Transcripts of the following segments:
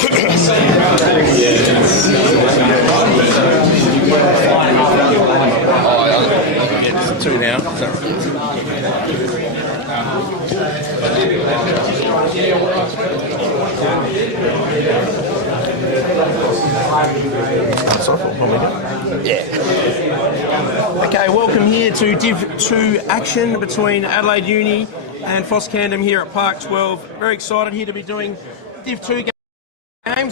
It's 2 now. Okay, welcome here to Div 2 action between Adelaide Uni and PHOS Camden here at Park 12. Very excited here to be doing Div 2 games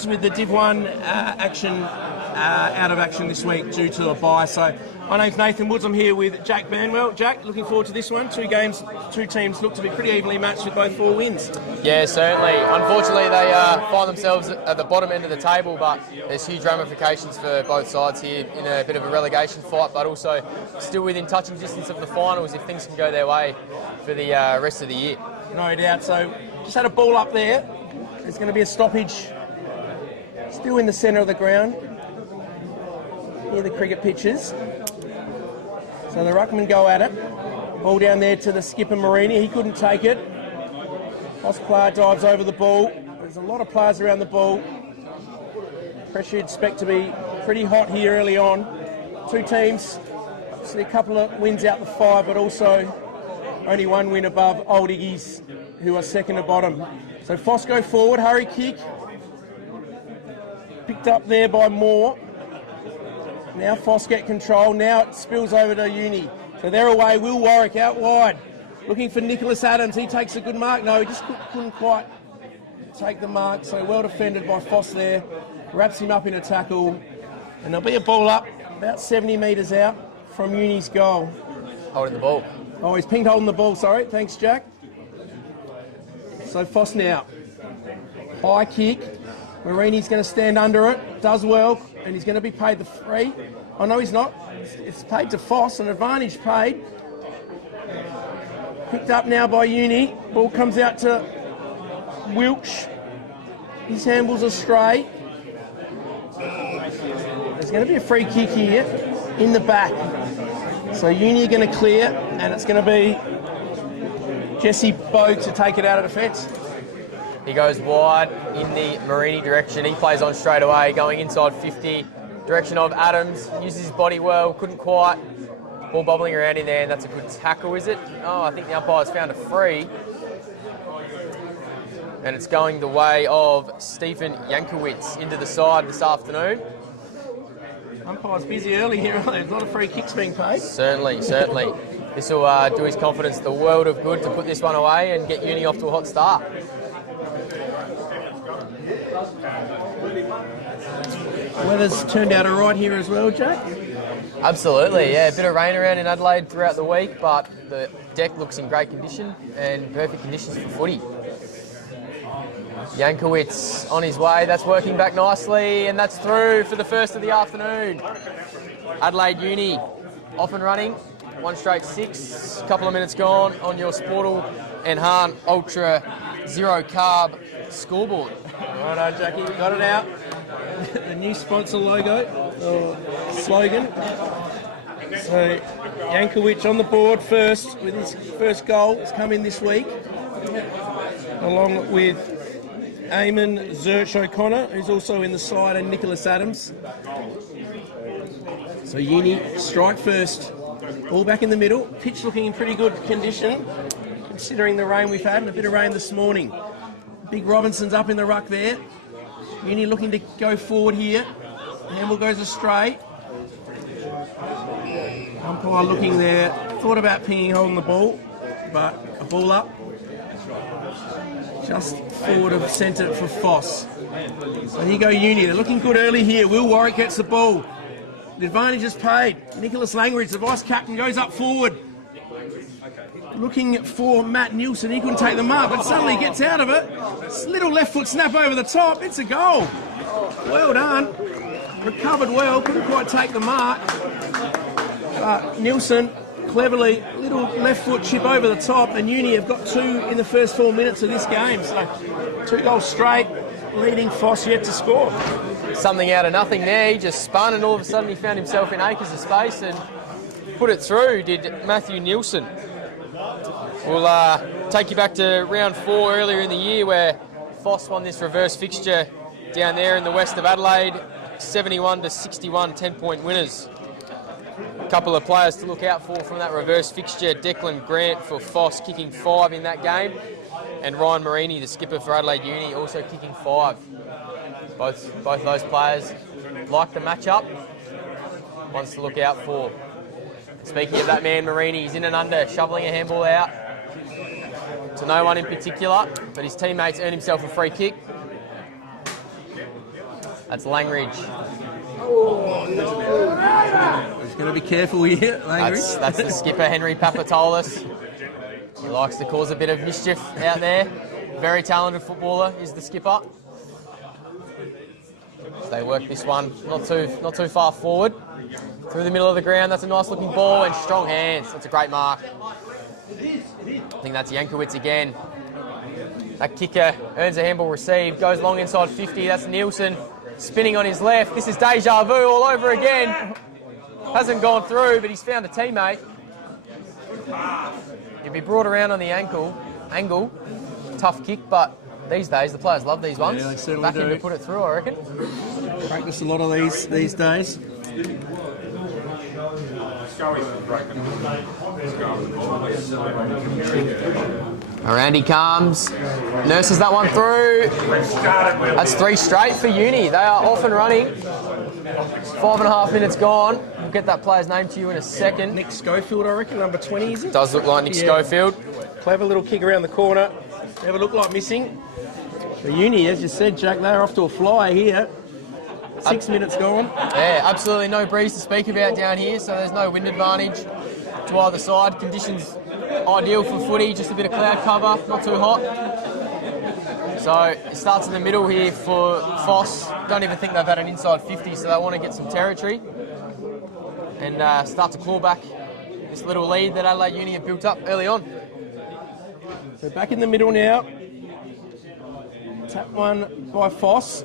with the Div 1 action out of action this week due to a bye. So my name's Nathan Woods. I'm here with Jack Banwell. Jack, looking forward to this one. 2 games, 2 teams look to be pretty evenly matched with both 4 wins. Yeah, certainly. Unfortunately, they find themselves at the bottom end of the table, but there's huge ramifications for both sides here in a bit of a relegation fight, but also still within touching distance of the finals if things can go their way for the rest of the year. No doubt. So just had a ball up there. There's going to be a stoppage still in the centre of the ground near the cricket pitches. So the ruckmen go at it. Ball down there to the skipper Marini. He couldn't take it. PHOS player dives over the ball. There's a lot of players around the ball. Pressure you'd expect to be pretty hot here early on. 2 teams, obviously a couple of wins out the 5, but also only 1 win above Old Iggies, who are second to bottom. So PHOS go forward, hurry kick. Picked up there by Moore. Now PHOS get control. Now it spills over to Uni. So they're away. Will Warwick out wide. Looking for Nicholas Adams. He takes a good mark. No, he just couldn't quite take the mark. So well defended by PHOS there. Wraps him up in a tackle. And there'll be a ball up about 70 metres out from Uni's goal. Holding the ball. Oh, he's pinged holding the ball. Sorry. Thanks, Jack. So PHOS now. High kick. Marini's going to stand under it. Does well. And he's going to be paid the free. Oh, no, he's not. It's paid to PHOS, an advantage paid. Picked up now by Uni. Ball comes out to Wilch. His handballs astray. There's going to be a free kick here in the back. So Uni are going to clear, and it's going to be Jesse Bogue to take it out of defence. He goes wide in the Marini direction. He plays on straight away, going inside 50. Direction of Adams. Uses his body well, couldn't quite. Ball bobbling around in there, and that's a good tackle, is it? Oh, I think the umpire's found a free. And it's going the way of Stephen Yankowitz into the side this afternoon. Umpire's busy early here. There's a lot of free kicks being paid. Certainly, certainly. This will do his confidence the world of good to put this one away and get Uni off to a hot start. Weather's turned out all right here as well, Jack. Absolutely, yeah. A bit of rain around in Adelaide throughout the week, but the deck looks in great condition and perfect conditions for footy. Yankowitz on his way. That's working back nicely, and that's through for the first of the afternoon. Adelaide Uni off and running. 1 straight 6. Couple of minutes gone on your Sportal and Hahn Ultra Zero Carb scoreboard. Righto, Jackie, we got it out. The new sponsor logo, or slogan. So Yankowicz on the board first with his first goal. It's come in this week, along with Eamon Zurch O'Connor, who's also in the side, and Nicholas Adams. So Uni strike first. Ball back in the middle. Pitch looking in pretty good condition, considering the rain we've had, and a bit of rain this morning. Big Robinson's up in the ruck there. Uni looking to go forward here. Handball goes astray. Umpire looking there. Thought about pinging holding the ball, but a ball up. Just forward of centre for PHOS. So here go Uni. They're looking good early here. Will Warwick gets the ball. The advantage is paid. Nicholas Langridge, the vice captain, goes up forward. Looking for Matt Nielsen. He couldn't take the mark, but suddenly gets out of it. Little left foot snap over the top. It's a goal. Well done. Recovered well. Couldn't quite take the mark. But Nielsen, cleverly, little left foot chip over the top. And Uni have got 2 in the first 4 minutes of this game. So 2 goals straight, leading PHOS yet to score. Something out of nothing there. He just spun, and all of a sudden he found himself in acres of space and put it through, did Matthew Nielsen. We'll take you back to round 4 earlier in the year, where PHOS won this reverse fixture down there in the west of Adelaide, 71 to 61, 10-point winners. A couple of players to look out for from that reverse fixture. Declan Grant for PHOS kicking 5 in that game, and Ryan Marini, the skipper for Adelaide Uni, also kicking 5. Both those players like the matchup. Ones to look out for. Speaking of that man, Marini, he's in and under, shoveling a handball out to no one in particular, but his teammates earned himself a free kick. That's Langridge. Oh, no. He's going to be careful here, Langridge. That's the skipper, Henry Papatoulis. He likes to cause a bit of mischief out there. Very talented footballer is the skipper. So they work this one not too far forward. Through the middle of the ground, that's a nice looking ball, and strong hands. That's a great mark. I think that's Jankowicz again. That kicker earns a handball received, goes long inside 50. That's Nielsen spinning on his left. This is deja vu all over again. Hasn't gone through, but he's found a teammate. He'll be brought around on the angle. Tough kick, but these days the players love these ones. Yeah, they certainly Back do. in to put it through, I reckon. Practice a lot of these days. Around he comes, nurses that one through. That's 3 straight for Uni. They are off and running. 5.5 minutes gone. We'll get that player's name to you in a second. Nick Schofield, I reckon, number 20, is it? Does look like Nick Schofield. Clever little kick around the corner. Never looked like missing. The Uni, as you said, Jack, they're off to a flyer here. 6 minutes gone. Yeah, absolutely no breeze to speak about down here, so there's no wind advantage to either side. Conditions ideal for footy, just a bit of cloud cover, not too hot. So it starts in the middle here for PHOS. Don't even think they've had an inside 50, so they want to get some territory and start to claw back this little lead that Adelaide Uni have built up early on. So back in the middle now. Tap one by PHOS.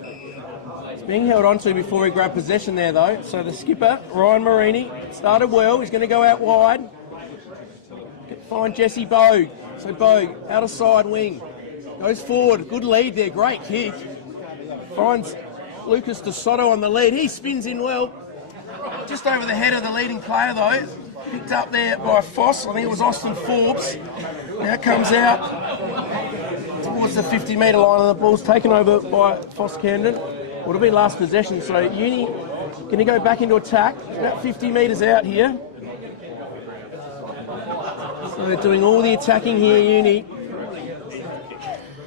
It's being held on to before he grabbed possession there, though. So the skipper, Ryan Marini, started well. He's going to go out wide. Find Jesse Bogue. So Bogue, out of side wing. Goes forward. Good lead there. Great kick. Finds Lucas DeSoto on the lead. He spins in well. Just over the head of the leading player, though. Picked up there by PHOS. I think it was Austin Forbes. Now comes out towards the 50-metre line, and the ball's taken over by PHOS Camden. It'll be last possession, so Uni going to go back into attack. It's about 50 metres out here. So they're doing all the attacking here, Uni.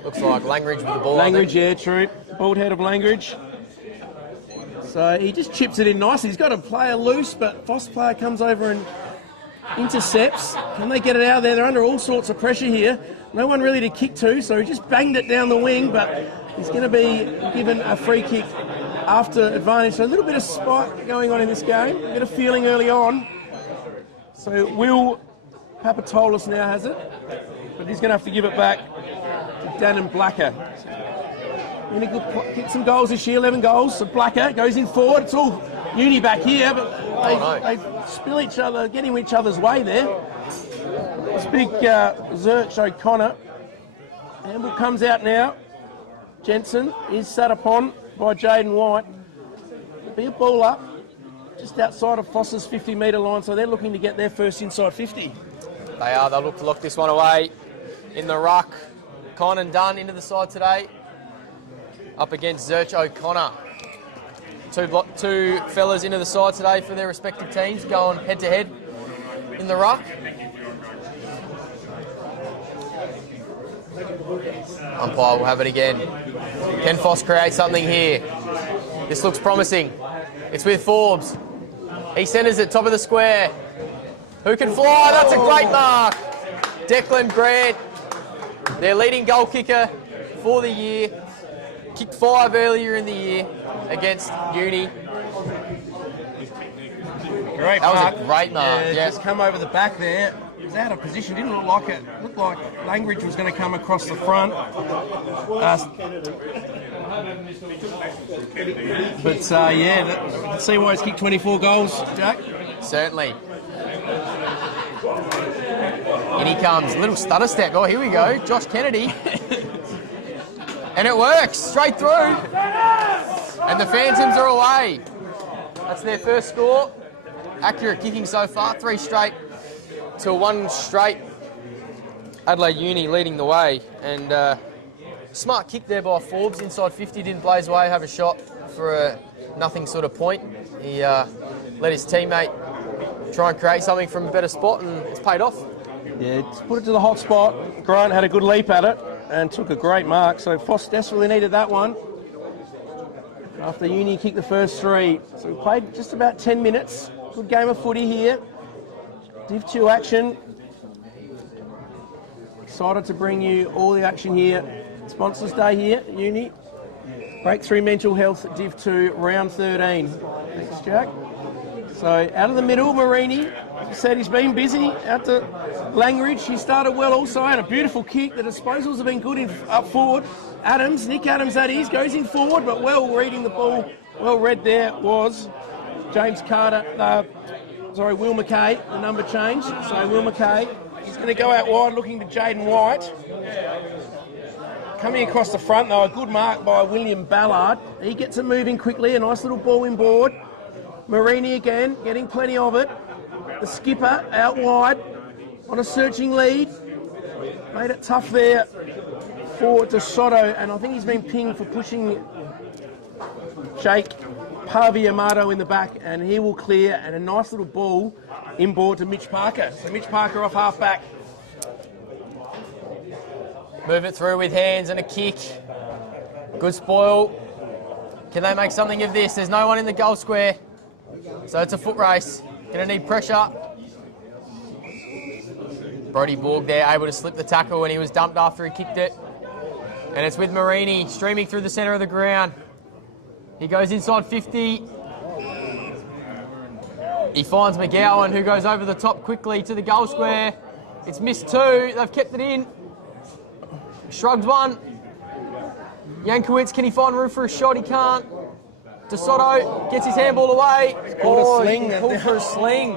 Looks like Langridge with the ball. Langridge, yeah, true. Bald head of Langridge. So he just chips it in nicely. He's got a player loose, but PHOS player comes over and intercepts. Can they get it out of there? They're under all sorts of pressure here. No one really to kick to, so he just banged it down the wing, but he's going to be given a free kick after advantage. So a little bit of spite going on in this game, a bit of feeling early on. So Will Papatoulis now has it, but he's going to have to give it back to Dannon Blacker. Really good, kicked some goals this year, 11 goals. So Blacker goes in forward. It's all Uni back here, but they spill each other, get in each other's way there. This big Zerch O'Connor. Handball comes out now. Jensen is sat upon by Jaden White. There'll be a ball up just outside of PHOS's 50-metre line, so they're looking to get their first inside 50. They are. They'll look to lock this one away in the ruck. Conan Dunn into the side today, up against Zerch O'Connor. Two fellas into the side today for their respective teams, going head-to-head in the ruck. Umpire will have it again. Can PHOS create something here? This looks promising. It's with Forbes. He centres it top of the square. Who can fly? That's a great mark. Declan Grant, their leading goal kicker for the year. Kicked 5 earlier in the year against Uni. Great That mark. was a great mark. Yeah, just come over the back there. It was out of position. Didn't look like it. Looked like Langridge was going to come across the front. But yeah, you can see why he's kicked 24 goals, Jack. Certainly. In he comes. A little stutter step. Oh, here we go. Josh Kennedy. And it works. Straight through. And the Phantoms are away. That's their first score. Accurate kicking so far, 3 straight to 1 straight. Adelaide Uni leading the way. And smart kick there by Forbes, inside 50, didn't blaze away, have a shot for a nothing sort of point. He let his teammate try and create something from a better spot, and it's paid off. Yeah, just put it to the hot spot. Grant had a good leap at it and took a great mark. So PHOS desperately needed that one after Uni kicked the first 3. So we played just about 10 minutes. Good game of footy here. Div 2 action. Excited to bring you all the action here. Sponsors Day here at Uni. Breakthrough Mental Health Div 2, round 13. Thanks, Jack. So out of the middle, Marini. He said he's been busy out to Langridge. He started well also, and a beautiful kick. The disposals have been good up forward. Adams, Nick Adams that is, goes in forward, but well reading the ball. Well read there was James Carter, Will McKay, the number change. So Will McKay, he's going to go out wide looking to Jaden White. Coming across the front though, a good mark by William Ballard. He gets it moving quickly, a nice little ball inboard. Marini again, getting plenty of it. The skipper out wide on a searching lead. Made it tough there for DeSoto, and I think he's been pinged for pushing Jake Paviamato in the back, and he will clear, and a nice little ball inboard to Mitch Parker. So Mitch Parker off half back. Move it through with hands and a kick. Good spoil. Can they make something of this? There's no one in the goal square, so it's a foot race. Gonna need pressure. Brody Borg there, able to slip the tackle when he was dumped after he kicked it. And it's with Marini, streaming through the centre of the ground. He goes inside 50. He finds McGowan, who goes over the top quickly to the goal square. It's missed 2, they've kept it in. Shrugs 1. Yankowitz, can he find room for a shot? He can't. DeSoto gets his handball away. Called a sling. Called for a sling.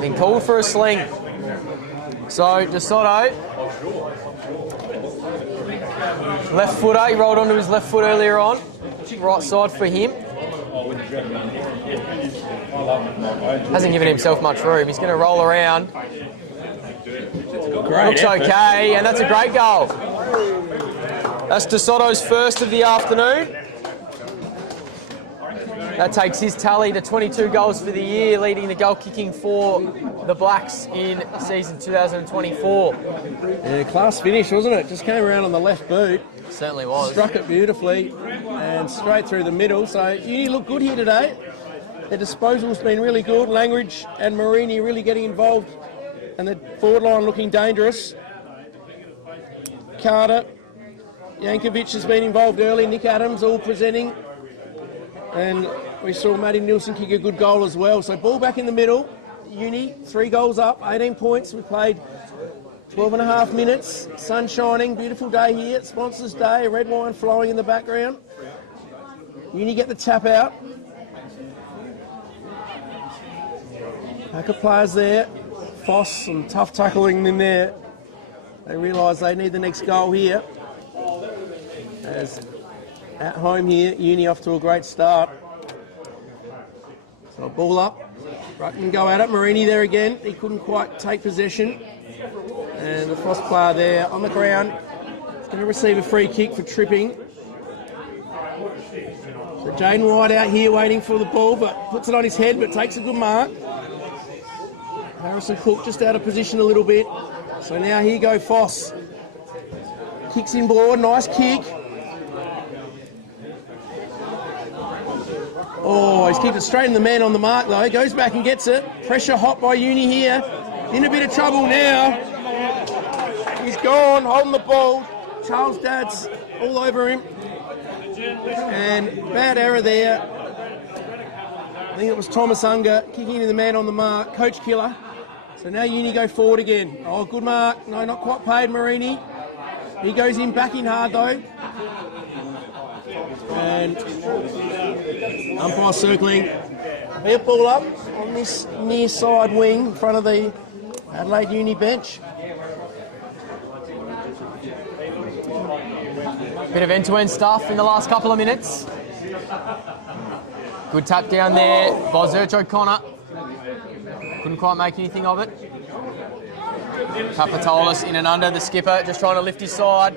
Been called for a sling. So DeSoto, left footer, he rolled onto his left foot earlier on. Right side for him. Hasn't given himself much room. He's going to roll around. Looks okay, and that's a great goal. That's DeSoto's first of the afternoon. That takes his tally to 22 goals for the year, leading the goal kicking for the Blacks in season 2024. Yeah, class finish, wasn't it? Just came around on the left boot. Certainly was. Struck it beautifully and straight through the middle. So Uni look good here today. Their disposal's been really good. Langridge and Marini really getting involved, and the forward line looking dangerous. Carter, Yankovic has been involved early. Nick Adams all presenting. And we saw Matty Nilsson kick a good goal as well. So ball back in the middle. Uni, 3 goals up, 18 points. We played 12 and a half minutes. Sun shining, beautiful day here. Sponsors Day, red wine flowing in the background. Uni get the tap out. Pack of players there. PHOS, some tough tackling in there. They realise they need the next goal here. As at home here, Uni off to a great start. So ball up. Ruckman go at it. Marini there again. He couldn't quite take possession. And the PHOS player there on the ground. He's going to receive a free kick for tripping. So Jaden White out here waiting for the ball, but puts it on his head, but takes a good mark. Harrison Cook just out of position a little bit. So now here go PHOS. Kicks inboard, nice kick. Oh, he's keeping it straight in the man on the mark though. Goes back and gets it. Pressure hot by Uni here. In a bit of trouble now. He's gone, holding the ball. Charles Dad's all over him. And bad error there. I think it was Thomas Unger kicking into the man on the mark. Coach killer. So now Uni go forward again. Oh, good mark. No, not quite paid, Marini. He goes in, back in hard though. And umpire circling. Be a ball up on this near side wing in front of the Adelaide Uni bench. Bit of end-to-end stuff in the last couple of minutes. Good tap down there by Zurch O'Connor. Couldn't quite make anything of it. Papatolis in and under, the skipper just trying to lift his side.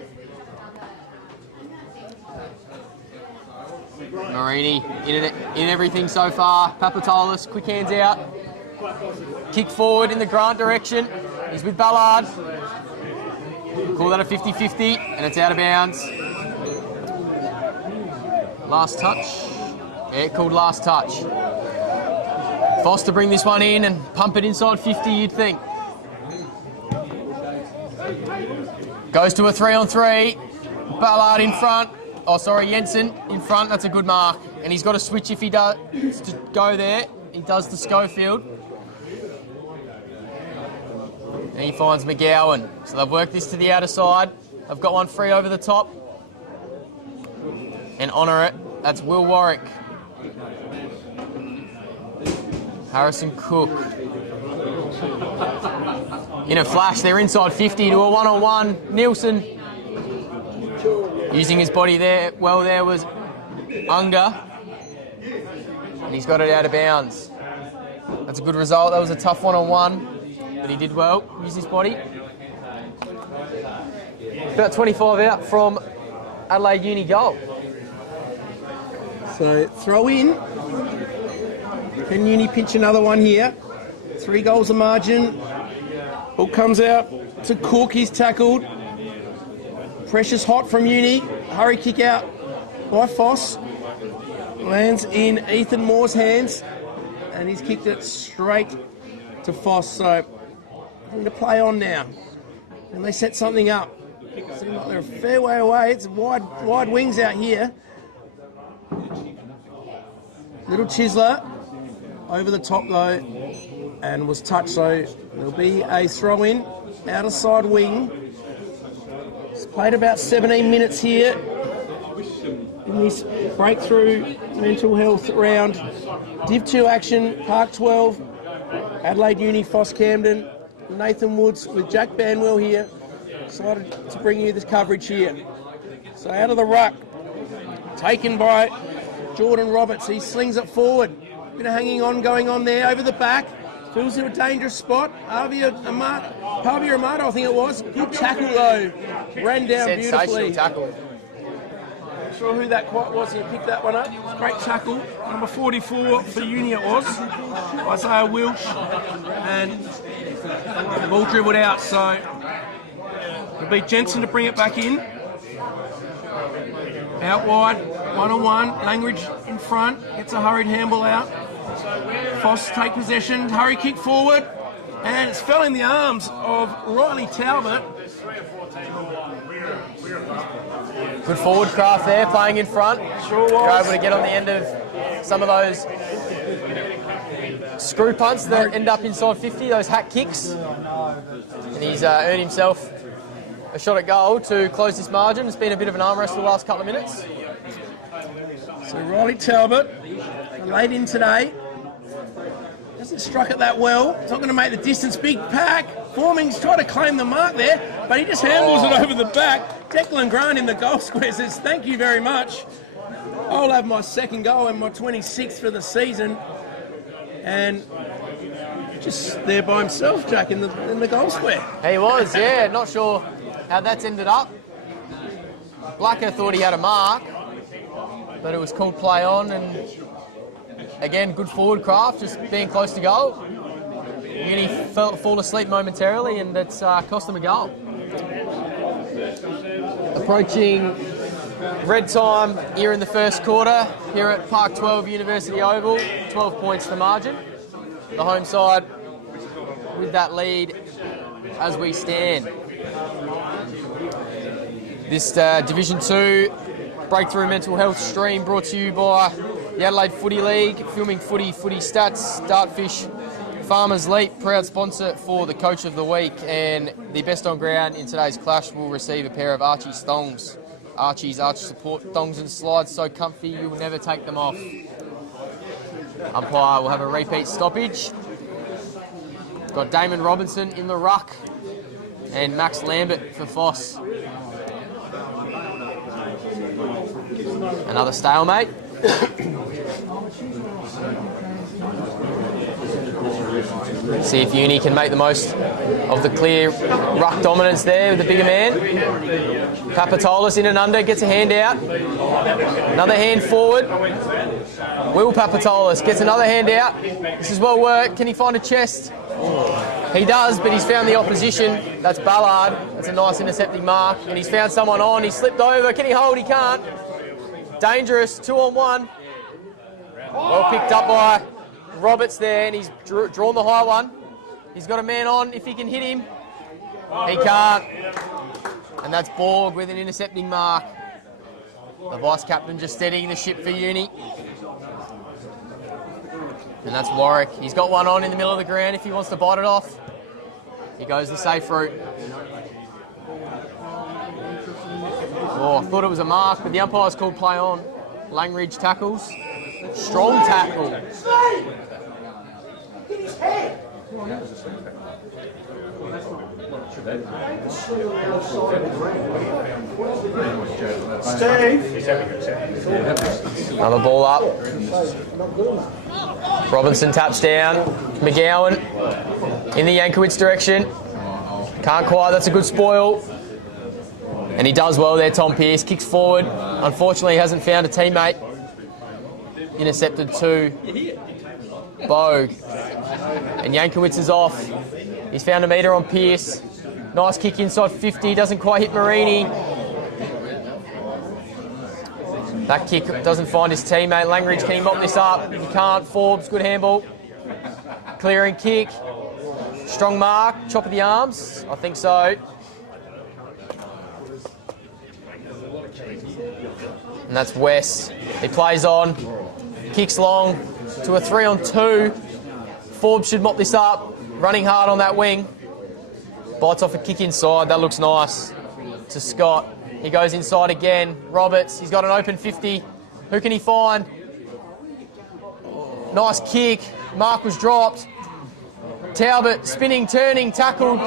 Marini in everything so far. Papatolis, quick hands out. Kick forward in the Grant direction. He's with Ballard. Call that a 50-50 and it's out of bounds. Last touch. Yeah, called last touch. PHOS to bring this one in and pump it inside 50, you'd think. Goes to a 3-on-3. Ballard in front. Oh, sorry, Jensen in front. That's a good mark. And he's got a switch if he does to go there. He does to Schofield. And he finds McGowan. So they've worked this to the outer side. They've got one free over the top. And honour it. That's Will Warwick. Harrison Cook. In a flash, they're inside 50 to a one-on-one. Nielsen. Using his body there, well there was Unger. And he's got it out of bounds. That's a good result. That was a tough one-on-one, but he did well, use his body. About 25 out from Adelaide Uni goal. So throw in. Can Uni pinch another one here? 3 goals of margin. Ball comes out to Cook, he's tackled. Precious hot from Uni. Hurry kick out by PHOS. Lands in Ethan Moore's hands. And he's kicked it straight to PHOS. So, nothing to play on now. And they set something up. Seems like they're a fair way away. It's wide wings out here. Little Chisler over the top though. And was touched. So, there'll be a throw in. Outer side wing. Played about 17 minutes here in this breakthrough mental health round. Div 2 action, Park 12, Adelaide Uni, PHOS Camden, Nathan Woods with Jack Banwell here. Excited to bring you this coverage here. So out of the ruck, taken by Jordan Roberts. He slings it forward. Bit of hanging on going on there over the back. Feels in a dangerous spot. Pavia Amato, I think it was. Good tackle though. Ran down beautifully. Tackle. Not sure who that quite was who picked that one up. Great tackle. Number 44 for Uni it was. Isaiah Wilch. And the ball dribbled out. So it'll be Jensen to bring it back in. Out wide. 1-on-1. Langridge in front. Gets a hurried handball out. PHOS take possession, hurry kick forward, and it's fell in the arms of Riley Talbot. Good forward craft there, playing in front. Sure was. You're able to get on the end of some of those screw punts that end up inside 50, those hack kicks. And he's earned himself a shot at goal to close this margin. It's been a bit of an arm wrestle the last couple of minutes. So Riley Talbot, late in today. Hasn't struck it that well. It's not going to make the distance. Big pack. Forming's trying to claim the mark there, but he just handles it over the back. Declan Grant in the goal square says, thank you very much. I'll have my second goal and my 26th for the season. And just there by himself, Jack, in the goal square. He was, yeah. Not sure how that's ended up. Blacker thought he had a mark, but it was called play on, and again, good forward craft, just being close to goal. Uni fall asleep momentarily, and it's cost them a goal. Approaching red time here in the first quarter, here at Park 12 University Oval. 12 points the margin. The home side with that lead as we stand. This Division 2 Breakthrough Mental Health stream brought to you by the Adelaide Footy League, Filming Footy, Footy Stats, Dartfish, Farmers Leap, proud sponsor for the Coach of the Week, and the best on ground in today's clash will receive a pair of Archie's thongs. Archie's arch support thongs and slides so comfy you will never take them off. Umpire will have a repeat stoppage. Got Damon Robinson in the ruck and Max Lambert for PHOS. Another stalemate. See if Uni can make the most of the clear ruck dominance there with the bigger man. Papatolis in and under, gets a hand out. Another hand forward. Will Papatolis gets another hand out. This is well worked. Can he find a chest? He does, but he's found the opposition. That's Ballard. That's a nice intercepting mark. And he's found someone on. He slipped over. Can he hold? He can't. Dangerous. 2-on-1. Well picked up by Roberts there, and he's drawn the high one. He's got a man on. If he can hit him, he can't. And that's Borg with an intercepting mark. The vice captain just steadying the ship for Uni. And that's Warwick. He's got one on in the middle of the ground if he wants to bite it off. He goes the safe route. Oh, I thought it was a mark, but the umpire's called play on. Langridge tackles. Strong tackle. Another ball up. Robinson taps down. McGowan in the Yankovic direction. Can't quite, that's a good spoil. And he does well there, Tom Pearce. Kicks forward. Unfortunately, he hasn't found a teammate. Intercepted to Bogue. And Yankovic is off. He's found a metre on Pearce. Nice kick inside 50. Doesn't quite hit Marini. That kick doesn't find his teammate. Langridge, can he mop this up? He can't. Forbes, good handball. Clearing kick. Strong mark. Chop of the arms. I think so. And that's West. He plays on. Kicks long to a 3-on-2. Forbes should mop this up. Running hard on that wing. Bites off a kick inside. That looks nice. To Scott. He goes inside again. Roberts. He's got an open 50. Who can he find? Nice kick. Mark was dropped. Talbot spinning, turning, tackled.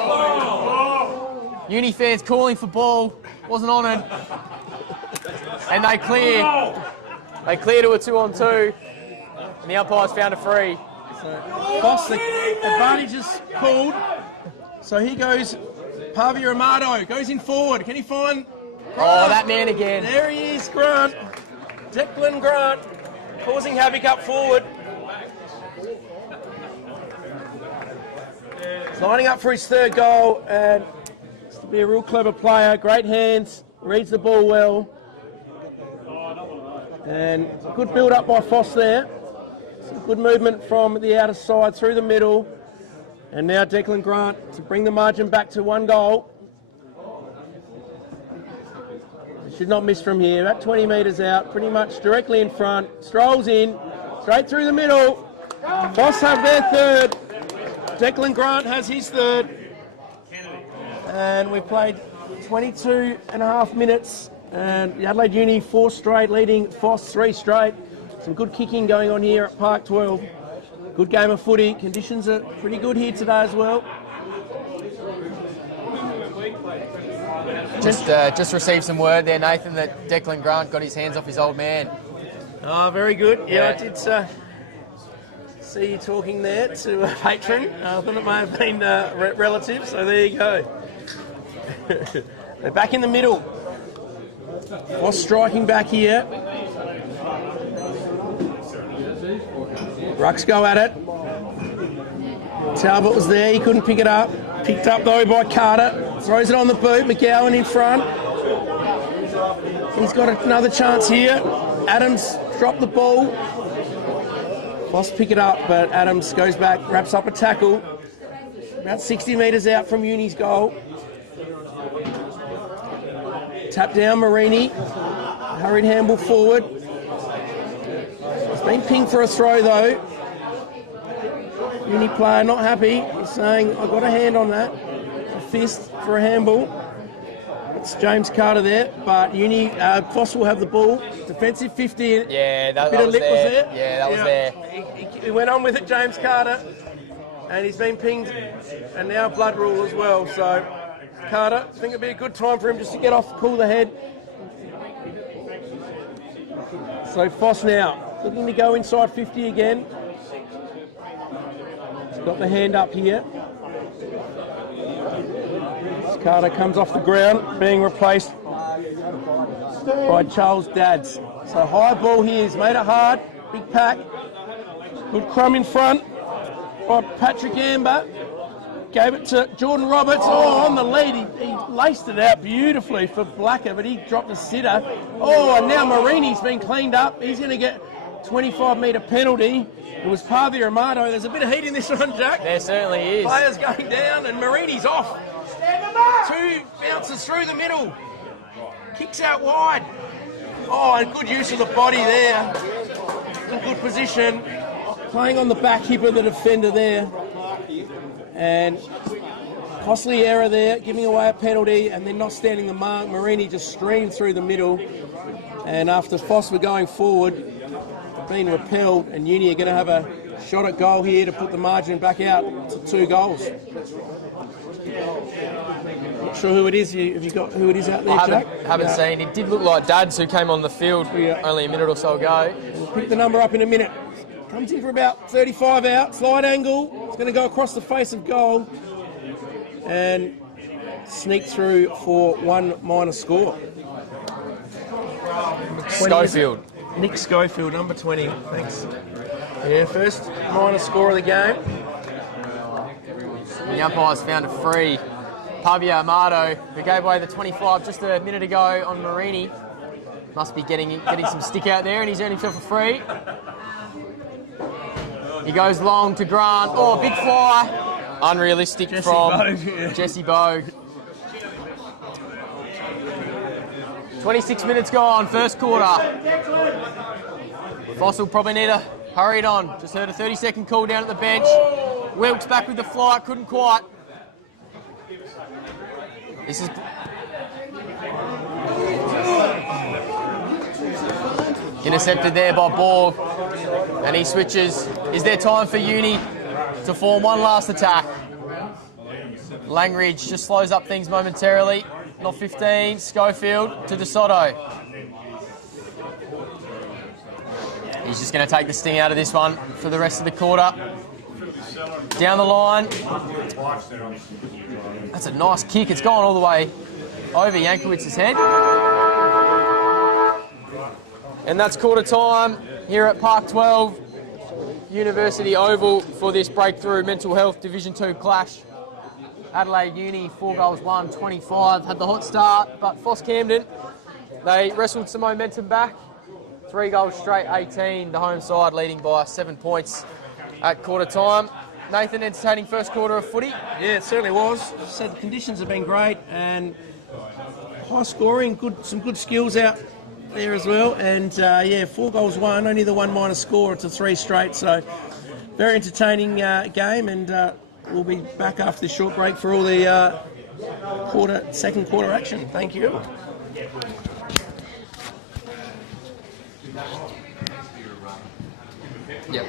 Uni fans calling for ball. Wasn't on it. And they clear. They clear to a 2-on-2. And the umpire's found a free. So, Boss, the advantage is called. So he goes, Pavia Amato goes in forward. Can he find Grant? Oh, that man again. There he is, Grant. Declan Grant causing havoc up forward. He's lining up for his third goal, and to be a real clever player. Great hands, reads the ball well. And good build up by PHOS there. Some good movement from the outer side through the middle. And now Declan Grant to bring the margin back to 1 goal. Should not miss from here. About 20 metres out, pretty much directly in front. Strolls in, straight through the middle. PHOS have their third. Declan Grant has his third. And we've played 22 and a half minutes. And the Adelaide Uni 4 straight, leading PHOS 3 straight. Some good kicking going on here at Park 12. Good game of footy. Conditions are pretty good here today as well. Just received some word there, Nathan, that Declan Grant got his hands off his old man. Oh, very good. Yeah, I did see you talking there to a patron. I thought it may have been relative, so there you go. They're back in the middle. PHOS striking back here. Rucks go at it. Talbot was there, he couldn't pick it up. Picked up though by Carter. Throws it on the boot. McGowan in front. He's got another chance here. Adams dropped the ball. PHOS pick it up, but Adams goes back, wraps up a tackle. About 60 metres out from Uni's goal. Tap down Marini. Hurried handball forward. It's been pinged for a throw though. Uni player not happy. He's saying, I got a hand on that. A fist for a handball. It's James Carter there, but PHOS will have the ball. Defensive 50. Yeah, that bit of was lip there. was there. Yeah, that was there. He went on with it, James Carter, and he's been pinged, and now blood rule as well. So Carter, I think it'd be a good time for him just to get off, cool the head. So PHOS now looking to go inside 50 again. He's got the hand up here. Carter comes off the ground, being replaced by Charles Dadds. So high ball here, he's made it hard, big pack. Good crumb in front by Patrick Amber. Gave it to Jordan Roberts. Oh, on the lead, he laced it out beautifully for Blacker, but he dropped the sitter. Oh, and now Marini's been cleaned up. He's going to get 25-metre penalty. It was Pavi Amato. There's a bit of heat in this one, Jack. There certainly is. Players going down, and Marini's off. 2 bounces through the middle. Kicks out wide. Oh, and good use of the body there. In good position. Playing on the back hip of the defender there. And costly error there, giving away a penalty, and then not standing the mark. Marini just streamed through the middle. And after PHOS were going forward, being repelled, and Uni are going to have a shot at goal here to put the margin back out to 2 goals. Not sure who it is. Have you got who it is out there, Jack? Haven't seen. It did look like Dad's who came on the field only a minute or so ago. We'll pick the number up in a minute. Comes in for about 35 out, slide angle. It's going to go across the face of goal and sneak through for 1 minor score. Schofield. Nick Schofield, number 20. Thanks. Yeah, first minor score of the game. The umpires found a free. Pavia Amato, who gave away the 25 just a minute ago on Marini. Must be getting some stick out there, and he's earned himself a free. He goes long to Grant. Oh, big fly. Unrealistic Jesse from Bogue, yeah. Jesse Bogue. 26 minutes gone, first quarter. PHOS will probably need to hurry it on. Just heard a 30-second call down at the bench. Wilkes back with the fly, couldn't quite. This is... Intercepted there by Borg. And he switches. Is there time for Uni to form one last attack? Langridge just slows up things momentarily. Not 15. Schofield to DeSoto. He's just going to take the sting out of this one for the rest of the quarter. Down the line. That's a nice kick. It's gone all the way over Yankowicz's head. And that's quarter time here at Park 12, University Oval, for this breakthrough mental health Division 2 clash. Adelaide Uni, 4 goals, 1-25, had the hot start, but PHOS Camden, they wrestled some momentum back. 3 goals straight, 18, the home side leading by 7 points at quarter time. Nathan, entertaining first quarter of footy? Yeah, it certainly was. So the conditions have been great, and high scoring, some good skills out there as well. And yeah, 4 goals, 1, only the 1 minor score. It's a 3 straight, so very entertaining game, and we'll be back after this short break for all the second quarter action. Thank you. Yep.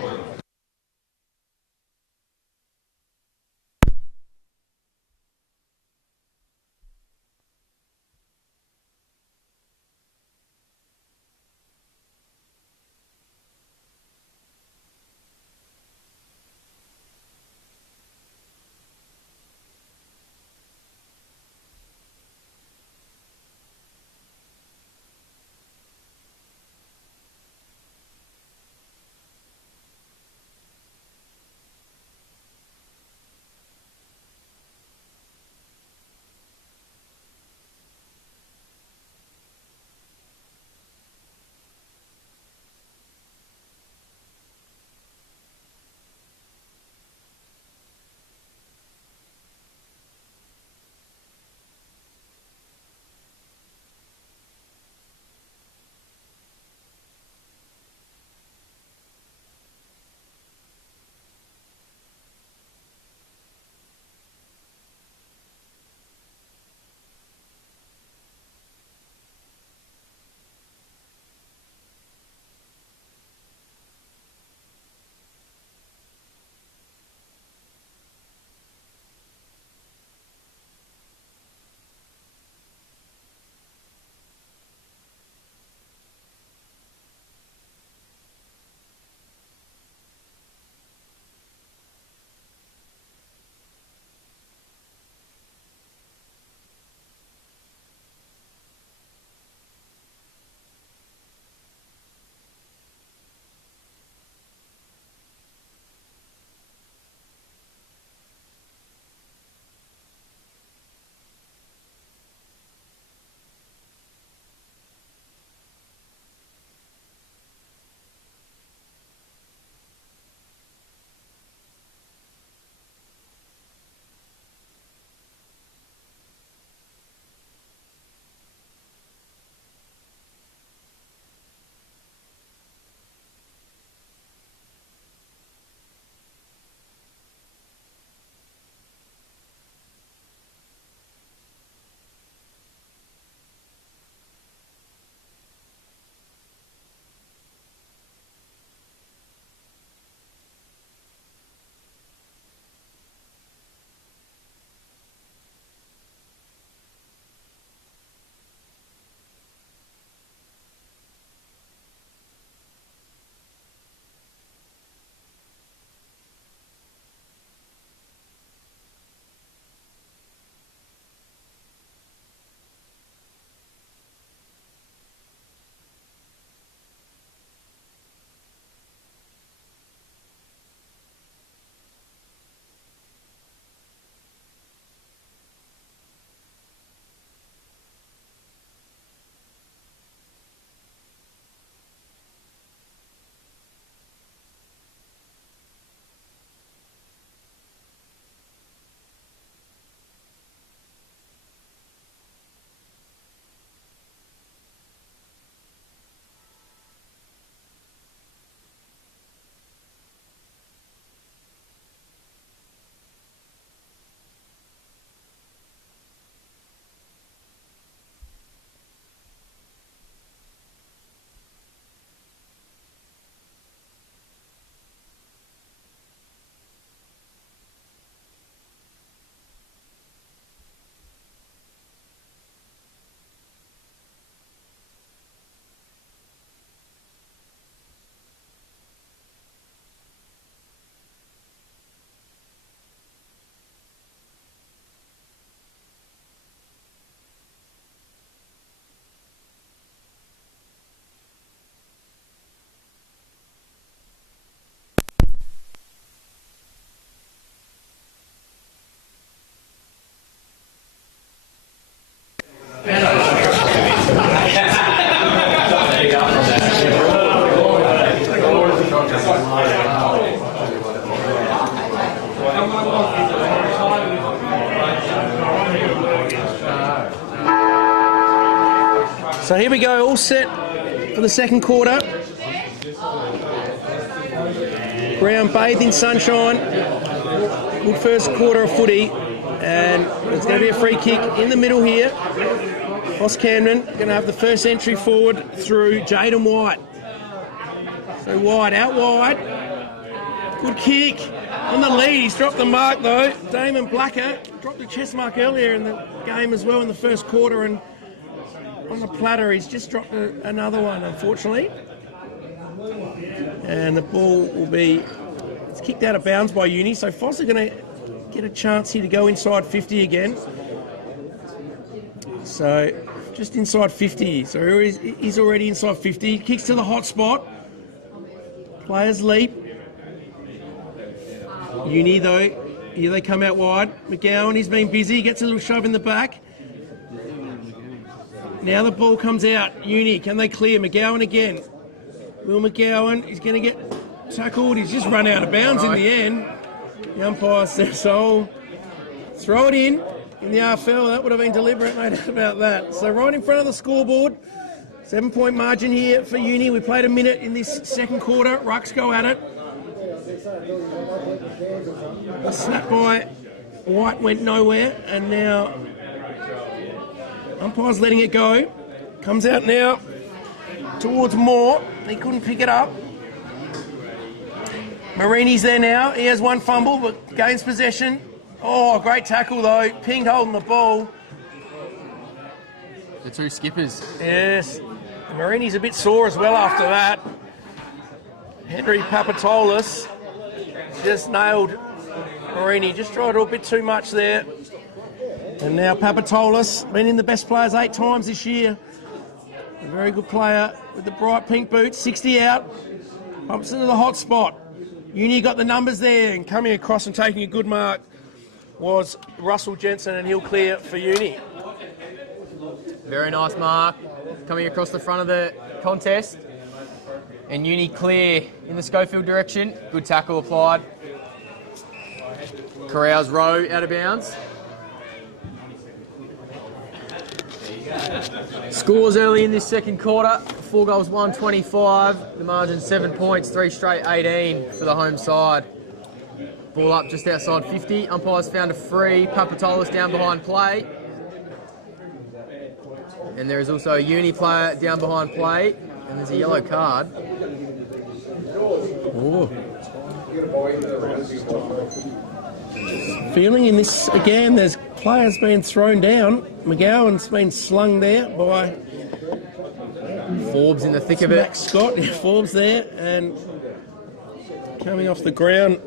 So here we go, all set for the second quarter. Ground bathed in sunshine. Good first quarter of footy. And it's going to be a free kick in the middle here. PHOS Camden going to have the first entry forward through Jaden White. So White, out wide. Good kick. On the lead, he's dropped the mark though. Damon Blacker dropped the chest mark earlier in the game as well in the first quarter, and on the platter he's just dropped another one, unfortunately. And the ball will be, it's kicked out of bounds by Uni, so PHOS are going to get a chance here to go inside 50 again. So just inside 50, so he's already inside 50. Kicks to the hot spot. Players leap. Uni though, here they come out wide. McGowan, he's been busy, gets a little shove in the back. Now the ball comes out. Uni, can they clear? McGowan again. Will McGowan, he's going to get tackled. He's just run out of bounds in the end. The umpire says so. Throw it in the RFL. That would have been deliberate, no doubt about that. So right in front of the scoreboard. 7-point margin here for Uni. We played a minute in this second quarter. Rucks go at it. The snap by White went nowhere, and now umpire's letting it go. Comes out now towards Moore. He couldn't pick it up. Marini's there now. He has one fumble, but gains possession. Oh, great tackle though. Pinged holding the ball. The two skippers. Yes. Marini's a bit sore as well after that. Henry Papatoulis just nailed Marini. Just tried to do a bit too much there. And now Papatoulis, been in the best players 8 times this year. A very good player with the bright pink boots. 60 out. Pumps into the hot spot. Uni got the numbers there, and coming across and taking a good mark was Russell Jensen, and he'll clear for Uni. Very nice mark. Coming across the front of the contest. And Uni clear in the Schofield direction. Good tackle applied. Corrals row out of bounds. Scores early in this second quarter. 4 goals, 125. The margin 7 points, 3 straight 18 for the home side. Ball up just outside 50. Umpires found a free. Papatoulis down behind play. And there is also a Uni player down behind play. And there's a yellow card. Oh. Feeling in this again, there's players being thrown down. McGowan's been slung there by Forbes in the thick of it. Max Scott. Yeah, Forbes there, and coming off the ground.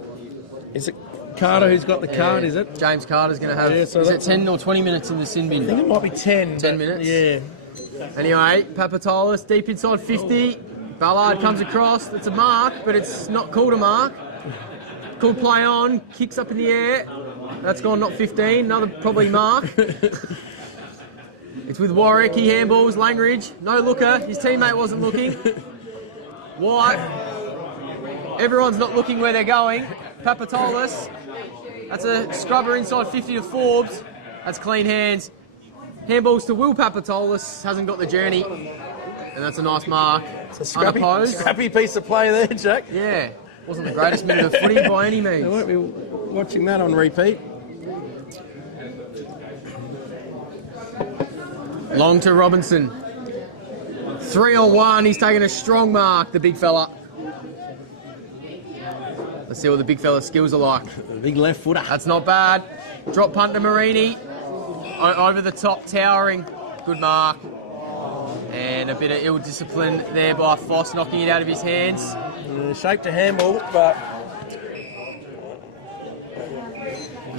Is it Carter who's got the card, is it? James Carter's going to have, so is it 10 or 20 minutes in the sin bin? I think it might be 10. 10 minutes? Yeah. Anyway, Papatoulis deep inside 50. Ballard comes across. It's a mark, but it's not called a mark. Called play on. Kicks up in the air. That's gone not 15. Another probably mark. It's with Warwick. He handballs Langridge. No looker. His teammate wasn't looking. White. Everyone's not looking where they're going. Papatoulis. That's a scrubber inside 50 to Forbes. That's clean hands. Handballs to Will Papatoulis. Hasn't got the journey. And that's a nice mark. It's a unopposed. Scrappy piece of play there, Jack. Yeah. Wasn't the greatest minute of footy by any means. I won't be watching that on repeat. Long to Robinson. 3-on-1. He's taking a strong mark, the big fella. Let's see what the big fella's skills are like. The big left footer. That's not bad. Drop punt to Marini. Over the top, towering. Good mark. And a bit of ill discipline there by PHOS, knocking it out of his hands. Shape to handball, but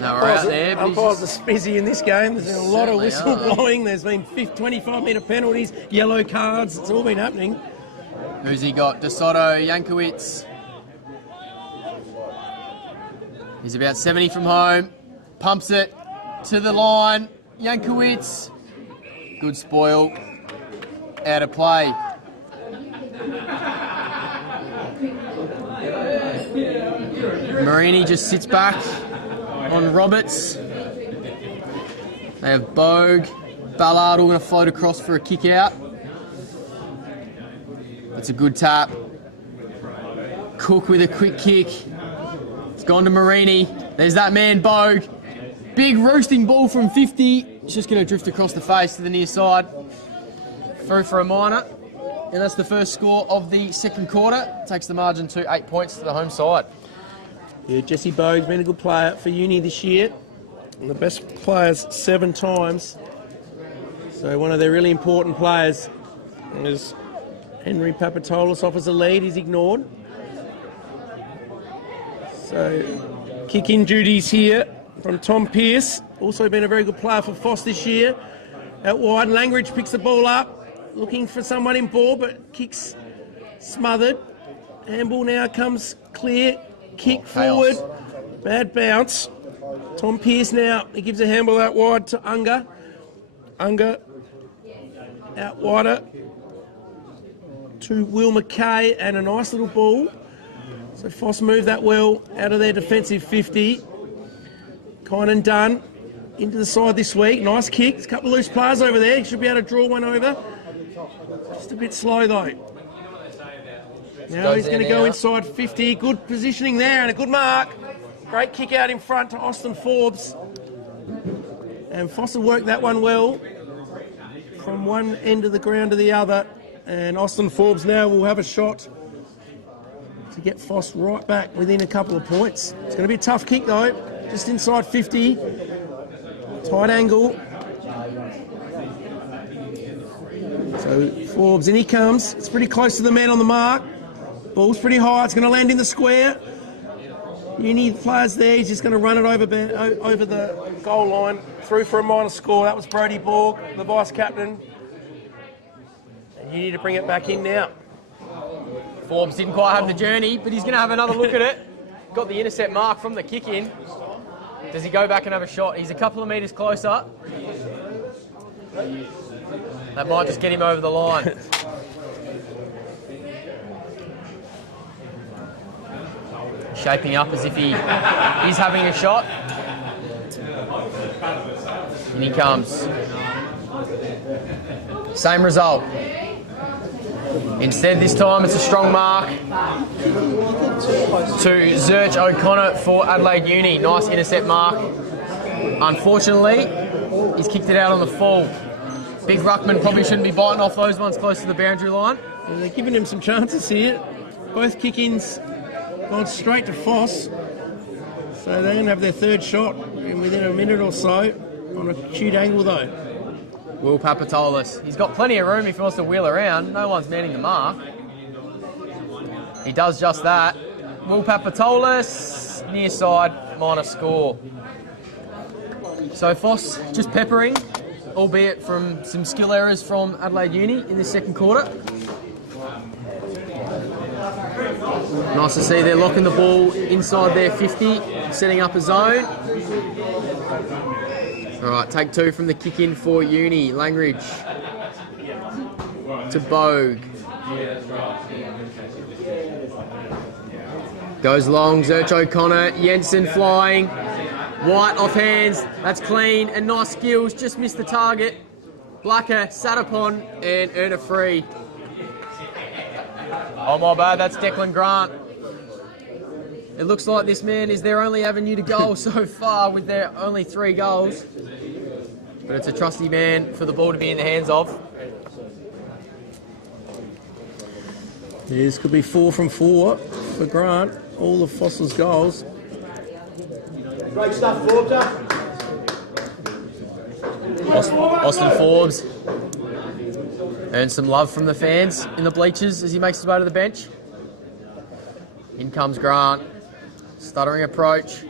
no, we're out there. Umpires are busy in this game. There's been a lot of whistle blowing. There's been 25-metre penalties, yellow cards. It's all been happening. Who's he got? DeSoto, Jankowicz. He's about 70 from home. Pumps it to the line. Jankowicz. Good spoil. Out of play. Marini just sits back on Roberts. They have Bogue, Ballard all going to float across for a kick out. That's a good tap. Cook with a quick kick. It's gone to Marini. There's that man, Bogue. Big roosting ball from 50. It's just going to drift across the face to the near side. Through for a minor. And that's the first score of the second quarter. Takes the margin to 8 points to the home side. Yeah, Jesse Bogue's been a good player for Uni this year. And the best players 7 times. So one of their really important players is Henry Papatoulis offers a lead. He's ignored. So kick-in duties here from Tom Pearce. Also been a very good player for PHOS this year. Out wide, Langridge picks the ball up. Looking for someone in ball, but kicks smothered. Handball now comes clear. Kick forward. Bad bounce. Tom Pearce now. He gives a handball out wide to Unger. Unger out wider to Will McKay, and a nice little ball. So PHOS moved that well out of their defensive 50. Kind and done. Into the side this week. Nice kick. A couple of loose players over there. He should be able to draw one over. Just a bit slow though. Now he's going to go inside 50. Good positioning there and a good mark. Great kick out in front to Austin Forbes. And PHOS will work that one well from one end of the ground to the other. And Austin Forbes now will have a shot to get PHOS right back within a couple of points. It's going to be a tough kick though. Just inside 50. Tight angle. So Forbes, in he comes. It's pretty close to the man on the mark. Ball's pretty high. It's going to land in the square. Uni players there. He's just going to run it over the goal line. Through for a minor score. That was Brodie Borg, the vice captain. And you need to bring it back in now. Forbes didn't quite have the journey, but he's going to have another look at it. Got the intercept mark from the kick in. Does he go back and have a shot? He's a couple of metres closer. That might just get him over the line. Shaping up as if he is having a shot. In he comes. Same result. Instead, this time it's a strong mark to Zurch O'Connor for Adelaide Uni. Nice intercept mark. Unfortunately, he's kicked it out on the full. Big ruckman probably shouldn't be biting off those ones close to the boundary line. And they're giving him some chances here. Both kick-ins gone straight to PHOS. So they're going to have their third shot within a minute or so on a acute angle though. Will Papatoulis. He's got plenty of room if he wants to wheel around. No one's manning the mark. He does just that. Will Papatoulis, near side, minor score. So PHOS just peppering, albeit from some skill errors from Adelaide Uni in the second quarter. Nice to see they're locking the ball inside their 50, setting up a zone. All right, take two from the kick-in for Uni. Langridge to Bogue. Goes long, Zurch O'Connor, Jensen flying. White off hands, that's clean, and nice skills, just missed the target. Blacker sat upon and earned a free. Oh my bad, that's Declan Grant. It looks like this man is their only avenue to goal so far with their only 3 goals. But it's a trusty man for the ball to be in the hands of. This could be 4 from 4 for Grant. All of PHOS's goals. Great stuff, Forbes. Austin Forbes earned some love from the fans in the bleachers as he makes his way to the bench. In comes Grant. Stuttering approach.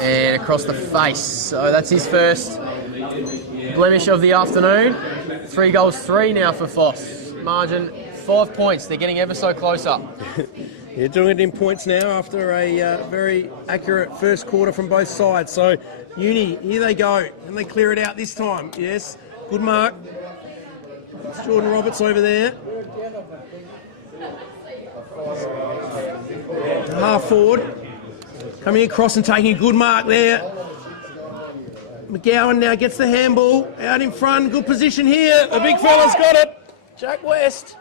And across the face. So that's his first blemish of the afternoon. 3 goals, 3 now for PHOS. Margin 5 points. They're getting ever so closer. They're doing it in points now after a very accurate first quarter from both sides. So Uni, here they go. And they clear it out this time. Yes, good mark. It's Jordan Roberts over there. Half forward. Coming across and taking a good mark there. McGowan now gets the handball out in front. Good position here. The big fella's got it. Jack West.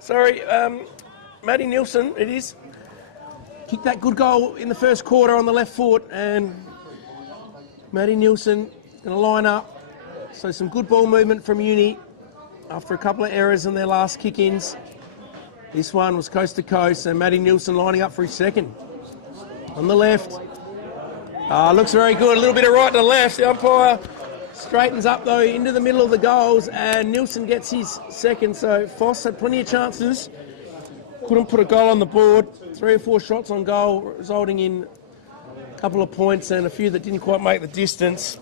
Sorry, Matty Nielsen, it is. Kicked that good goal in the first quarter on the left foot, and Matty Nielsen going to line up. So some good ball movement from Uni after a couple of errors in their last kick-ins. This one was coast to coast, and Matty Nielsen lining up for his second. On the left. Looks very good. A little bit of right to left. The umpire straightens up, though, into the middle of the goals, and Nielsen gets his second. So PHOS had plenty of chances. Couldn't put a goal on the board. 3 or 4 shots on goal, resulting in a couple of points and a few that didn't quite make the distance.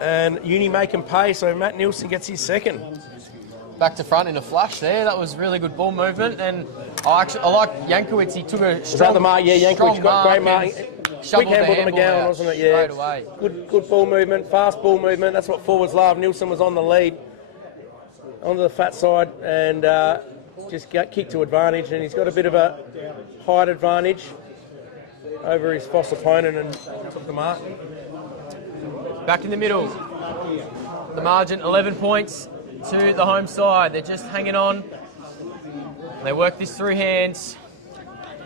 And Uni make him pay, so Matt Nielsen gets his second. Back to front in a flash there. That was really good ball movement. And I like Jankowicz. He took a strong, the mark? Yeah, Jankowicz got great mark. Quick handball to McGowan, wasn't it? Yeah. Straight away. Good ball movement, fast ball movement. That's what forwards love. Nielsen was on the lead, onto the fat side, and just got kicked to advantage. And he's got a bit of a height advantage over his PHOS opponent and took the mark. Back in the middle. The margin, 11 points to the home side. They're just hanging on. They work this through hands.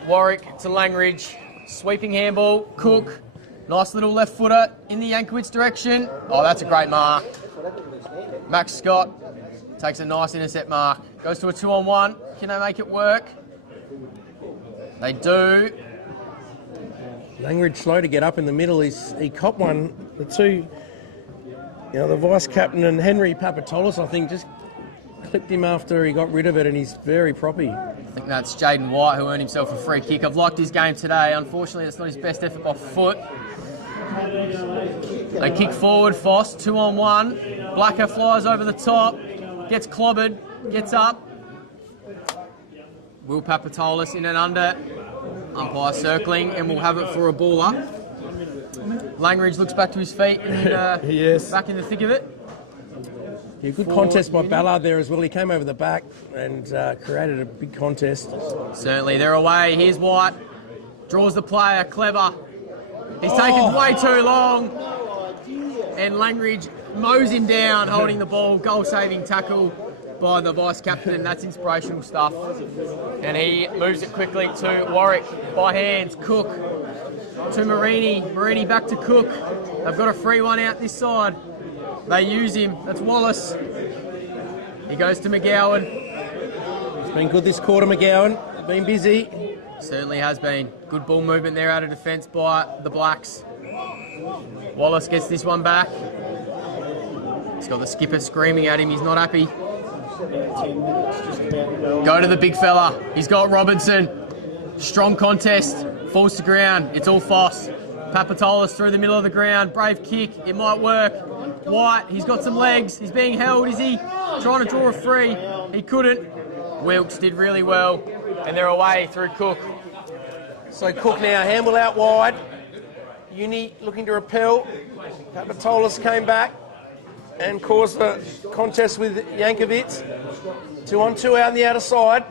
Warwick to Langridge. Sweeping handball. Cook. Nice little left footer in the Jankowicz direction. Oh, that's a great mark. Max Scott takes a nice intercept mark. Goes to a 2-on-1. Can they make it work? They do. Langridge slow to get up in the middle. He copped one. The two, the vice captain and Henry Papatolis, I think, just clipped him after he got rid of it, and he's very proppy. I think that's Jaden White who earned himself a free kick. I've liked his game today. Unfortunately, it's not his best effort by foot. They kick forward, PHOS, 2-on-1. Blacker flies over the top, gets clobbered, gets up. Will Papatolis in and under. Umpire circling, and we'll have it for a ball up. Langridge looks back to his feet and yes. Back in the thick of it. Yeah, good contest by Ballard there as well. He came over the back and created a big contest. Certainly, they're away. Here's White. Draws the player, clever. He's taken way too long. And Langridge mows him down, holding the ball. Goal-saving tackle by the vice-captain. That's inspirational stuff. And he moves it quickly to Warwick by hands. Cook to Marini. Marini back to Cook. They've got a free one out this side. They use him. That's Wallace. He goes to McGowan. It's been good this quarter, McGowan. Been busy. Certainly has been. Good ball movement there out of defence by the Blacks. Wallace gets this one back. He's got the skipper screaming at him. He's not happy. Go to the big fella. He's got Robinson. Strong contest. Falls to ground. It's all PHOS. Papatolis through the middle of the ground. Brave kick. It might work. White. He's got some legs. He's being held. Is he trying to draw a free? He couldn't. Wilkes did really well. And they're away through Cook. So Cook now, handball out wide. Uni looking to repel. Papatolis came back and caused the contest with Jankowicz. 2-on-2 out on the outer side.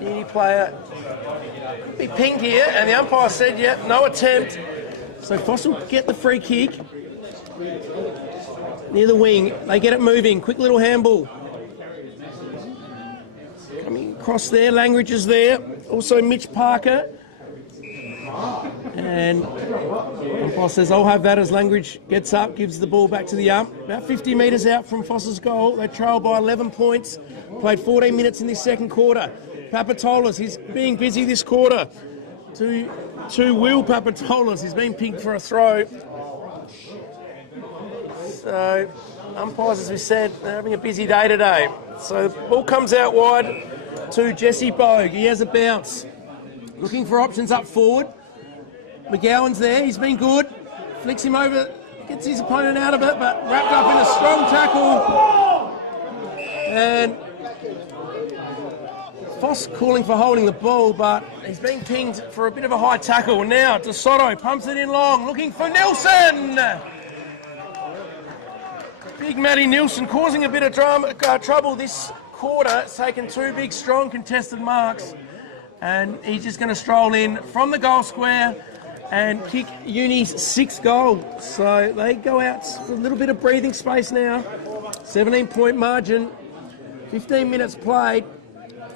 Uni player could be pinged here, and the umpire said, yeah, no attempt. So PHOS will get the free kick. Near the wing, they get it moving. Quick little handball. Coming across there, Langridge is there. Also Mitch Parker. And umpire says, I'll have that as Langridge gets up, gives the ball back to the ump. About 50 metres out from PHOS's goal. They trail by 11 points. Played 14 minutes in this second quarter. Papatolis, he's being busy this quarter. To Will Papatolis, he's been picked for a throw. So, umpires, as we said, they're having a busy day today. So the ball comes out wide to Jesse Bogue. He has a bounce. Looking for options up forward. McGowan's there, he's been good. Flicks him over, gets his opponent out of it, but wrapped up in a strong tackle. And PHOS calling for holding the ball, but he's being pinged for a bit of a high tackle. Now DeSoto pumps it in long, looking for Nielsen. Big Matty Nielsen causing a bit of trouble this quarter. It's taken 2 big, strong contested marks. And he's just going to stroll in from the goal square and kick Uni's 6th goal. So they go out for a little bit of breathing space now. 17-point margin, 15 minutes played,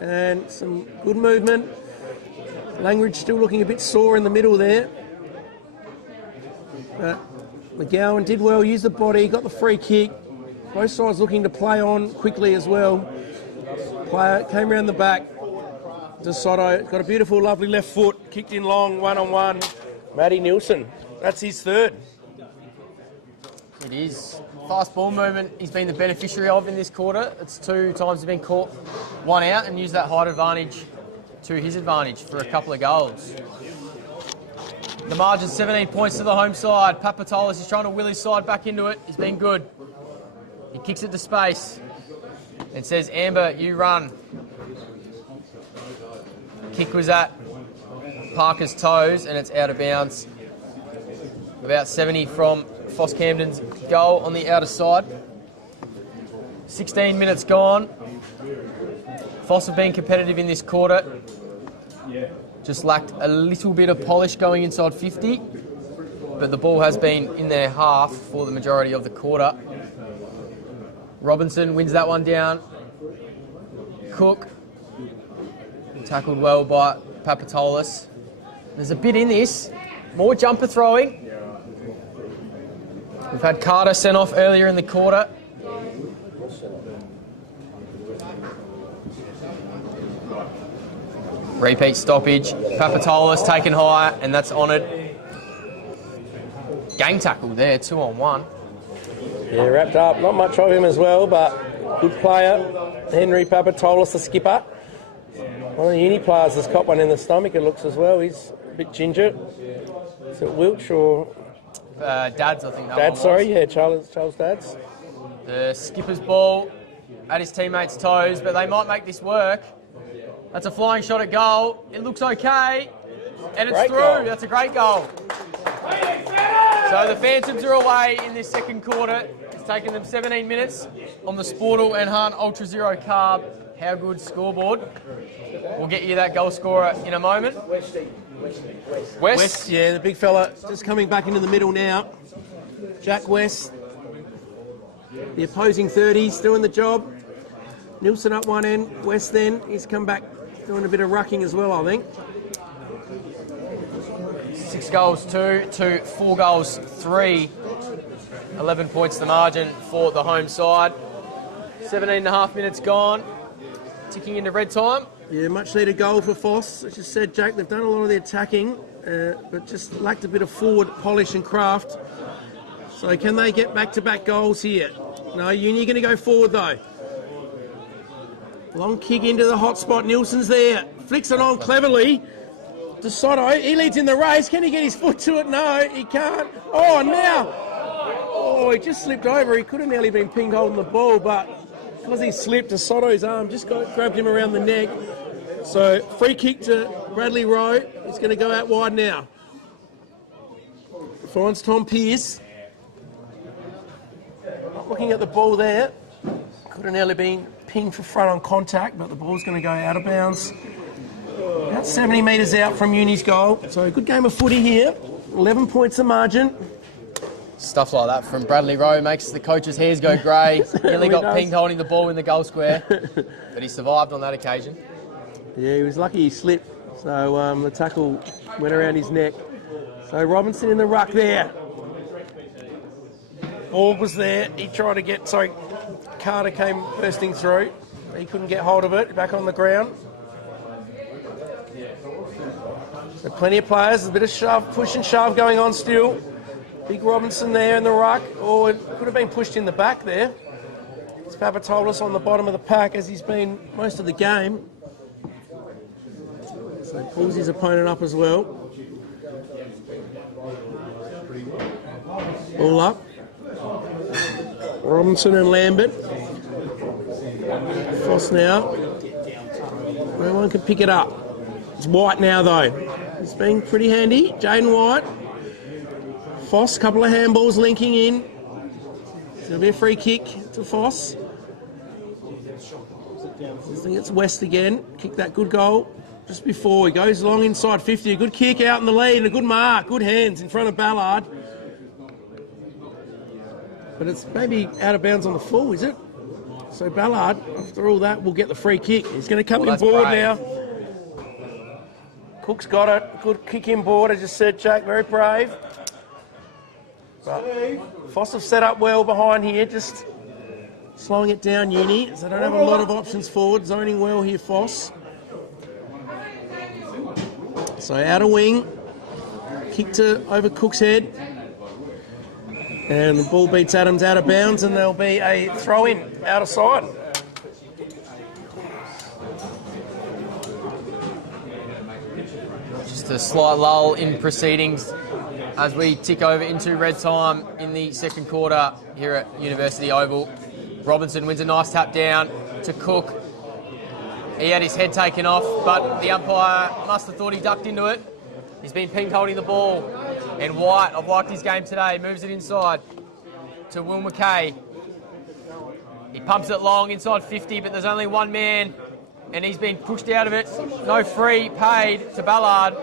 and some good movement. Langridge still looking a bit sore in the middle there. But McGowan did well, used the body, got the free kick. Both sides looking to play on quickly as well. Player came around the back. De Soto got a beautiful, lovely left foot, kicked in long, one-on-one. Matty Nielsen, that's his 3rd. It is. Fast ball movement he's been the beneficiary of in this quarter. It's 2 times he's been caught, 1 out, and used that height advantage to his advantage for a couple of goals. The margin 17 points to the home side. Papatolis is trying to will his side back into it. He's been good. He kicks it to space and says, Amber, you run. Kick was at Parker's toes and it's out of bounds. About 70 from PHOS Camden's goal on the outer side. 16 minutes gone. PHOS have been competitive in this quarter. Just lacked a little bit of polish going inside 50, but the ball has been in their half for the majority of the quarter. Robinson wins that one down. Cook, tackled well by Papatolis. There's a bit in this. More jumper throwing. We've had Carter sent off earlier in the quarter. Repeat stoppage. Papatolis taken high, and that's honoured. Gang tackle there, 2-on-1. Yeah, wrapped up. Not much of him as well, but good player. Henry Papatolis, the skipper. One of the Uni players has caught one in the stomach, it looks as well. He's a bit ginger. Is it Wilch or... Dad's, I think that Dad's, one sorry. was. Yeah, Charles Dad's. The skipper's ball at his teammates' toes, but they might make this work. That's a flying shot at goal. It looks okay, and it's Great through. goal. That's a great goal. So the Phantoms are away in this second quarter. It's taken them 17 minutes on the Sportal and Hunt Ultra Zero Carb How Good scoreboard. We'll get you that goal scorer in a moment. West. Yeah, the big fella just coming back into the middle now. Jack West, the opposing 30s, doing the job. Nielsen up one end, West then. He's come back doing a bit of rucking as well, I think. 6 goals 2 to 4 goals 3. 11 points the margin for the home side. 17.5 minutes gone. Ticking into red time. Yeah, much needed goal for PHOS. As you said, Jack, they've done a lot of the attacking, but just lacked a bit of forward polish and craft. So can they get back-to-back goals here? No, Uni going to go forward though. Long kick into the hot spot. Nielsen's there. Flicks it on cleverly. De Soto, he leads in the race. Can he get his foot to it? No, he can't. Oh, now. Oh, he just slipped over. He could have nearly been pinged holding the ball, but because he slipped, De Soto's arm just grabbed him around the neck. So, free kick to Bradley Rowe. He's going to go out wide now. Finds Tom Pearce. Not looking at the ball there. Could have nearly been pinged for front on contact, but the ball's going to go out of bounds. About 70 metres out from Uni's goal. So, a good game of footy here. 11 points the margin. Stuff like that from Bradley Rowe makes the coach's hairs go grey. Nearly got pinged holding the ball in the goal square, but he survived on that occasion. Yeah, he was lucky he slipped. So the tackle went around his neck. So Robinson in the ruck there. Ball was there. He tried to get... Sorry, Carter came bursting through. He couldn't get hold of it. Back on the ground. So plenty of players. There's a bit of shove, push and shove going on still. Big Robinson there in the ruck. Or it could have been pushed in the back there. It's Papatolis on the bottom of the pack as he's been most of the game. So he pulls his opponent up as well. All up. Robinson and Lambert. PHOS now. No one can pick it up. It's White now though. It's been pretty handy. Jaden White. PHOS, couple of handballs linking in. There'll be a free kick to PHOS. I think it's West again. Kick that good goal. just before. He goes long inside 50. A good kick out in the lead and a good mark. Good hands in front of Ballard. But it's maybe out of bounds on the full, is it? So Ballard, after all that, will get the free kick. He's going to come inboard now. Cook's got it. Good kick inboard, as you said, Jack. Very brave. But PHOS have set up well behind here, just slowing it down, Uni. So they don't have a lot of options forward. Zoning well here, PHOS. So out of wing. Kick to over Cook's head. And the ball beats Adams out of bounds, and there'll be a throw-in out of side. Just a slight lull in proceedings as we tick over into red time in the second quarter here at University Oval. Robinson wins a nice tap down to Cook. He had his head taken off, but the umpire must have thought he ducked into it. He's been ping holding the ball. And White, I've liked his game today, moves it inside to Will McKay. He pumps it long inside 50, but there's only one man, and he's been pushed out of it. No free paid to Ballard.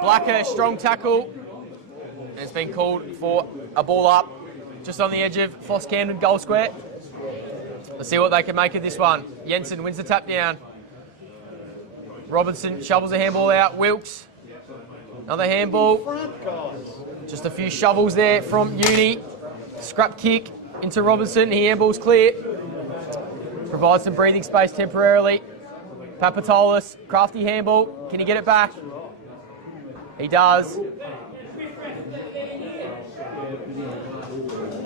Blacker, strong tackle. And it's been called for a ball up just on the edge of PHOS Camden goal square. Let's see what they can make of this one. Jensen wins the tap down. Robinson shovels the handball out. Wilkes. Another handball. Just a few shovels there from Uni. Scrap kick into Robinson. He handballs clear. Provides some breathing space temporarily. Papatolis, crafty handball. Can he get it back? He does.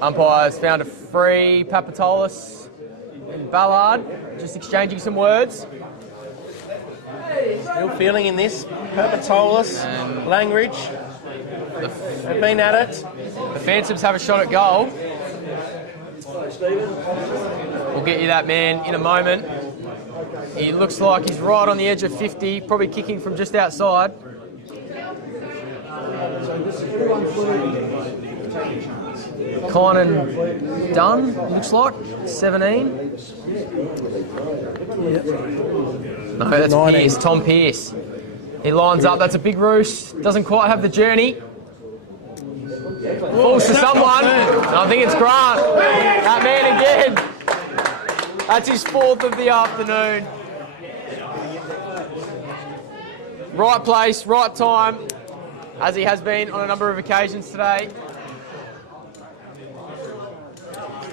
Umpires found a free. Papatolis and Ballard just exchanging some words. Still feeling in this. Papatolis, Langridge have been at it. The Phantoms have a shot at goal. We'll get you that man in a moment. He looks like he's right on the edge of 50, probably kicking from just outside. Kynan Dunn, looks like, 17. Yep. No, that's 19. Pearce, Tom Pearce. He lines up, that's a big roost. Doesn't quite have the journey. Falls to someone. I think it's Grant. That man again. That's his fourth of the afternoon. Right place, right time, as he has been on a number of occasions today.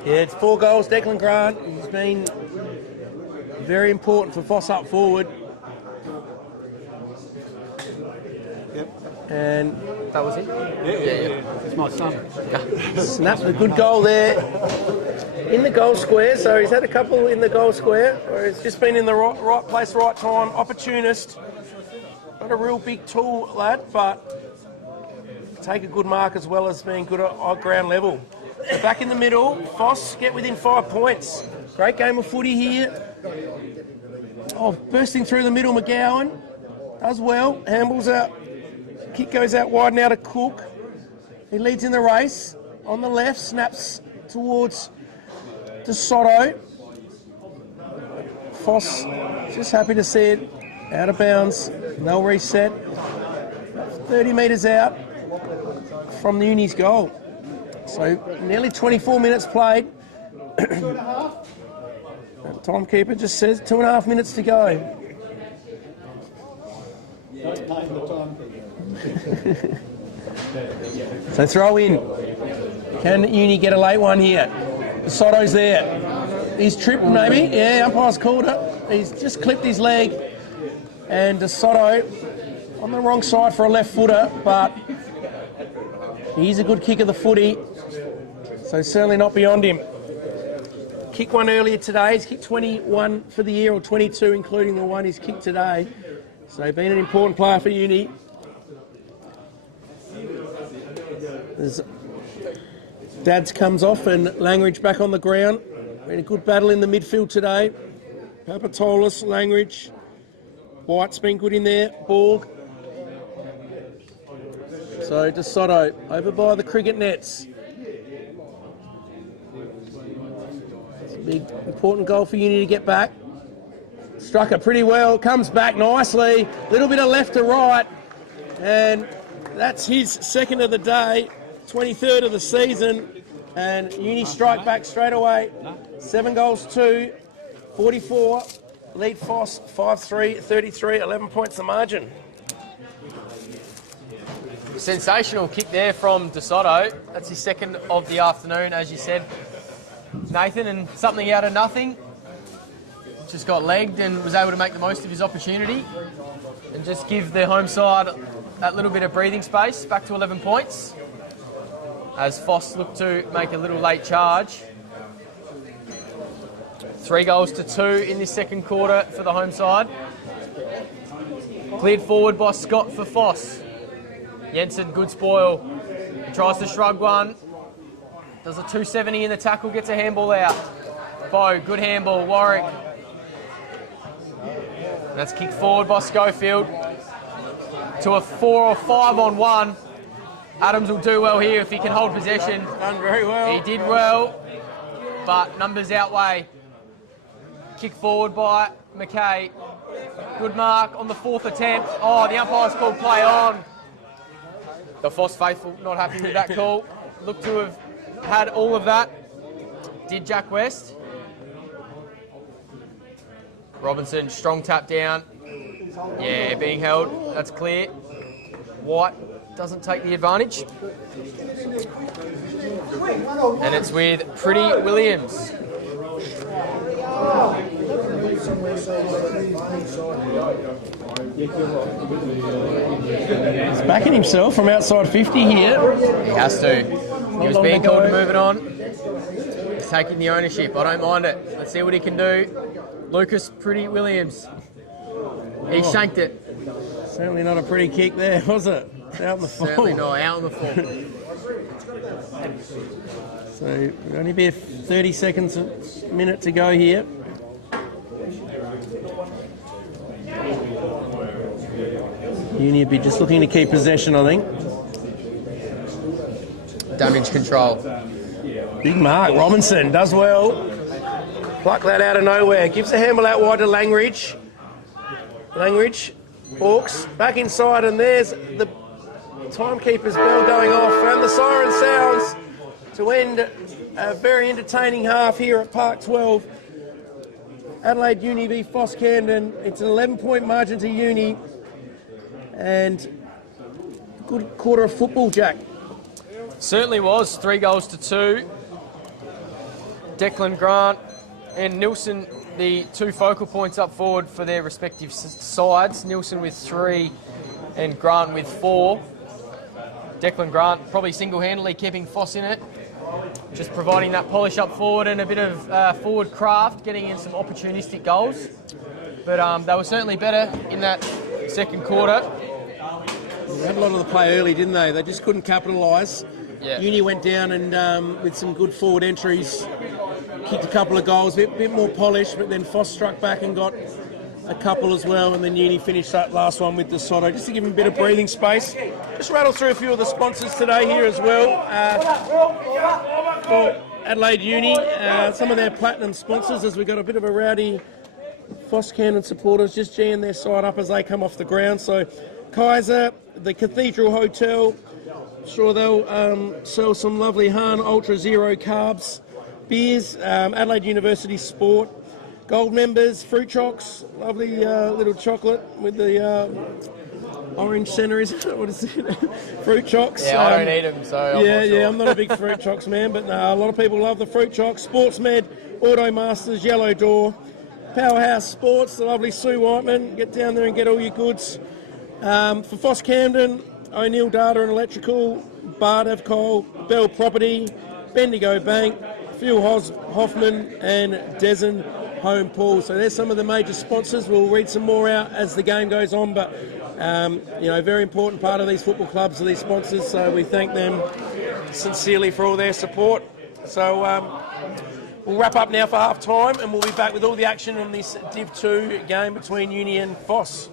Yeah, it's 4 goals. Declan Grant has been very important for PHOS up forward. Yep. And That was it? Yeah. It's my son. snapped a good goal there in the goal square. So he's had a couple in the goal square where he's just been in the right place, right time. Opportunist. Not a real big tool, lad, but take a good mark as well as being good at ground level. So back in the middle, PHOS get within 5 points. Great game of footy here. Oh, bursting through the middle, McGowan does well. Handballs out. Kick goes out wide now to Cook. He leads in the race. On the left, snaps towards DeSoto. PHOS just happy to see it out of bounds. They'll reset. 30 metres out from the Uni's goal. So nearly 24 minutes played. Timekeeper just says 2.5 minutes to go. So throw in. Can Uni get a late one here? Soto's there. He's tripped maybe. Yeah, umpire's called it. He's just clipped his leg. And DeSoto on the wrong side for a left footer, but he's a good kick of the footy. So certainly not beyond him. Kicked one earlier today. He's kicked 21 for the year, or 22 including the one he's kicked today. So been an important player for Uni. There's Dads comes off and Langridge back on the ground. Been a good battle in the midfield today. Papatolis, Langridge. White's been good in there. Borg. So DeSoto over by the cricket nets. It's a big important goal for Uni to get back. Struck it pretty well, comes back nicely, little bit of left to right, and that's his second of the day, 23rd of the season, and Uni strike back straight away. 7 goals, 2, 44, lead PHOS 5-3, 33, 11 points the margin. Sensational kick there from DeSoto. That's his second of the afternoon, as you said, Nathan, and something out of nothing. Just got legged and was able to make the most of his opportunity and just give the home side that little bit of breathing space, back to 11 points, as PHOS look to make a little late charge. 3 goals to 2 in this second quarter for the home side. Cleared forward by Scott for PHOS. Jensen, good spoil. He tries to shrug one. Does a 270 in the tackle, gets a handball out. Bo, good handball. Warwick. That's kicked forward by Schofield to a 4 or 5 on 1. Adams will do well here if he can hold possession. Done very well. He did well, but numbers outweigh. Kick forward by McKay. Good mark on the 4th attempt. Oh, the umpire's called play on. The PHOS faithful not happy with that call. Look to have had all of that. Did Jack West. Robinson, strong tap down. Yeah, being held. That's clear. White doesn't take the advantage. And it's with Pretty Williams. He's backing himself from outside 50 here. He has to. He was being told to move it on. He's taking the ownership. I don't mind it. Let's see what he can do. Lucas Pretty Williams. He shanked it. Certainly not a pretty kick there, was it? It's out in the full. Certainly not. Out in the full. So it'll only be 30 seconds, a minute to go here. Uni will be just looking to keep possession, I think. Damage control. Big mark. Robinson does well. Pluck that out of nowhere. Gives the handle out wide to Langridge. Langridge, Hawks, back inside, and there's the timekeeper's bell going off, and the siren sounds to end a very entertaining half here at Park 12. Adelaide Uni v PHOS Camden. It's an 11-point margin to Uni, and good quarter of football, Jack. Certainly was. 3 goals to 2. Declan Grant and Nilsson, the 2 focal points up forward for their respective sides. Nilsson with 3 and Grant with 4. Declan Grant probably single-handedly keeping PHOS in it, just providing that polish up forward and a bit of forward craft, getting in some opportunistic goals. But they were certainly better in that second quarter. They had a lot of the play early, didn't they? They just couldn't capitalise. Yeah. Uni went down and with some good forward entries, kicked a couple of goals, a bit more polish, but then PHOS struck back and got a couple as well, and then Uni finished that last one with DeSoto, just to give him a bit of breathing space. Just rattle through a few of the sponsors today here as well. For Adelaide Uni, some of their platinum sponsors, as we got a bit of a rowdy PHOS Camden supporters just geeing their side up as they come off the ground. So Kaiser, the Cathedral Hotel, sure they'll sell some lovely Han Ultra Zero Carbs beers. Adelaide University Sport, Gold members, Fruit Chocks, lovely little chocolate with the orange centre, is it? What is it? Fruit Chocks. Yeah, I don't eat them, so I'm not a big Fruit Chocks man, but no, a lot of people love the Fruit Chocks. Sportsmed, Auto Masters, Yellow Door, Powerhouse Sports, the lovely Sue Whiteman. Get down there and get all your goods. For PHOS Camden, O'Neill Data and Electrical, Bard Avcol, Bell Property, Bendigo Bank, Phil Hoffman and Dezen Home Pool. So there's some of the major sponsors. We'll read some more out as the game goes on, but very important part of these football clubs are these sponsors, so we thank them sincerely for all their support. So we'll wrap up now for half time, and we'll be back with all the action on this Div 2 game between Uni and PHOS.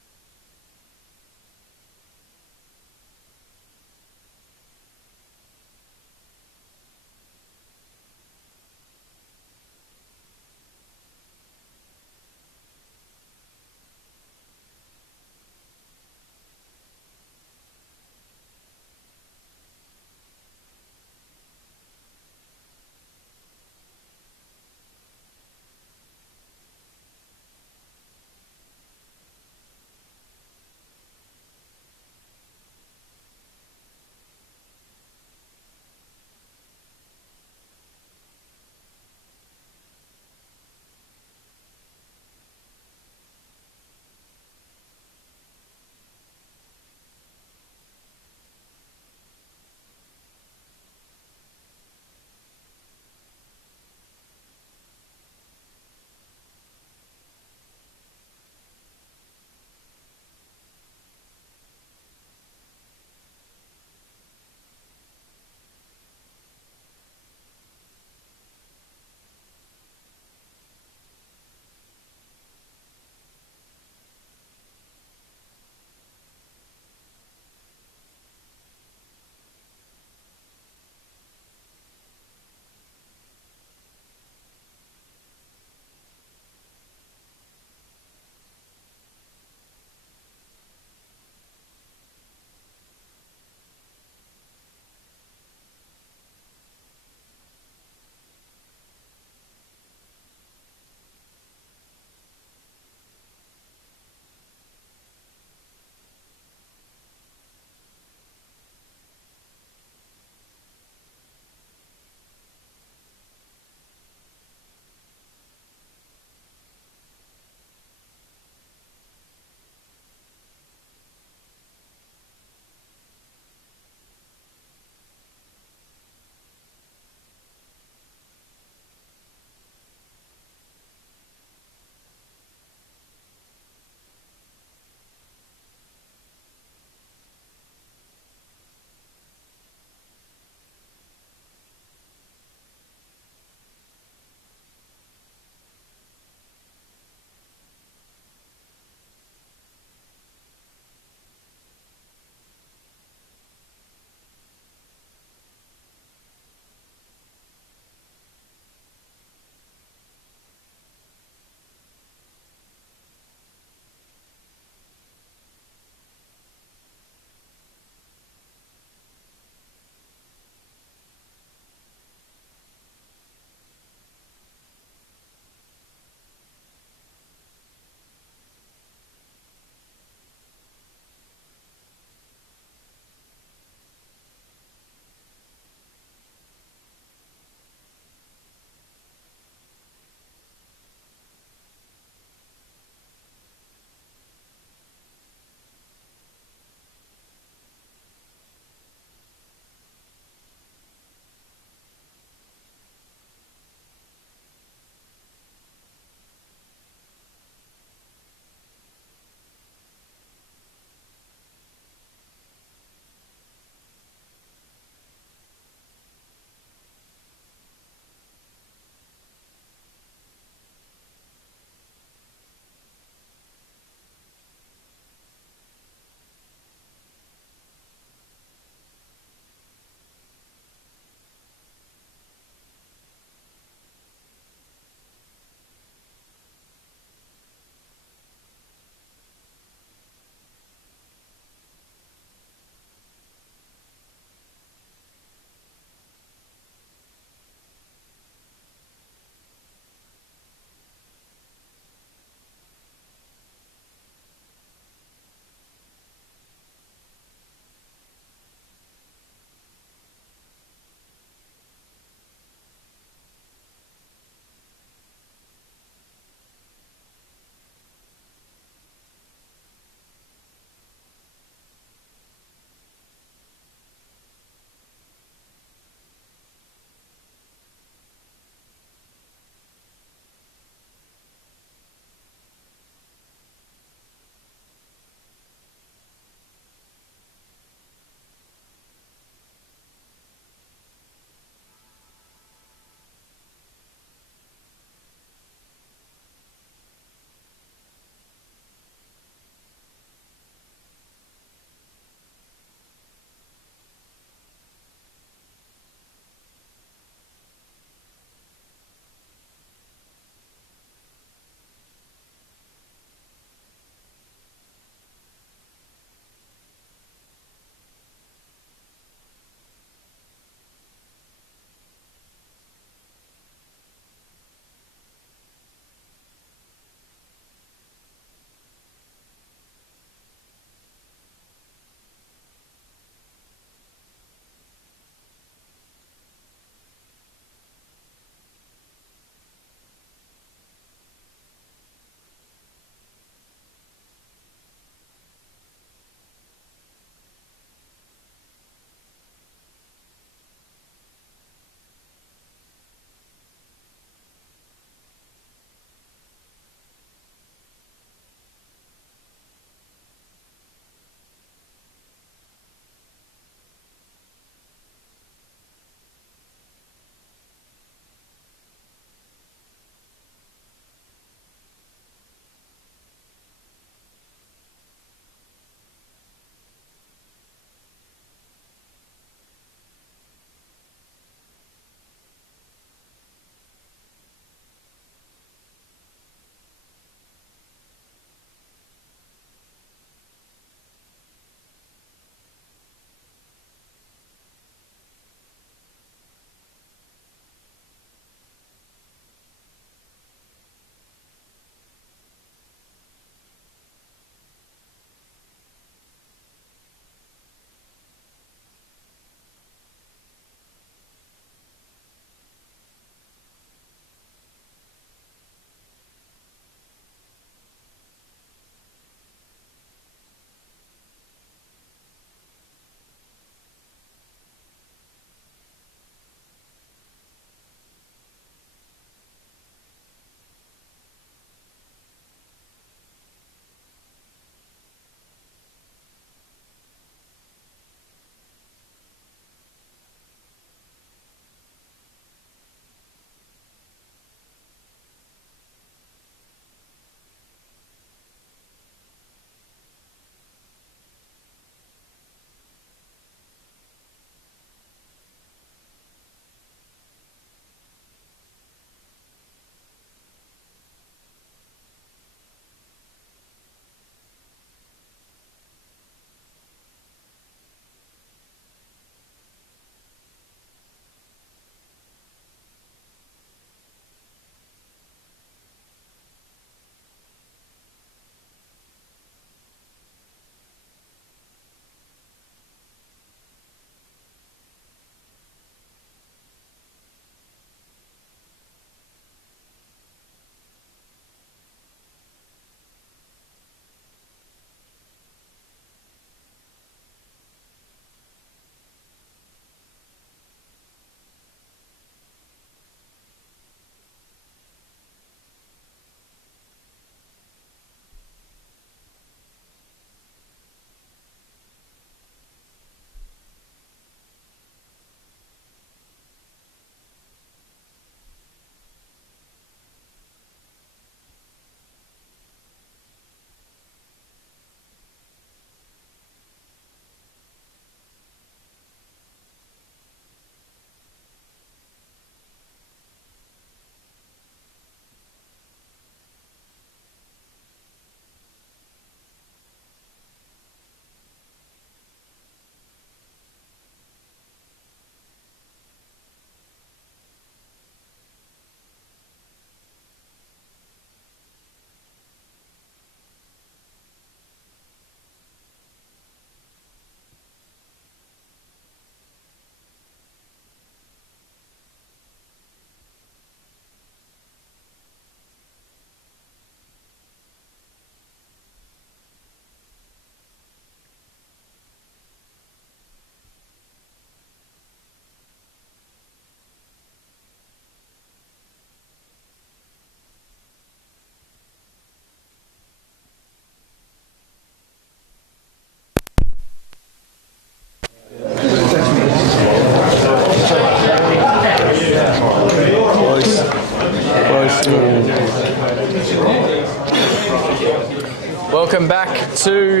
Welcome back to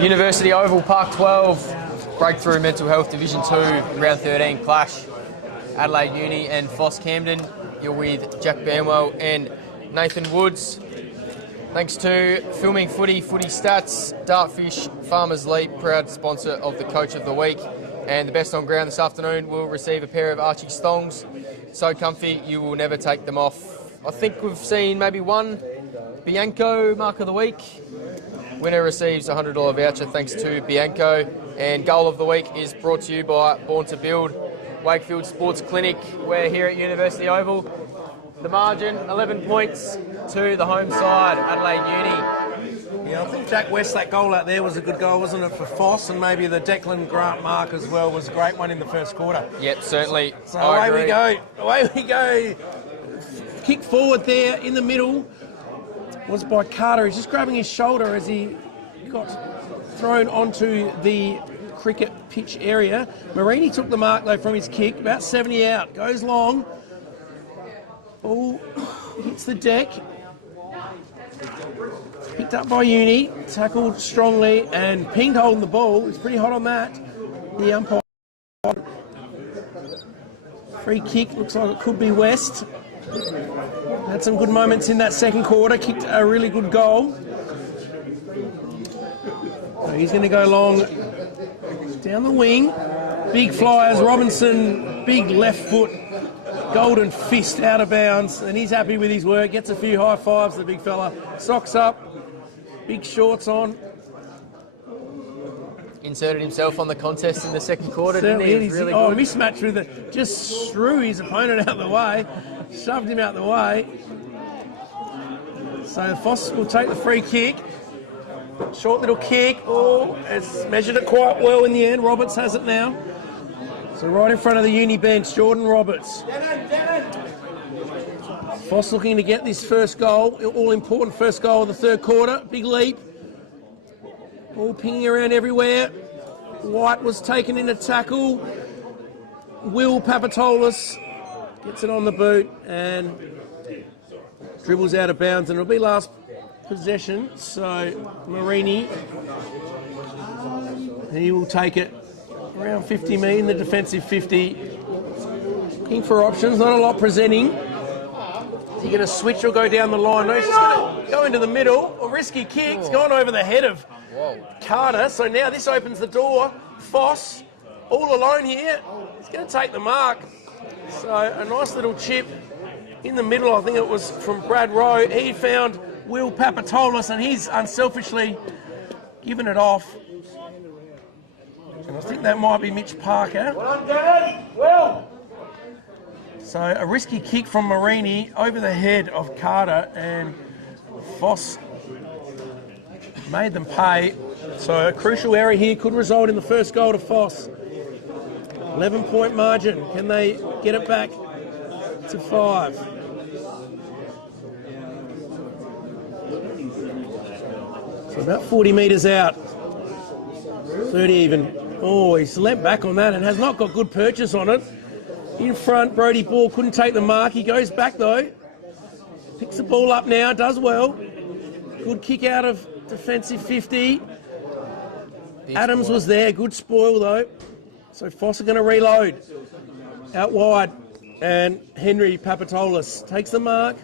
University Oval, Park 12, Breakthrough Mental Health Division 2, Round 13 clash. Adelaide Uni and PHOS Camden. You're with Jack Banwell and Nathan Woods. Thanks to Filming Footy, Footy Stats, Dartfish, Farmers Leap, proud sponsor of the Coach of the Week. And the best on ground this afternoon will receive a pair of Archie Stongs. So comfy, you will never take them off. I think we've seen maybe one Bianco Mark of the Week. Winner receives a $100 voucher thanks to Bianco. And Goal of the Week is brought to you by Born to Build, Wakefield Sports Clinic. We're here at University Oval. The margin, 11 points to the home side, Adelaide Uni. Yeah, I think Jack West, that goal out there was a good goal, wasn't it, for PHOS? And maybe the Declan Grant mark as well was a great one in the first quarter. Yep, certainly. So away we go. Kick forward there in the middle was by Carter. He's just grabbing his shoulder as he got thrown onto the cricket pitch area. Marini took the mark though from his kick, about 70 out, goes long. Ball hits the deck. Picked up by Uni, tackled strongly and pinged holding the ball. It's pretty hot on that. The umpire. Free kick, looks like it could be West. Had some good moments in that second quarter, kicked a really good goal. So he's going to go long down the wing. Big flyers, Robinson, big left foot, golden fist out of bounds, and he's happy with his work. Gets a few high fives, the big fella. Socks up, big shorts on. Inserted himself on the contest in the second quarter, didn't he? It was really good. Mismatch with it. Just threw his opponent out the way, shoved him out the way. So PHOS will take the free kick. Short little kick. Oh, has measured it quite well in the end. Roberts has it now. So right in front of the Uni bench, Jordan Roberts. PHOS looking to get this first goal, all-important first goal of the third quarter. Big leap. Ball pinging around everywhere. White was taken in a tackle. Will Papatolis gets it on the boot and dribbles out of bounds, and it'll be last possession. So Marini, he will take it around 50 metres in the defensive 50. Looking for options, not a lot presenting. Is he going to switch or go down the line? No, he's just going to go into the middle. A risky kick. It's gone over the head of Carter. So now this opens the door. PHOS, all alone here. He's going to take the mark. So a nice little chip in the middle. I think it was from Brad Rowe. He found Will Papatolis and he's unselfishly given it off. And I think that might be Mitch Parker. Well done, Dad. Well. So a risky kick from Marini over the head of Carter, and PHOS made them pay. So a crucial error here could result in the first goal to PHOS. 11-point margin. Can they get it back to 5? So about 40 metres out. 30 even. Oh, he's leapt back on that and has not got good purchase on it. In front, Brody Ball couldn't take the mark. He goes back though. Picks the ball up now, does well. Good kick out of defensive 50. Adams was there, good spoil though. So PHOS are going to reload. Out wide, and Henry Papatolis takes the mark.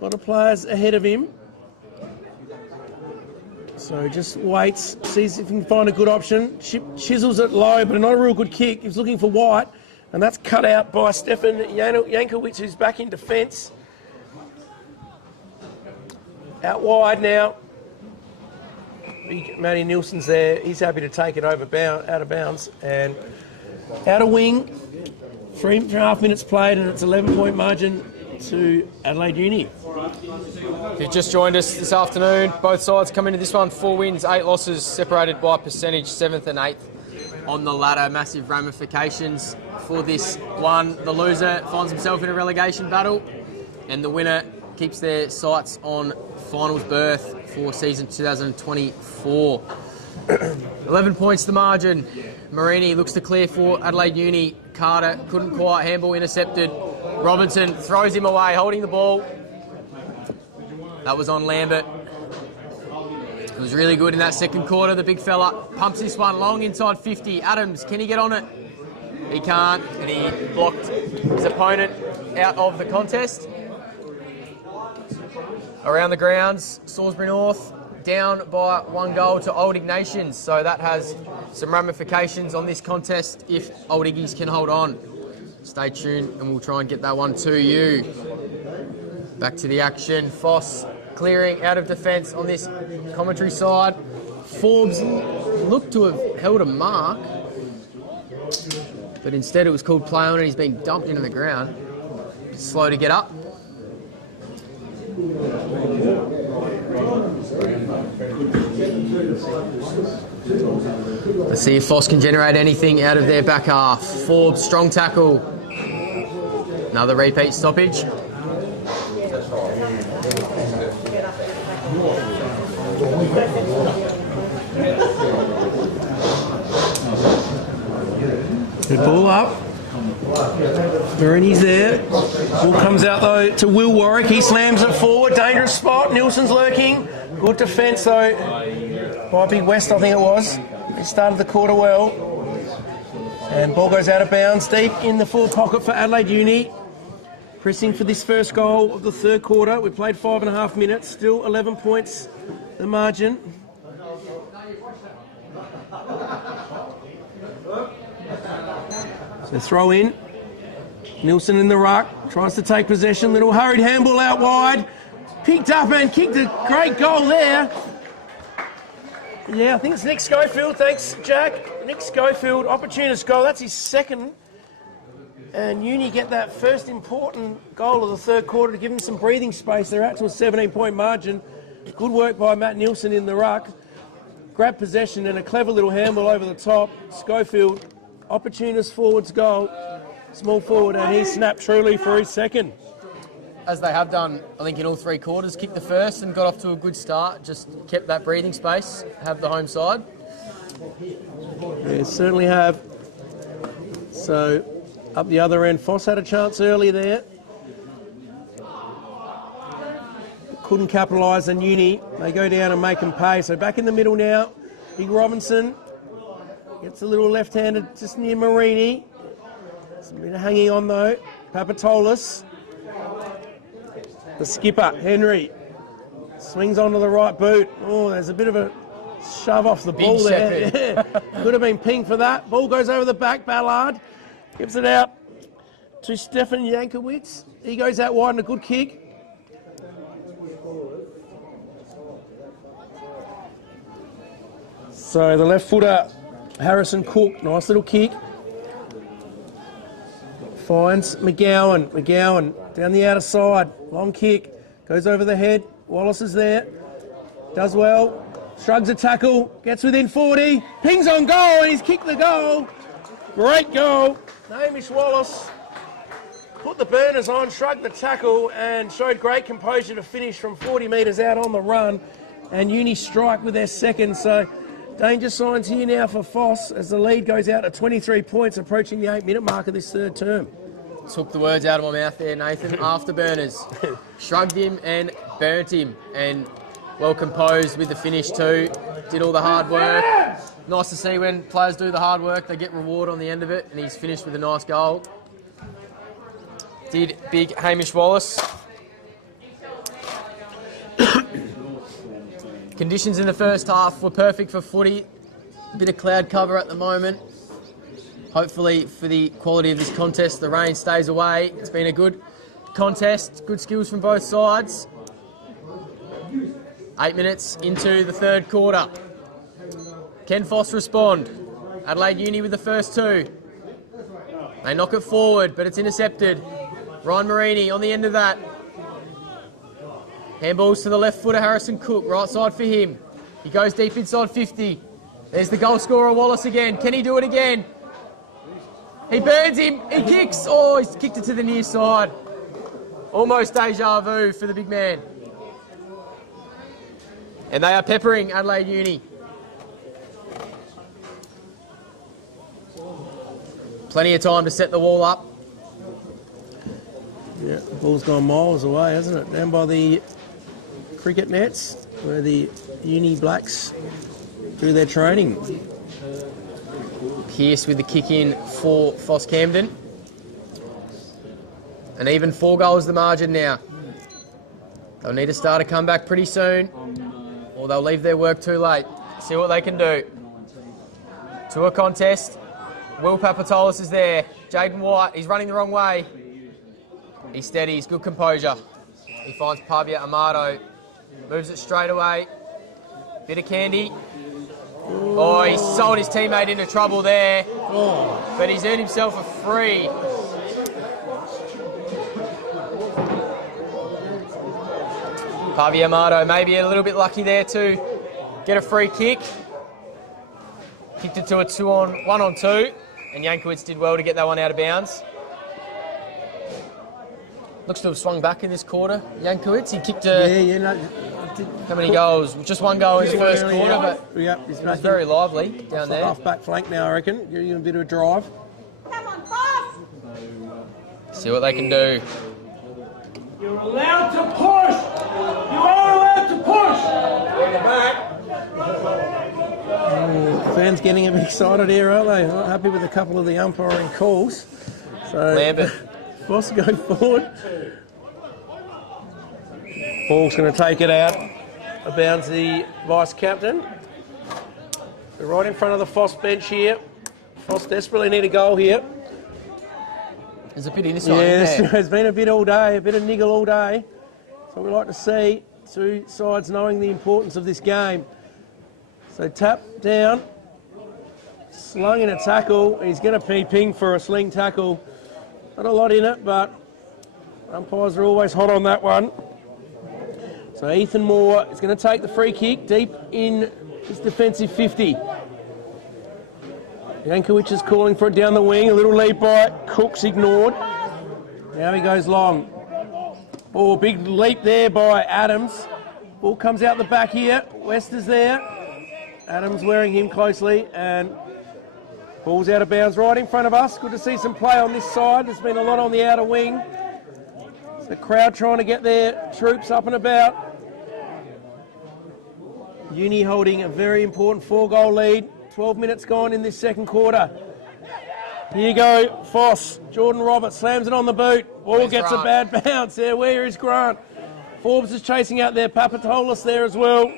A lot of players ahead of him. So just waits, sees if he can find a good option. Chisels it low, but not a real good kick. He's looking for White, and that's cut out by Stefan Jankovic, who's back in defence. Out wide now. Matty Nielsen's there. He's happy to take it out of bounds. And out of wing, 3.5 minutes played, and it's 11-point margin to Adelaide Uni. If you've just joined us this afternoon, both sides come into this one 4 wins, 8 losses, separated by percentage, 7th and 8th on the ladder. Massive ramifications for this one. The loser finds himself in a relegation battle, and the winner keeps their sights on finals berth for season 2024. 11 points the margin. Marini looks to clear for Adelaide Uni. Carter couldn't quite, handball intercepted. Robinson throws him away, holding the ball. That was on Lambert. It was really good in that second quarter. The big fella pumps this one long inside 50. Adams, can he get on it? He can't, and he blocked his opponent out of the contest. Around the grounds, Salisbury North down by 1 goal to Old Ignatians, so that has some ramifications on this contest if Old Iggies can hold on. Stay tuned and we'll try and get that one to you. Back to the action. PHOS clearing out of defence on this commentary side. Forbes looked to have held a mark, but instead it was called play on and he's been dumped into the ground. Slow to get up. Let's see if PHOS can generate anything out of their back half. Forbes, strong tackle. Another repeat stoppage. Good ball up. Marini's there. Ball comes out though to Will Warwick. He slams it forward. Dangerous spot. Nilsson's lurking. Good defence though by Big West, I think it was. He started the quarter well. And ball goes out of bounds. Deep in the forward pocket for Adelaide Uni. Pressing for this first goal of the third quarter. We played 5.5 minutes. Still 11 points the margin. So throw in. Nilsson in the ruck. Tries to take possession. Little hurried handball out wide. Picked up and kicked a great goal there. Yeah, I think it's Nick Schofield. Thanks, Jack. Nick Schofield, opportunist goal. That's his second. And Uni get that first important goal of the third quarter to give them some breathing space. They're out to a 17-point margin. Good work by Matt Nilsson in the ruck. Grab possession and a clever little handball over the top. Schofield, opportunist forwards goal. Small forward, and he snapped truly for his second. As they have done, I think, in all 3 quarters, kicked the first and got off to a good start. Just kept that breathing space, have the home side. Yeah, certainly have. So, up the other end, PHOS had a chance early there. Couldn't capitalise on Uni. They go down and make them pay. So back in the middle now, Big Robinson gets a little left-handed just near Marini. Some bit of hanging on though. Papatolis. The skipper, Henry, swings onto the right boot. Oh, there's a bit of a shove off the ball there. Yeah. Could have been pinged for that. Ball goes over the back. Ballard gives it out to Stefan Jankowicz. He goes out wide and a good kick. So the left footer, Harrison Cook, nice little kick. Finds McGowan. McGowan down the outer side. Long kick. Goes over the head. Wallace is there. Does well. Shrugs a tackle. Gets within 40. Pings on goal and he's kicked the goal. Great goal. Hamish Wallace put the burners on, shrugged the tackle and showed great composure to finish from 40 metres out on the run. And Uni strike with their second. So danger signs here now for PHOS as the lead goes out to 23 points, approaching the 8-minute mark of this third term. Took the words out of my mouth there, Nathan. Afterburners. Shrugged him and burnt him. And well composed with the finish too. Did all the hard work. Nice to see when players do the hard work, they get reward on the end of it. And he's finished with a nice goal. Did big Hamish Wallace. Conditions in the first half were perfect for footy. A bit of cloud cover at the moment. Hopefully for the quality of this contest, the rain stays away. It's been a good contest, good skills from both sides. 8 minutes into the third quarter. Can PHOS respond? Adelaide Uni with the first 2. They knock it forward, but it's intercepted. Ryan Marini on the end of that. Handballs to the left footer, Harrison Cook, right side for him. He goes deep inside 50. There's the goal scorer, Wallace again. Can he do it again? He burns him, he kicks. Oh, he's kicked it to the near side. Almost deja vu for the big man. And they are peppering Adelaide Uni. Plenty of time to set the wall up. Yeah, the ball's gone miles away, hasn't it? Down by the cricket nets where the Uni Blacks do their training. Pierce with the kick in for PHOS Camden. And even 4 goals the margin now. They'll need to start a comeback pretty soon, or they'll leave their work too late. See what they can do. To a contest. Will Papatolis is there. Jaden White, he's running the wrong way. He's steady, he's good composure. He finds Pavia Amato. Moves it straight away. Bit of candy. Oh, he's sold his teammate into trouble there. But he's earned himself a free. Pavia Amato maybe a little bit lucky there to get a free kick. Kicked it to a 1-on-2. And Jankowicz did well to get that one out of bounds. Looks to have swung back in this quarter. Jankowicz, he kicked a... How many goals? Just 1 goal in his first quarter, but he's was very lively down there. Half back flank now, I reckon. Giving him a bit of a drive. Come on, boss! See what they can do. You're allowed to push! You are allowed to push! In the back. Fans getting a bit excited here, aren't they? Not happy with a couple of the umpiring calls. So Lambert. Foss go forward. Ball's going to take it out. Abounds the vice captain. They're right in front of the Foss bench here. Foss desperately need a goal here. There's a bit in this one, Yeah, isn't there? there's been a bit all day, a bit of niggle all day. So we like to see two sides knowing the importance of this game. So tap down, slung in a tackle. He's going to be pinged for a sling tackle. Not a lot in it, but umpires are always hot on that one. So Ethan Moore is going to take the free kick deep in his defensive 50. Jankowicz is calling for it down the wing. A little lead by Cook's ignored. Now he goes long. Oh, big leap there by Adams. Ball comes out the back here. West is there. Adams wearing him closely, and ball's out of bounds right in front of us. Good to see some play on this side. There's been a lot on the outer wing. It's the crowd trying to get their troops up and about. Uni holding a very important 4-goal lead. 12 minutes gone in this second quarter. Here you go, Foss. Jordan Roberts slams it on the boot. Ball gets a bad bounce there. Where is Grant? Forbes is chasing out there. Papatolis there as well.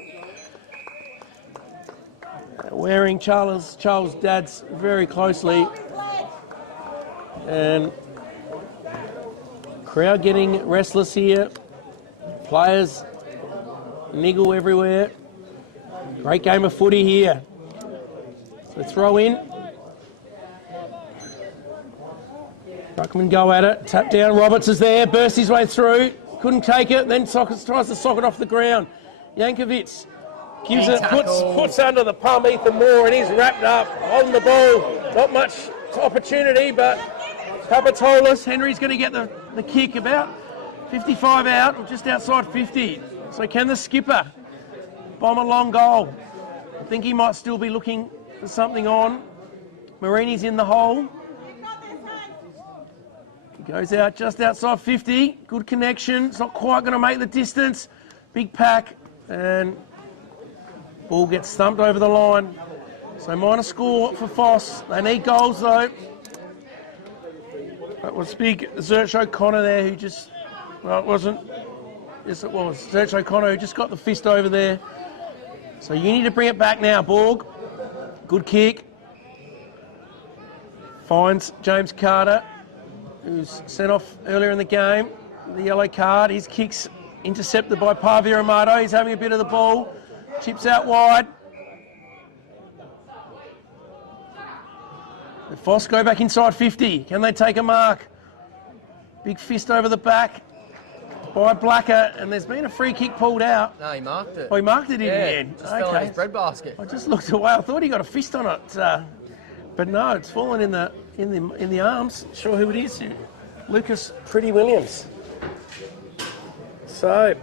Wearing Charles Dad's very closely. And crowd getting restless here. Players niggle everywhere. Great game of footy here. So throw in. Ruckman go at it. Tap down. Roberts is there. Burst his way through. Couldn't take it. Then tries to sock it off the ground. Jankowicz gives it, puts under the palm Ethan Moore, and he's wrapped up on the ball. Not much opportunity, but Papatolis, Henry's going to get the kick about 55 out, just outside 50. So can the skipper bomb a long goal? I think he might still be looking for something on. Marini's in the hole. He goes out just outside 50. Good connection. It's not quite going to make the distance. Big pack, and ball gets stumped over the line. So minor score for Foss. They need goals though. That was big Zerch O'Connor there who just, well, it wasn't. Yes, it was. Zerch O'Connor who just got the fist over there. So you need to bring it back now, Borg. Good kick. Finds James Carter, who's sent off earlier in the game. The yellow card. His kick's intercepted by Pavia Amato. He's having a bit of the ball. Chips out wide. The Foss go back inside 50. Can they take a mark? Big fist over the back by Blacker, and there's been a free kick pulled out. No, he marked it. Oh, he marked it in the end. Just fell in his breadbasket. I just looked away. I thought he got a fist on it, but no, it's fallen in the arms. Not sure who it is. Lucas Pretty Williams. So,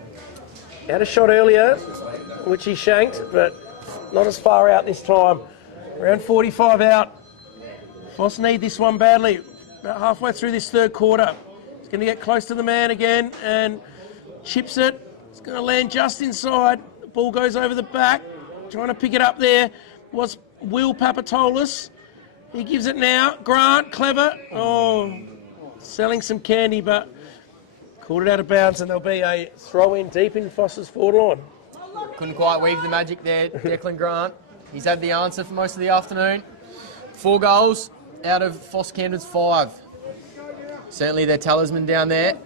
had a shot earlier, which he shanked, but not as far out this time. Around 45 out. Foss need this one badly. About halfway through this third quarter. He's going to get close to the man again and chips it. It's going to land just inside. The ball goes over the back. Trying to pick it up there was Will Papatolis. He gives it now. Grant, clever. Oh, selling some candy, but caught it out of bounds, and there'll be a throw in deep in Foss's forward line. Couldn't quite weave the magic there, Declan Grant. He's had the answer for most of the afternoon. 4 goals out of PHOS Camden's 5. Certainly their talisman down there.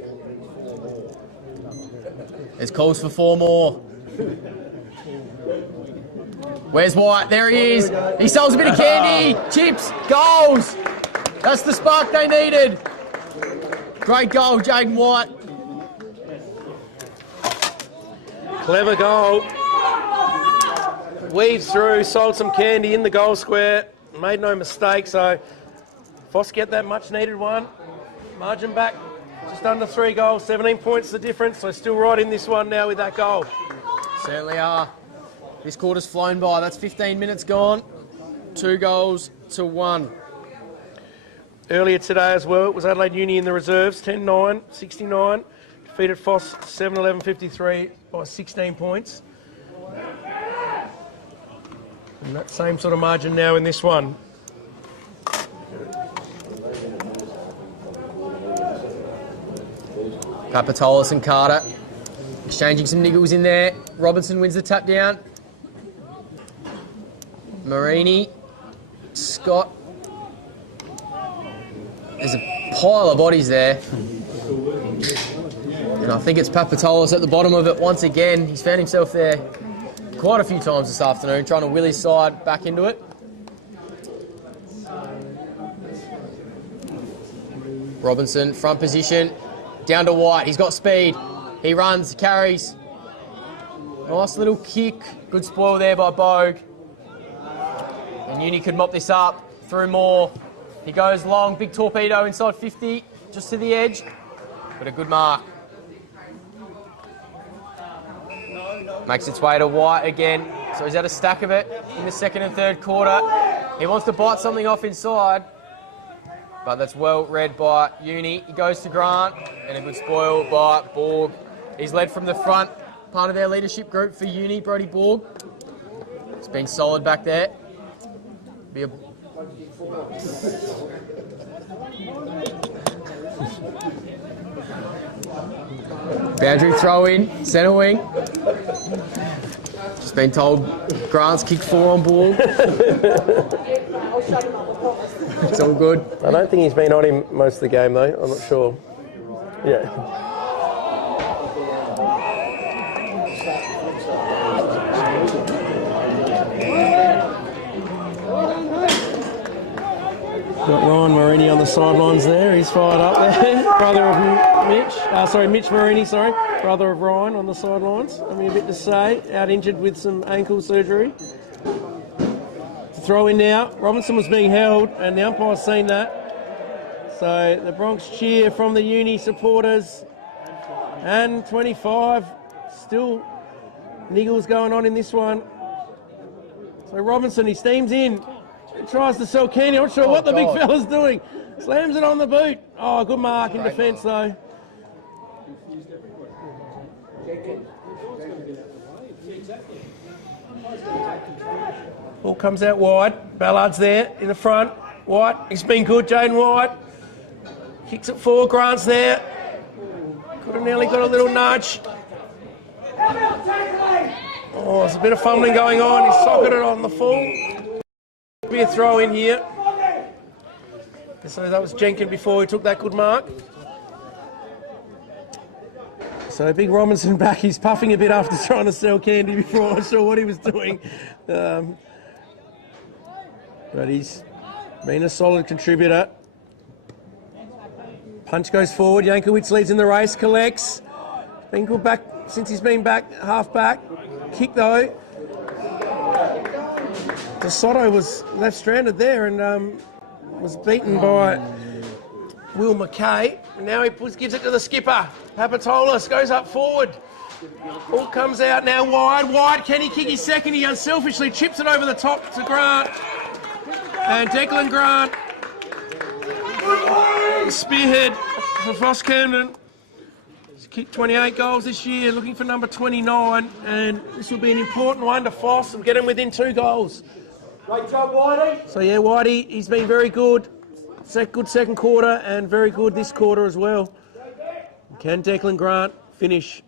There's calls for 4 more. Where's White? There he is. He sells a bit of candy. Chips. Goals. That's the spark they needed. Great goal, Jaden White. Clever goal. Weaves through, sold some candy in the goal square. Made no mistake, so PHOS get that much needed one. Margin back just under 3 goals, 17 points the difference, so still right in this one now with that goal. Certainly are. This quarter's flown by. That's 15 minutes gone. 2 goals to 1. Earlier today as well, it was Adelaide Uni in the reserves, 10-9, 69. Defeated PHOS 7-11-53 by 16 points. And that same sort of margin now in this one. Papatolis and Carter exchanging some niggles in there. Robinson wins the tap down. Marini, Scott. There's a pile of bodies there. And I think it's Papatolis at the bottom of it once again. He's found himself there quite a few times this afternoon, trying to will his side back into it. Robinson, front position, down to White. He's got speed. He runs, carries. Nice little kick. Good spoil there by Bogue. And Uni could mop this up through more. He goes long, big torpedo inside 50, just to the edge. But a good mark. Makes its way to White again. So he's had a stack of it in the second and third quarter. He wants to bite something off inside. But that's well read by Uni. He goes to Grant, and a good spoil by Borg. He's led from the front, part of their leadership group for Uni, Brody Borg. It's been solid back there. Be a boundary throw in, centre wing. Just been told Grant's kicked 4 on ball. It's all good. I don't think he's been on him most of the game though, I'm not sure. Yeah. Got Ryan Marini on the sidelines there. He's fired up there. Brother of Mitch Marini, brother of Ryan on the sidelines. Having a bit to say. Out injured with some ankle surgery. Throw in now. Robinson was being held, and the umpire's seen that. So the Bronx cheer from the Uni supporters. And 25. Still niggles going on in this one. So Robinson, he steams in. Tries to sell candy. I'm not sure what the big fella's doing. Slams it on the boot. Oh, good mark in defence though. Ball comes out wide. Ballard's there in the front. White, he's been good. Jaden White kicks it forward. Grant's there. Could have nearly got a little nudge. Oh, there's a bit of fumbling going on. He's socketed on the full. Be a throw in here. So that was Jenkins before he took that good mark. So big Robinson back. He's puffing a bit after trying to sell candy before. I'm not sure what he was doing. But he's been a solid contributor. Punch goes forward. Jankowicz leads in the race. Collects. Been good back since he's been back, half back. Kick though. DeSoto was left stranded there and was beaten by Will McKay. And now he gives it to the skipper. Papatolis goes up forward. Ball comes out now wide. Wide, can he kick his second? He unselfishly chips it over the top to Grant. And Declan Grant. Spearhead for PHOS Camden. kicked 28 goals this year, looking for number 29, and this will be an important one to PHOS and get him within 2 goals. Great job, Whitey. So yeah, Whitey, he's been very good. Good second quarter and very good this quarter as well. Can Declan Grant finish?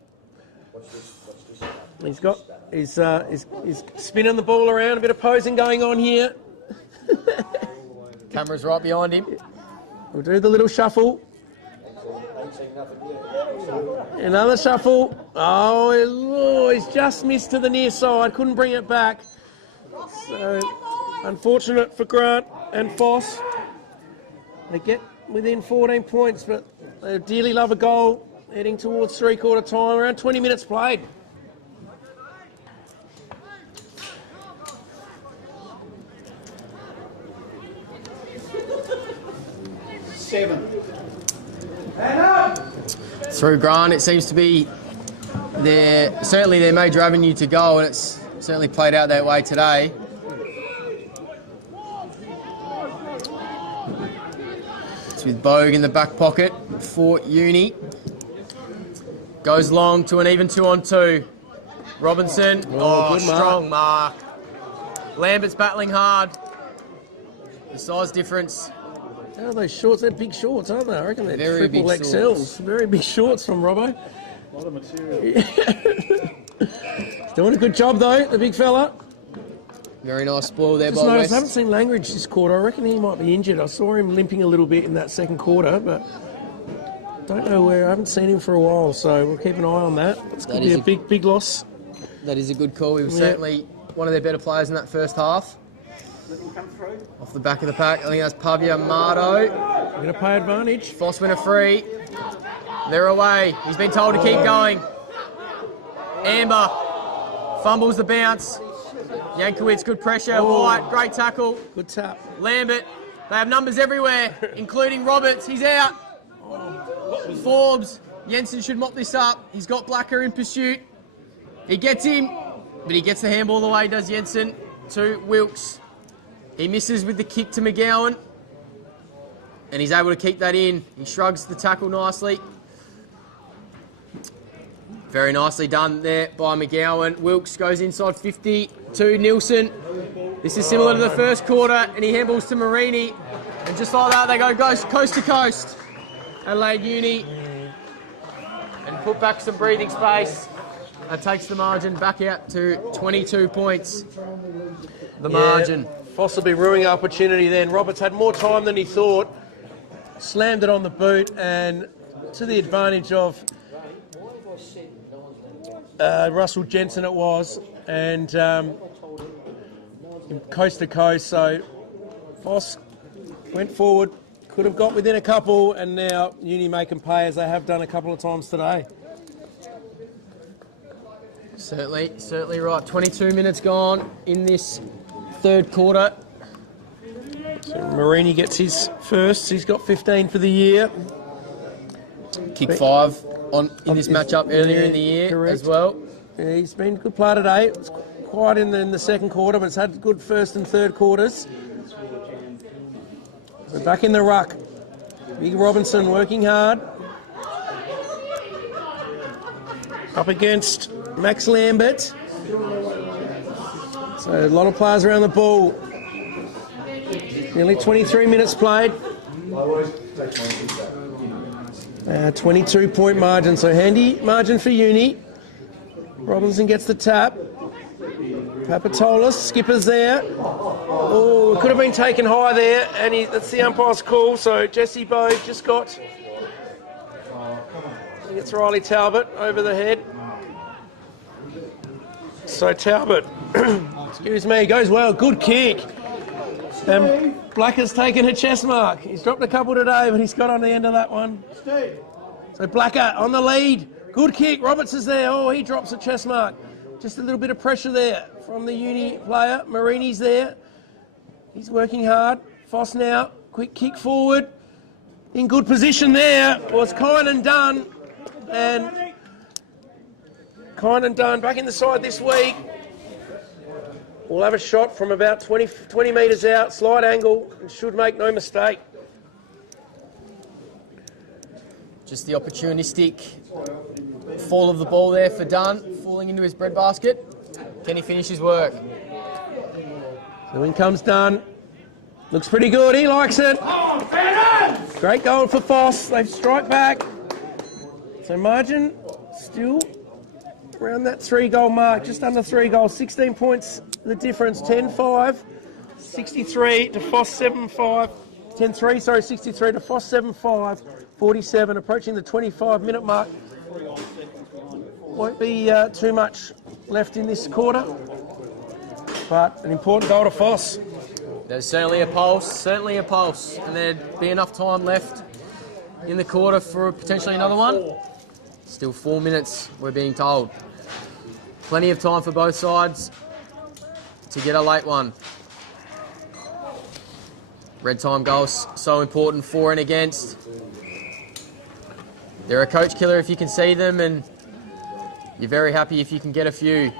He's got he's spinning the ball around, a bit of posing going on here. Camera's right behind him. We'll do the little shuffle. Another shuffle. Oh, he's just missed to the near side. Couldn't bring it back. So, unfortunate for Grant and PHOS. They get within 14 points, but they dearly love a goal. Heading towards three-quarter time. Around 20 minutes played. Through Grant, it seems to be certainly their major avenue to goal, and it's certainly played out that way today. It's with Bogue in the back pocket for Uni. Goes long to an even 2-on-2. Robinson, good strong mark. Lambert's battling hard. The size difference. How are those shorts? They're big shorts, aren't they? I reckon they're Very triple big XLs. shorts. Very big shorts from Robbo. A lot of material. He's doing a good job though, the big fella. Very nice spoil there Just by noticed, I West. haven't seen Langridge this quarter. I reckon he might be injured. I saw him limping a little bit in that second quarter, but don't know where. I haven't seen him for a while, so we'll keep an eye on that. It's going to be a big loss. That is a good call. He was certainly one of their better players in that first half. Off the back of the pack, I think that's Pavia Mardo. Going to pay advantage. PHOS win a free. They're away. He's been told to keep going. Amber fumbles the bounce. Yankowitz, good pressure. White, great tackle. Good tap. Lambert, they have numbers everywhere, including Roberts. He's out. Forbes, Jensen should mop this up. He's got Blacker in pursuit. He gets him, but he gets the handball away, does Jensen, to Wilkes. He misses with the kick to McGowan, and he's able to keep that in. He shrugs the tackle nicely. Very nicely done there by McGowan. Wilkes goes inside 50 to Nielsen. This is similar to the first quarter, and he handballs to Marini. And just like that, they go coast to coast. Adelaide Uni. And put back some breathing space. That takes the margin back out to 22 points. The margin. Possibly ruining opportunity then. Roberts had more time than he thought. Slammed it on the boot, and to the advantage of Russell Jensen it was, and coast to coast. So PHOS went forward, could have got within a couple, and now Uni make them pay as they have done a couple of times today. Certainly right. 22 minutes gone in this third quarter. So Marini gets his first. He's got 15 for the year. Kick 5 in this matchup earlier in the year as well. Yeah, he's been a good player today. It was quiet in the second quarter, but it's had good first and third quarters. So back in the ruck. Big Robinson working hard. Up against Max Lambert. So a lot of players around the ball. Nearly 23 minutes played. 22-point margin, so handy margin for Uni. Robinson gets the tap. Papatolis, skipper's there. Oh, it could have been taken high there, and that's the umpire's call. So Jesse Bogue just got, I think it's Riley Talbot over the head. So Talbot, excuse me, goes well, good kick. And Blacker's taken a chest mark. He's dropped a couple today, but he's got on the end of that one. So Blacker on the lead. Good kick. Roberts is there. Oh, he drops a chest mark. Just a little bit of pressure there from the Uni player. Marini's there. He's working hard. PHOS now. Quick kick forward. In good position there. Was Kind and Dunn. And Kind and Dunn back in the side this week. We'll have a shot from about 20 metres out, slight angle, and should make no mistake. Just the opportunistic fall of the ball there for Dunn, falling into his breadbasket. Can he finish his work? So in comes Dunn. Looks pretty good, he likes it. Great goal for PHOS, they strike back. So margin still around that 3-goal mark, just under 3 goals, 16 points the difference, 10-5, 63 to PHOS 7-5, 10-3, sorry, 63 to PHOS 7-5, 47, approaching the 25-minute mark. Won't be too much left in this quarter, but an important goal to PHOS. There's certainly a pulse, and there'd be enough time left in the quarter for potentially another one. Still 4 minutes, we're being told. Plenty of time for both sides to get a late one. Red time goals, so important for and against. They're a coach killer if you can see them, and you're very happy if you can get a few.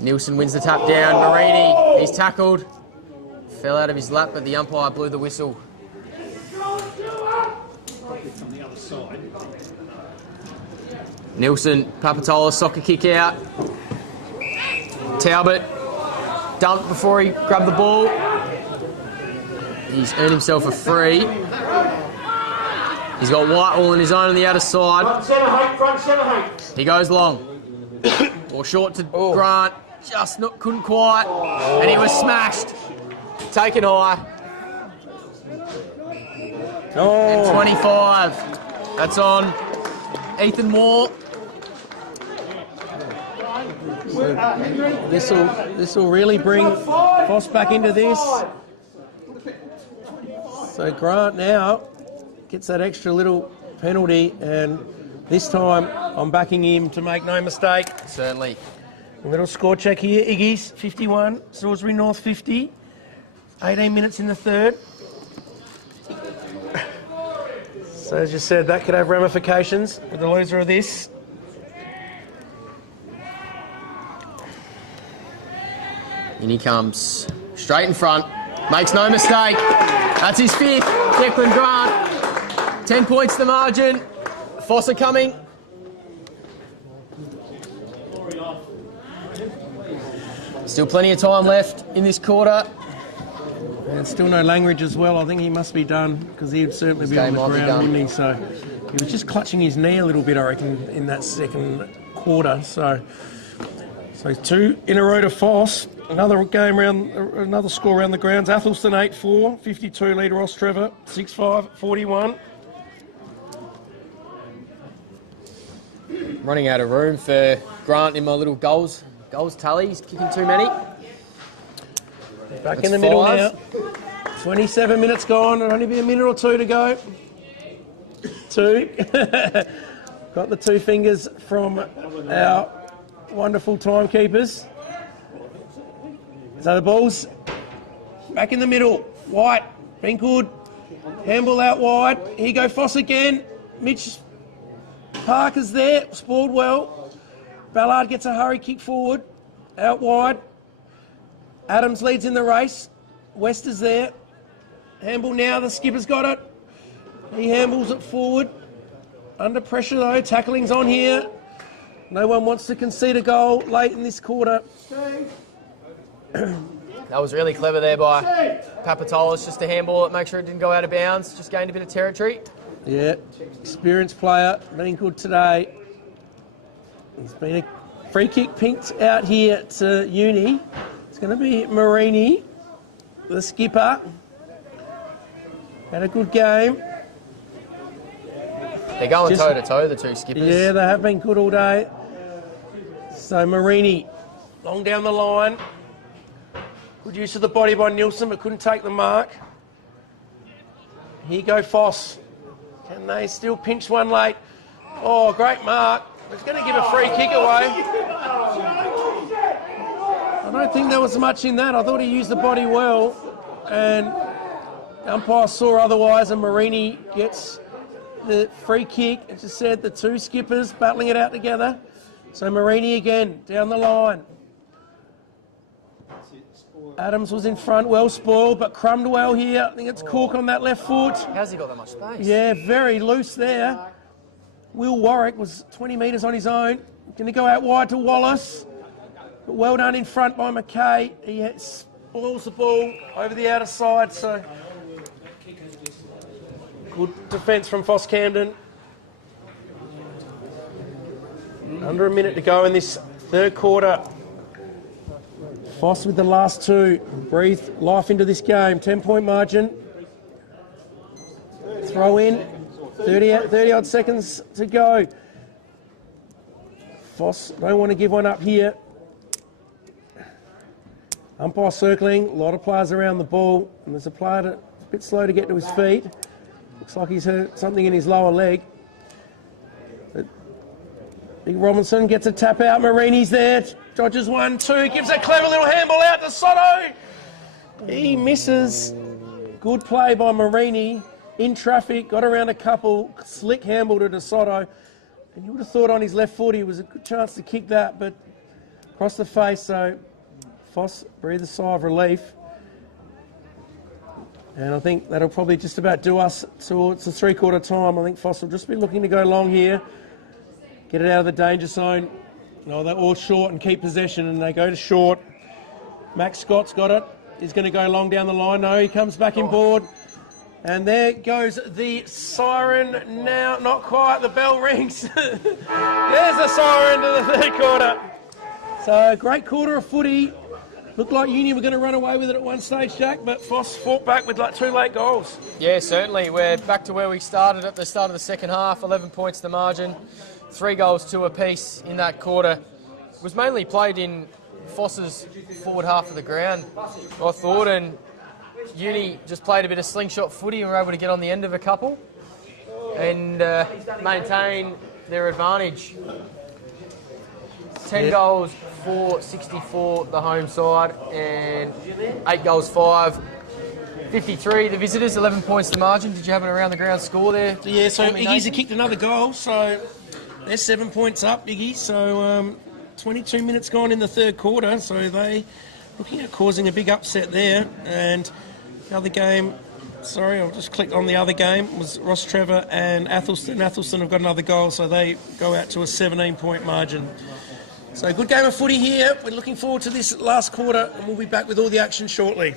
Nielsen wins the tap down. Marini, he's tackled. Fell out of his lap, but the umpire blew the whistle. Nielsen, Papatola, soccer kick out. Talbot dumped before he grabbed the ball. He's earned himself a free. He's got Whitehall on his own on the outer side. Front centre. He goes long. Or short to Grant. Just couldn't quite. And he was smashed. Taken high. And 25. That's on Ethan Moore. This will really bring PHOS back into this. So Grant now gets that extra little penalty, and this time I'm backing him to make no mistake. Certainly. A little score check here. Iggy's 51, Salisbury North 50. 18 minutes in the third. So as you said, that could have ramifications with the loser of this. In he comes, straight in front, makes no mistake. That's his fifth, Declan Grant. 10 points the margin. PHOS are coming. Still plenty of time left in this quarter. And still no Langridge as well. I think he must be done, because he'd certainly be on the ground, wouldn't he? So he was just clutching his knee a little bit, I reckon, in that second quarter. So 2 in a row to PHOS. Another game round, another score around the grounds. Athelston 8-4, 52 leader Ross Trevor 6-5, 41. Running out of room for Grant in my little goals tally. He's kicking too many. Back in the middle now. 27 minutes gone. It'll only be a minute or 2 to go. 2. Got the 2 fingers from our wonderful timekeepers. So the ball's back in the middle. White, been good. Handball out wide. Here go PHOS again. Mitch Parker's there. Spoiled well. Ballard gets a hurry kick forward. Out wide. Adams leads in the race. West is there. Handball now. The skipper's got it. He handballs it forward. Under pressure though. Tackling's on here. No one wants to concede a goal late in this quarter. That was really clever there by Papatolis, just to handball it, make sure it didn't go out of bounds, just gained a bit of territory. Yeah, experienced player, been good today. There's been a free kick pinked out here to Uni. It's going to be Marini, the skipper. Had a good game. They're going toe-to-toe, the 2 skippers. Yeah, they have been good all day. So Marini, long down the line. Good use of the body by Nielsen, but couldn't take the mark. Here go PHOS. Can they still pinch one late? Oh, great mark. It's going to give a free kick away. I don't think there was much in that. I thought he used the body well, and the umpire saw otherwise, and Marini gets the free kick. As I said, the 2 skippers battling it out together. So Marini again, down the line. Adams was in front, well spoiled, but crumbed well here. I think it's Cork on that left foot. How's he got that much space? Yeah, very loose there. Will Warwick was 20 metres on his own. Going to go out wide to Wallace. But well done in front by McKay. He spoils the ball over the outer side, so good defence from PHOS Camden. Under a minute to go in this third quarter. PHOS with the last two. Breathe life into this game. 10-point margin. Throw in. 30 odd seconds to go. PHOS don't want to give one up here. Umpire circling. A lot of players around the ball. And there's a player a bit slow to get to his feet. Looks like he's hurt something in his lower leg. Big Robinson gets a tap out. Marini's there. Dodges 1-2. Gives a clever little handball out to Soto. He misses. Good play by Marini. In traffic. Got around a couple. Slick handball to De Soto. And you would have thought on his left foot he was a good chance to kick that, but across the face. So PHOS breathed a sigh of relief. And I think that'll probably just about do us towards the three-quarter time. I think PHOS will just be looking to go long here. Get it out of the danger zone. No, they're all short and keep possession, and they go to short. Max Scott's got it. He's going to go long down the line. No, he comes back in board. And there goes the siren now. Not quite. The bell rings. There's the siren to the third quarter. So, great quarter of footy. Looked like Uni were going to run away with it at one stage, Jack, but PHOS fought back with like 2 late goals. Yeah, certainly. We're back to where we started at the start of the second half. 11 points the margin. 3 goals, 2 apiece in that quarter. It was mainly played in PHOS's forward half of the ground, I thought, and Uni just played a bit of slingshot footy and were able to get on the end of a couple and maintain their advantage. 10 goals, 4-64 the home side, and 8 goals, 5-53 the visitors, 11 points the margin. Did you have an around the ground score there? Yeah, so Iggy's kicked another goal, so they're 7 points up, Iggy. So 22 minutes gone in the third quarter, so they looking at causing a big upset there. And the other game, sorry, I'll just click on the other game, was Ross Trevor and Athelston. Athelston have got another goal, so they go out to a 17-point margin. So good game of footy here. We're looking forward to this last quarter, and we'll be back with all the action shortly.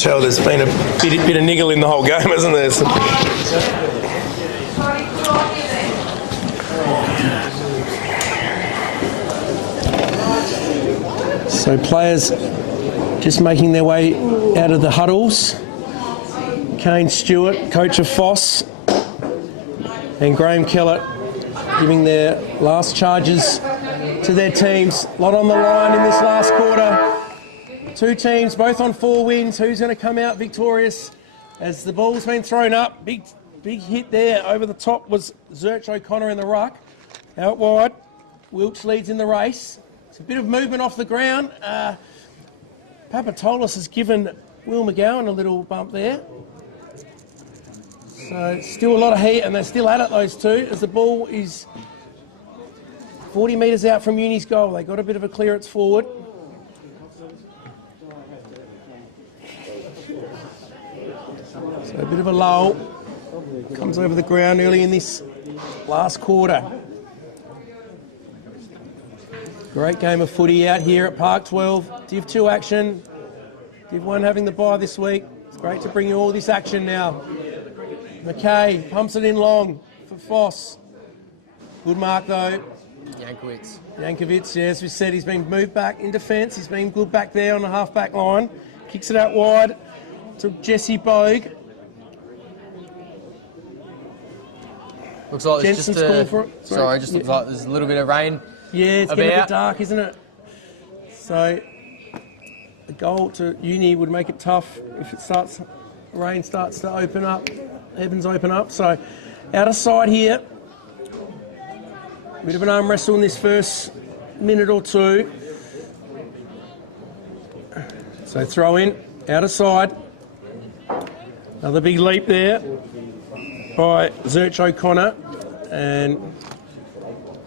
tell there's been a bit of niggle in the whole game, hasn't there? So players just making their way out of the huddles. Kane Stewart, coach of PHOS, and Graham Kellett giving their last charges to their teams. A lot on the line in this last quarter. Two teams, both on 4 wins. Who's going to come out victorious as the ball's been thrown up? Big hit there over the top was Zurch O'Connor in the ruck. Out wide, Wilkes leads in the race. It's a bit of movement off the ground. Papatolis has given Will McGowan a little bump there. So still a lot of heat, and they're still at it, those two, as the ball is 40 metres out from Uni's goal. They got a bit of a clearance forward. So a bit of a lull. Comes over the ground early in this last quarter. Great game of footy out here at Park 12. Div 2 action. Div 1 having the bye this week. It's great to bring you all this action now. McKay pumps it in long for PHOS. Good mark though. Yankovic, yeah, as we said, he's been moved back in defence. He's been good back there on the half-back line. Kicks it out wide to Jesse Bogue. Looks like it's Jensen's just calling for it. Sorry, just looks like there's a little bit of rain. Yeah, it's getting a bit dark, isn't it? So the goal to Uni would make it tough if it starts, rain starts to open up, heavens open up. So out of sight here. Bit of an arm wrestle in this first minute or two. So throw in, out of side. Another big leap there by Zurch O'Connor, and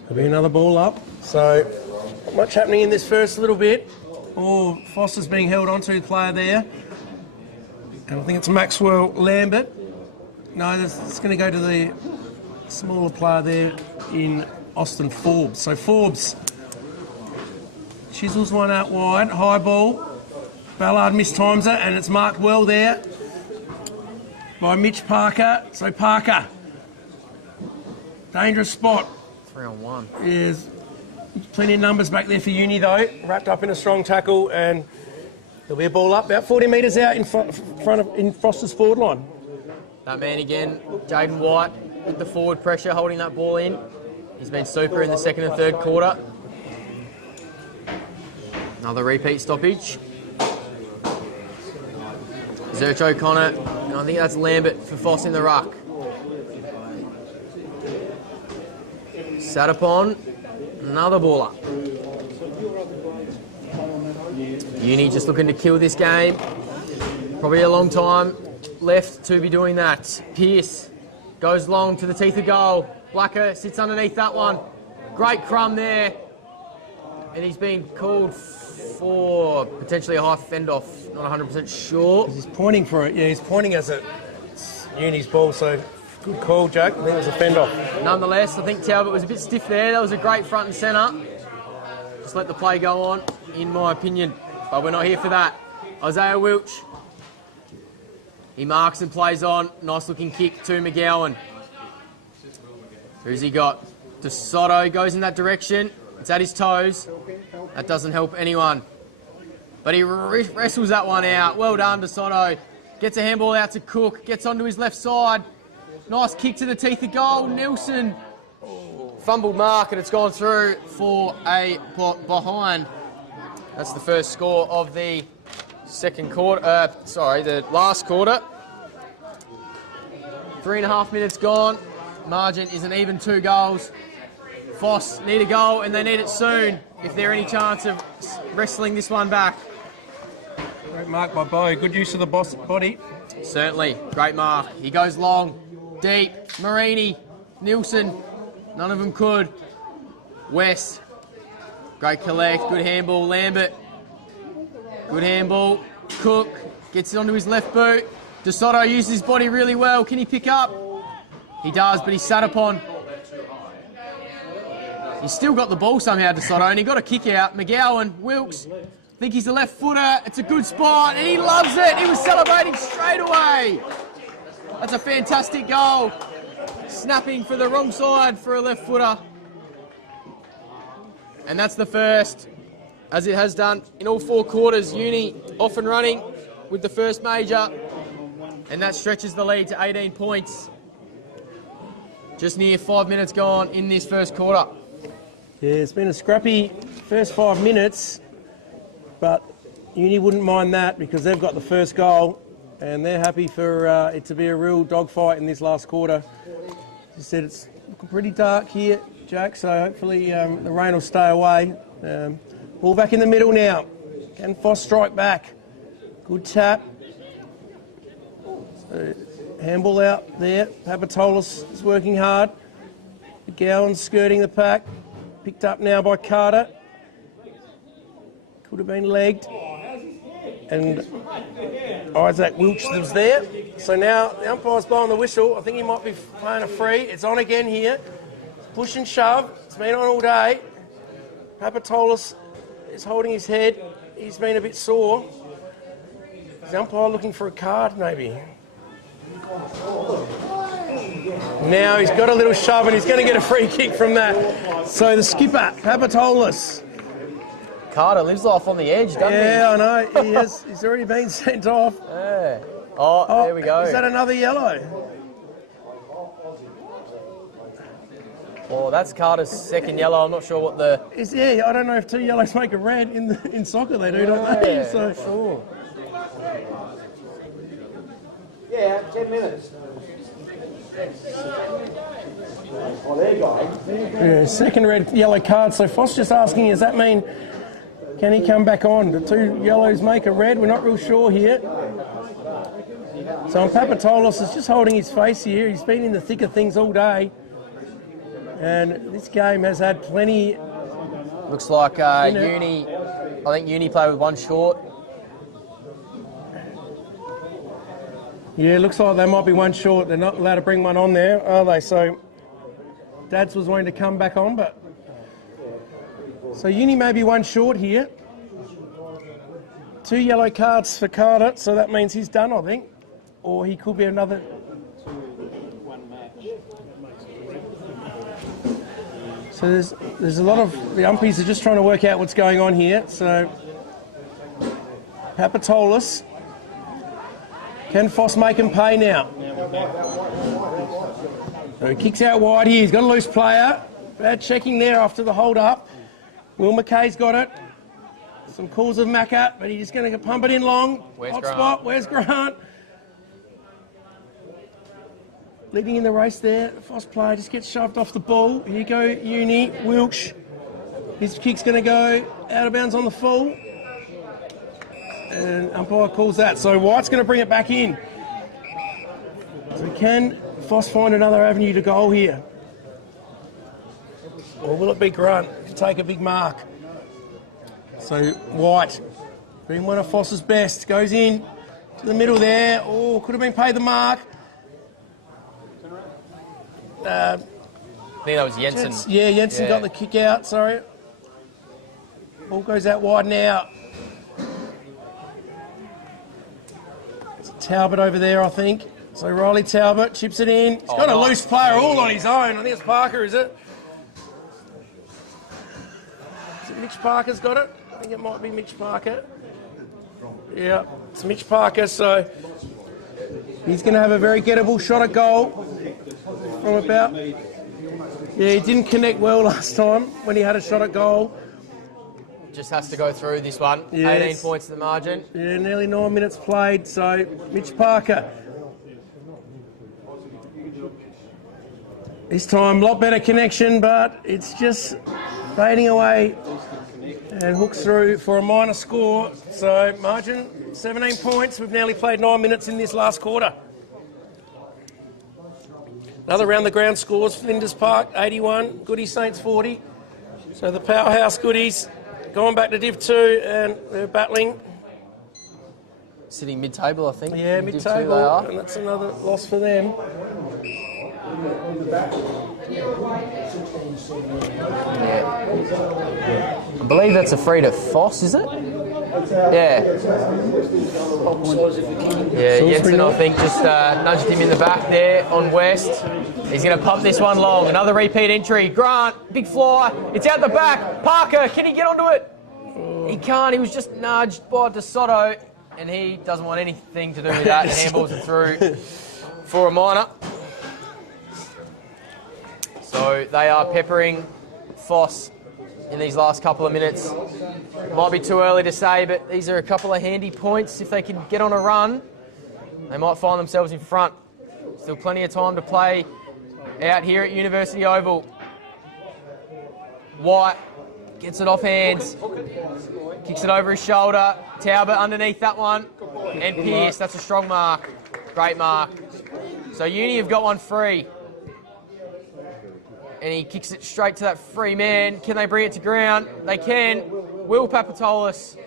there'll be another ball up. So not much happening in this first little bit. Oh, Foster's being held onto the player there. And I think it's Maxwell Lambert. No, it's going to go to the smaller player there in Austin Forbes. So Forbes chisels one out wide, high ball. Ballard mistimes it, and it's marked well there by Mitch Parker. So Parker, dangerous spot. 3-on-1. There's plenty of numbers back there for Uni though, wrapped up in a strong tackle, and there'll be a ball up about 40 metres out in front of Foster's forward line. That man again, Jaden White, with the forward pressure, holding that ball in. He's been super in the second and third quarter. Another repeat stoppage. Zurch O'Connor, and I think that's Lambert for PHOS in the ruck. Sat upon, another ball up. Uni just looking to kill this game. Probably a long time left to be doing that. Pearce goes long to the teeth of goal. Blacker sits underneath that one. Great crumb there. And he's been called for potentially a high fend-off. Not 100% sure. He's pointing for it. Yeah, he's pointing as it's Uni's ball, so good call, Jack. I think it was a fend-off. Nonetheless, I think Talbot was a bit stiff there. That was a great front and centre. Just let the play go on, in my opinion. But we're not here for that. Isaiah Wilch. He marks and plays on. Nice looking kick to McGowan. Who's he got? DeSoto goes in that direction. It's at his toes. That doesn't help anyone. But he wrestles that one out. Well done, DeSoto. Gets a handball out to Cook. Gets onto his left side. Nice kick to the teeth of goal. Nelson. Fumbled mark, and it's gone through for a behind. That's the first score of the second quarter. The last quarter. 3.5 minutes gone. Margin is an even 2 goals. PHOS need a goal, and they need it soon if they're any chance of wrestling this one back. Great mark by Bo. Good use of the body. Certainly. Great mark. He goes long, deep. Marini, Nielsen. None of them could. West. Great collect. Good handball. Lambert. Good handball. Cook gets it onto his left boot. DeSoto uses his body really well. Can he pick up? He does, but he's sat upon. He's still got the ball somehow, DeSoto, and he got a kick out. McGowan, Wilkes, think he's a left footer. It's a good spot, and he loves it. He was celebrating straight away. That's a fantastic goal. Snapping for the wrong side for a left footer. And that's the first, as it has done in all 4 quarters. Uni off and running with the first major, and that stretches the lead to 18 points. Just near 5 minutes gone in this first quarter. Yeah, it's been a scrappy first 5 minutes, but Uni wouldn't mind that because they've got the first goal and they're happy for it to be a real dogfight in this last quarter. As I said, it's looking pretty dark here, Jack, so hopefully the rain will stay away. Ball back in the middle now. Can PHOS strike back? Good tap. So, handball out there. Papatolis is working hard. McGowan's skirting the pack. Picked up now by Carter. Could have been legged. And Isaac Wilkes was there. So now the umpire's blowing the whistle. I think he might be playing a free. It's on again here. Push and shove. It's been on all day. Papatolis is holding his head. He's been a bit sore. Is the umpire looking for a card, maybe? Now he's got a little shove and he's going to get a free kick from that. So the skipper, Papatolis. Carter lives life on the edge, doesn't he? Yeah, I know. He has. He's already been sent off. Yeah. Oh, there we go. Is that another yellow? Oh, that's Carter's second yellow. I'm not sure what the... Yeah, I don't know if 2 yellows make a red. In soccer they do, don't they? Yeah, So sure. Yeah, 10 minutes. yeah, second red yellow card. So PHOS just asking, does that mean can he come back on? Do 2 yellows make a red? We're not real sure here. So Papatolis is just holding his face here. He's been in the thick of things all day. And this game has had plenty. Looks like Uni... I think Uni played with 1 short. Yeah, looks like they might be 1 short. They're not allowed to bring one on there, are they? So Dads was wanting to come back on, but... So Uni may be 1 short here. 2 yellow cards for Carter, so that means he's done, I think. Or he could be another... So there's a lot of... The umpies are just trying to work out what's going on here. So Papatolis. Can PHOS make him pay now? So he kicks out wide here. He's got a loose player. Bad checking there after the hold-up. Will McKay's got it. Some calls of Macca, but he's just going to pump it in long. Where's Hot Grant? spot. Where's Grant? Leading in the race there. The PHOS player just gets shoved off the ball. Here you go, Uni. Wilkes. His kick's going to go out of bounds on the full. And umpire calls that. So White's going to bring it back in. So can PHOS find another avenue to goal here? Or will it be Grant to take a big mark? So White, being one of PHOS's best, goes in to the middle there. Oh, could have been paid the mark. I think that was Jensen. Jensen got the kick out, sorry. Ball goes out wide now. It's Talbot over there, I think. So Riley Talbot chips it in. He's got a loose player all on his own. I think it's Parker, is it? Is it Mitch Parker's got it? I think it might be Mitch Parker. Yeah, it's Mitch Parker, so he's going to have a very gettable shot at goal from about... Yeah, he didn't connect well last time when he had a shot at goal. Just has to go through this one. Yes. 18 points to the margin. Yeah, nearly 9 minutes played, so Mitch Parker. This time, a lot better connection, but it's just fading away and hooks through for a minor score. So margin, 17 points. We've nearly played 9 minutes in this last quarter. Another round the ground scores, Flinders Park 81, Goody Saints 40. So the powerhouse Goodies going back to Div 2 and they're battling. Sitting mid-table, I think. Yeah, Div 2 mid-table, they are. and that's another loss for them. Yeah. I believe that's a free to PHOS, is it? Yeah. Yeah, Jensen, I think, just nudged him in the back there on West. He's going to pump this one long. Another repeat entry. Grant, big fly. It's out the back. Parker, can he get onto it? He can't. He was just nudged by DeSoto, and he doesn't want anything to do with that. Handballs it through for a minor. So they are peppering PHOS in these last couple of minutes. Might be too early to say, but these are a couple of handy points. If they can get on a run, they might find themselves in front. Still plenty of time to play out here at University Oval. White gets it off hands, kicks it over his shoulder. Talbot underneath that one, and Pearce, that's a strong mark. Great mark. So Uni have got one free. And he kicks it straight to that free man. Can they bring it to ground? They can. Will Papatolis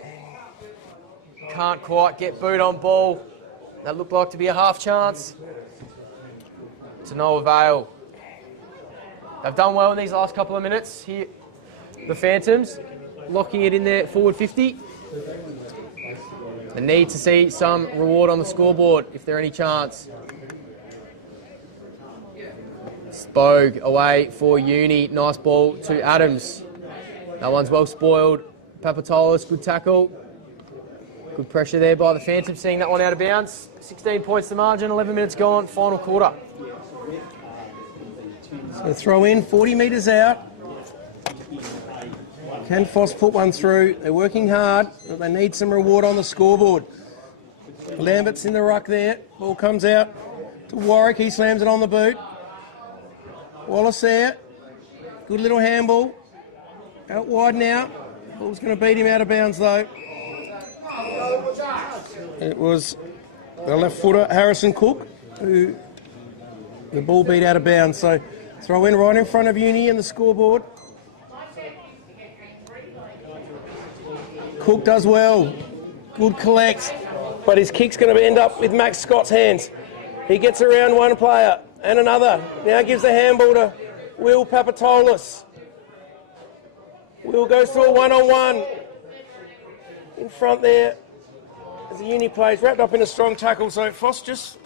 can't quite get boot on ball. That looked like to be a half chance. To no avail. They've done well in these last couple of minutes here. The Phantoms locking it in there forward 50. They need to see some reward on the scoreboard if there any chance. Spogue away for Uni. Nice ball to Adams. That one's well spoiled. Papatolis, good tackle. Good pressure there by the Phantoms, seeing that one out of bounds. 16 points to margin, 11 minutes gone, final quarter. So throw in, 40 metres out. Can PHOS put one through? They're working hard, but they need some reward on the scoreboard. Lambert's in the ruck there. Ball comes out to Warwick. He slams it on the boot. Wallace there. Good little handball. Out wide now. Ball's going to beat him out of bounds though. It was the left footer, Harrison Cook, who the ball beat out of bounds. So throw in right in front of Uni in the scoreboard. Cook does well. Good collect. But his kick's going to end up with Max Scott's hands. He gets around one player. And another. Now gives the handball to Will Papatolis. Will goes to a one-on-one. In front there. As the Uni plays, wrapped up in a strong tackle. So PHOS just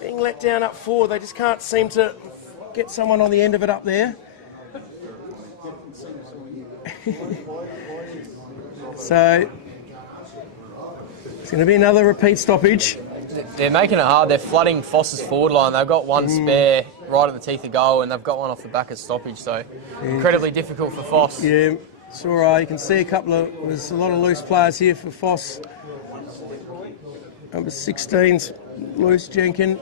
being let down up forward. They just can't seem to get someone on the end of it up there. So it's going to be another repeat stoppage. They're making it hard. They're flooding PHOS's forward line. They've got one spare right at the teeth of goal, and they've got one off the back of stoppage. So incredibly difficult for PHOS. Yeah, it's all right. You can see there's a lot of loose players here for PHOS. Number 16's loose, Jenkin.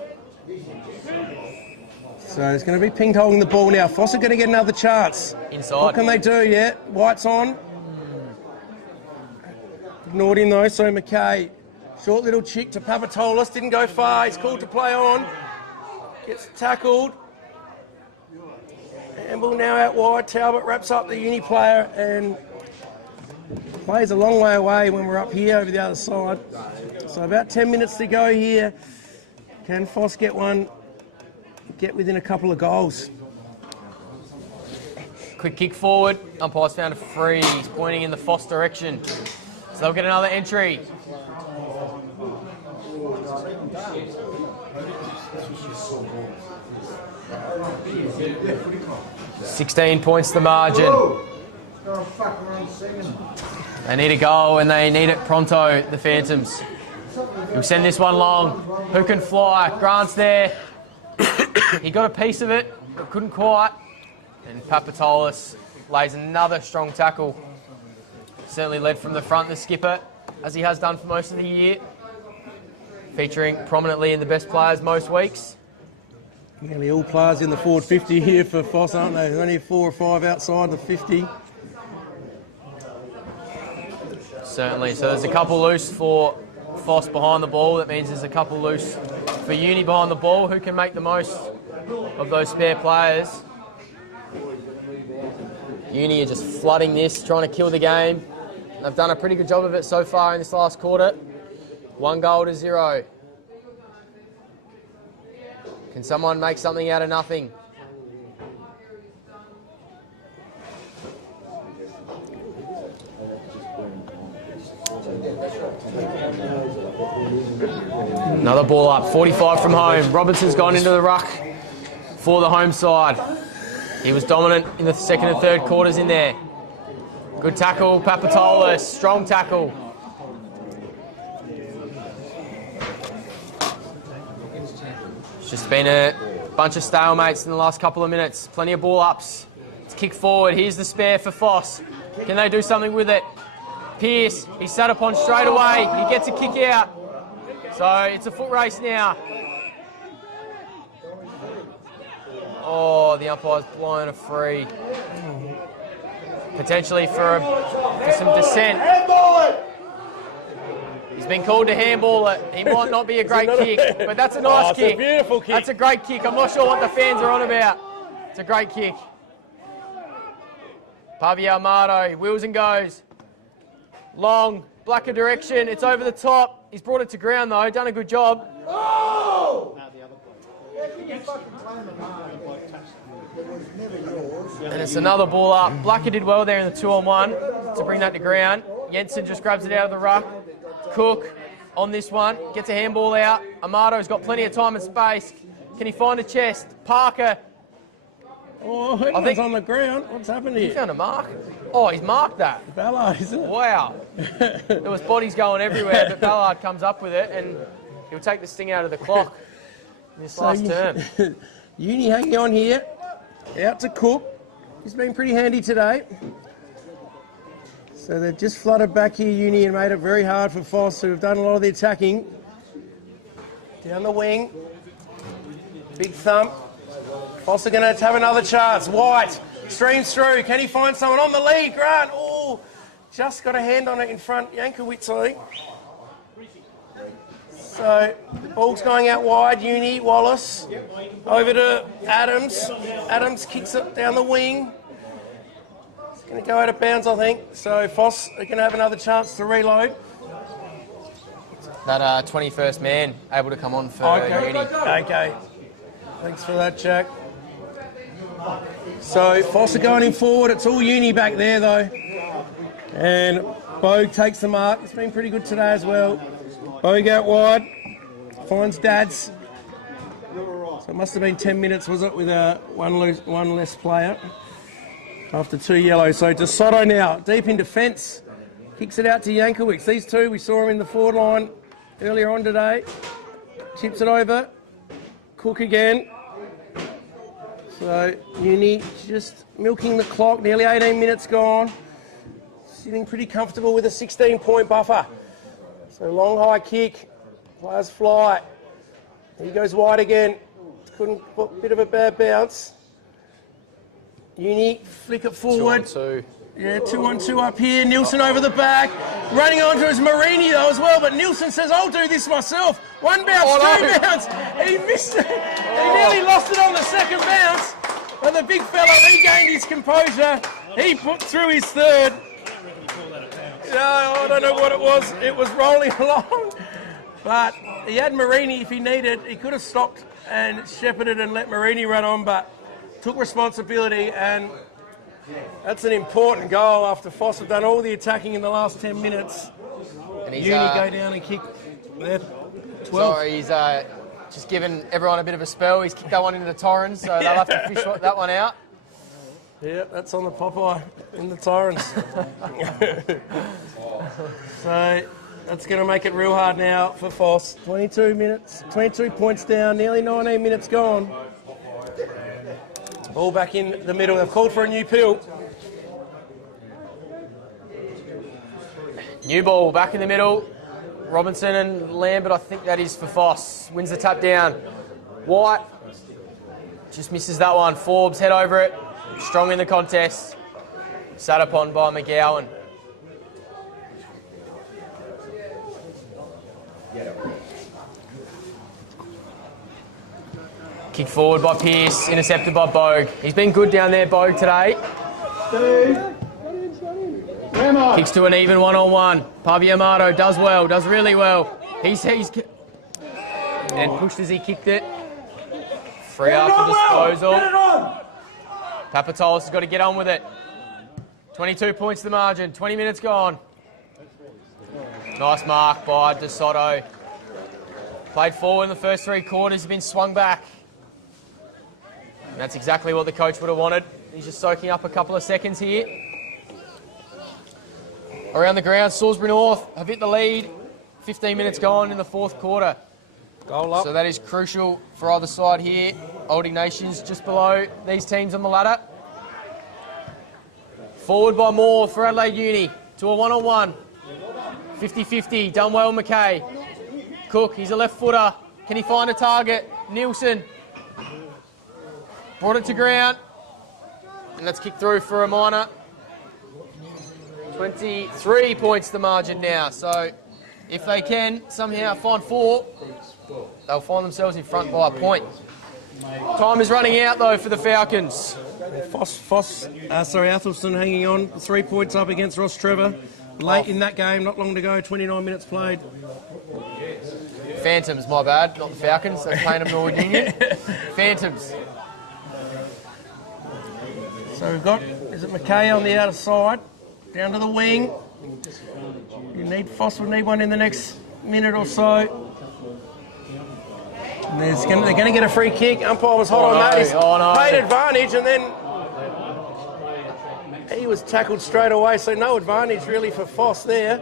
So it's going to be ping holding the ball now. PHOS are going to get another chance. Inside. What can they do? Yeah, White's on. Ignored him though, so McKay. Short little chick to Papatolis, didn't go far, he's called to play on. Gets tackled. Handball now out wide, Talbot wraps up the Uni player and plays a long way away when we're up here over the other side. So about 10 minutes to go here. Can PHOS get one, get within a couple of goals? Quick kick forward, umpire's found a free, he's pointing in the PHOS direction. So they'll get another entry. 16 points the margin. They need a goal and they need it pronto, the Phantoms. He'll send this one long. Who can fly? Grant's there. He got a piece of it, but couldn't quite. And Papatolis lays another strong tackle. Certainly led from the front, the skipper, as he has done for most of the year. Featuring prominently in the best players most weeks. Nearly all players in the forward 50 here for PHOS, aren't they? There's only 4 or 5 outside the 50. Certainly. So there's a couple loose for PHOS behind the ball. That means there's a couple loose for Uni behind the ball. Who can make the most of those spare players? Uni are just flooding this, trying to kill the game. They've done a pretty good job of it so far in this last quarter. 1 goal to 0. Can someone make something out of nothing? Another ball up, 45 from home. Robinson's gone into the ruck for the home side. He was dominant in the second and third quarters in there. Good tackle, Papatoulis, strong tackle. It's just been a bunch of stalemates in the last couple of minutes. Plenty of ball ups. It's kick forward. Here's the spare for PHOS. Can they do something with it? Pearce, he's sat upon straight away. He gets a kick out. So it's a foot race now. Oh, the umpire's blown a free. Potentially for some dissent. He's been called to handball it. He might not be a great kick, but that's a nice kick. It's a beautiful kick. That's a great kick. I'm not sure what the fans are on about. It's a great kick. Pavia Amato, wheels and goes. Long, Blacker direction. It's over the top. He's brought it to ground though. Done a good job. Oh! And it's another ball up. Blacker did well there in the 2-on-1 to bring that to ground. Jensen just grabs it out of the ruck. Cook on this one. Gets a handball out. Amato's got plenty of time and space. Can he find a chest? Parker. Oh, I think on the ground. What's happened He here? found a mark. Oh, he's marked that. Ballard, isn't it? Wow. There was bodies going everywhere, but Ballard comes up with it and he'll take the sting out of the clock in this last term. Uni hanging on here. Out to Cook. He's been pretty handy today. So they've just flooded back here, Uni, and made it very hard for PHOS, who have done a lot of the attacking. Down the wing. Big thump. PHOS are going to have another chance. White streams through. Can he find someone on the lead? Grant. Oh, just got a hand on it in front. Yankowitz, I think. So the ball's going out wide. Uni, Wallace. Over to Adams. Adams kicks it down the wing. It's going to go out of bounds, I think. So PHOS are going to have another chance to reload. That 21st man able to come on for Uni. Okay. Thanks for that, Jack. So PHOS are going in forward. It's all Uni back there, though. And Bogue takes the mark. It's been pretty good today as well. Bogue out wide. Finds Dads. So it must have been 10 minutes, was it, with one less player after 2 yellows. So DeSoto now, deep in defence. Kicks it out to Yankowicz. These two, we saw him in the forward line earlier on today. Chips it over. Cook again. So Uni just milking the clock, nearly 18 minutes gone. Sitting pretty comfortable with a 16-point buffer. So long high kick, players fly. He goes wide again. Couldn't put a bit of a bad bounce. Uni flick it forward. 2-on-2. Yeah, 2-on-2 up here. Nielsen over the back. Running onto his Marini though as well, but Nielsen says, I'll do this myself. One bounce, two bounce. He missed it. He nearly lost it on the second bounce. But the big fella regained his composure. He put through his third. No, I don't know what it was. It was rolling along. But he had Marini if he needed. He could have stopped and shepherded and let Marini run on, but took responsibility, and that's an important goal after PHOS have done all the attacking in the last 10 minutes. And he's, Uni go down and kick there. 12. Sorry, he's just given everyone a bit of a spell. He's kicked that one into the Torrens, so they'll have to fish that one out. Yeah, that's on the Popeye in the Torrens. So that's going to make it real hard now for PHOS. 22 minutes, 22 points down, nearly 19 minutes gone. Ball back in the middle. They've called for a new pill. New ball back in the middle. Robinson and Lambert, I think that is for PHOS. Wins the tap down. White just misses that one. Forbes head over it. Strong in the contest. Sat upon by McGowan. Kick forward by Pearce, intercepted by Bogue. He's been good down there, Bogue, today. Kicks to an even one-on-one. Paviamato does well, does really well. He's and pushed as he kicked it. Free after disposal. Papatoulis has got to get on with it. 22 points to the margin, 20 minutes gone. Nice mark by De Soto. Played forward in the first 3 quarters. He's been swung back. And that's exactly what the coach would have wanted. He's just soaking up a couple of seconds here. Around the ground, Salisbury North have hit the lead. 15 minutes gone in the 4th quarter. Goal up. So that is crucial for either side here. Old Ignatians just below these teams on the ladder. Forward by Moore for Adelaide Uni to a 1-on-1. 50-50, done well McKay. Cook, he's a left footer. Can he find a target? Nielsen. Brought it to ground. And that's kicked through for a minor. 23 points the margin now. So if they can somehow find 4, they'll find themselves in front by a point. Time is running out though for the Falcons. Athelston hanging on. 3 points up against Ross Trevor. Late in that game, not long to go, 29 minutes played. Phantoms, my bad, not the Falcons. That's Payneham Norwood Union. Phantoms. So we've got, is it McKay on the outer side? Down to the wing. PHOS will need one in the next minute or so. And they're going to get a free kick. Umpire was hot on that. He's paid advantage, and then he was tackled straight away, so no advantage really for PHOS there.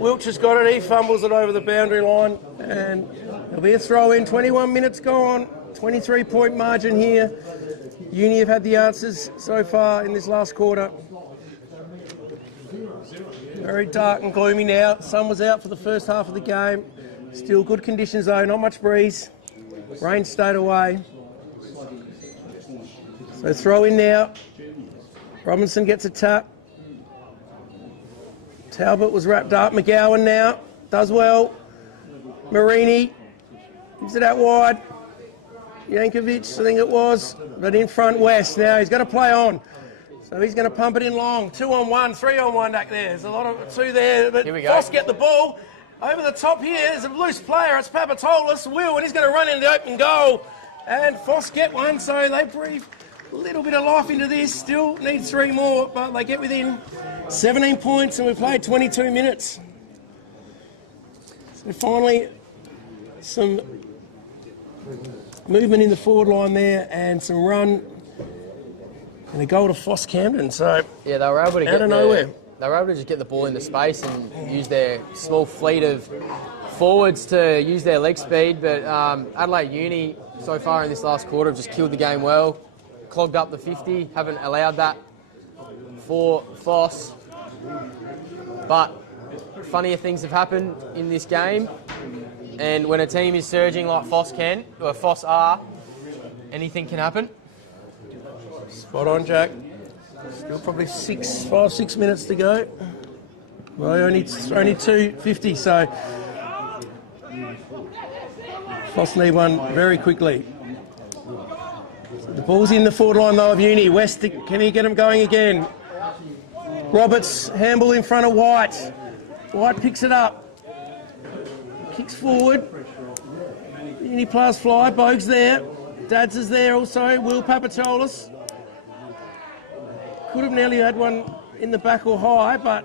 Wiltshire's got it, he fumbles it over the boundary line, and there'll be a throw in. 21 minutes gone, 23-point margin here. Uni have had the answers so far in this last quarter. Very dark and gloomy now. Sun was out for the first half of the game. Still good conditions though, not much breeze. Rain stayed away. So throw in now. Robinson gets a tap. Talbot was wrapped up. McGowan now does well. Marini gives it out wide. Yankovic, I think it was, but in front West. Now he's got to play on. So he's going to pump it in long. 2-on-1, 3-on-1 back there. There's a lot of 2 there, but PHOS get the ball. Over the top here, there's a loose player. It's Papatolis, Will, and he's going to run into the open goal. And PHOS get one, so they breathe a little bit of life into this. Still need 3 more, but they get within 17 points, and we've played 22 minutes. So finally, some movement in the forward line there, and some run, and a goal to PHOS Camden. So yeah, they were able to out of nowhere. They were able to just get the ball into space and use their small fleet of forwards to use their leg speed. But Adelaide Uni, so far in this last quarter, have just killed the game well. Clogged up the 50, haven't allowed that for PHOS. But funnier things have happened in this game. And when a team is surging like PHOS are, anything can happen. Spot on, Jack. Still probably 5-6 minutes to go. Well, only 2:50, so PHOS need one very quickly. So the ball's in the forward line though of Uni. West, can he get him going again? Roberts, handball in front of White. White picks it up. Kicks forward. Uni players fly. Bogue's there. Dads is there also. Will Papatolis. Could have nearly had one in the back or high, but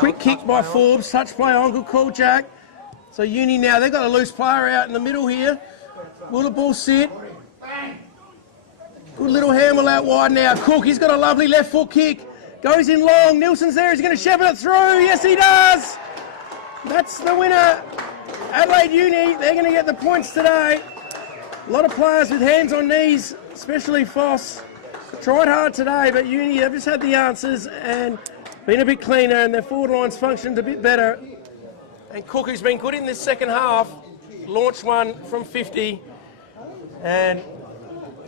quick kick by Forbes. Touch play on. Good call, Jack. So Uni now, they've got a loose player out in the middle here. Will the ball sit? Good little handle out wide now. Cook, he's got a lovely left foot kick. Goes in long. Nielsen's there. He's going to shepherd it through. Yes, he does. That's the winner. Adelaide Uni, they're going to get the points today. A lot of players with hands on knees, especially PHOS. Tried hard today, but Uni have just had the answers and been a bit cleaner, and their forward line's functioned a bit better. And Cook, who's been good in this second half, launched one from 50, and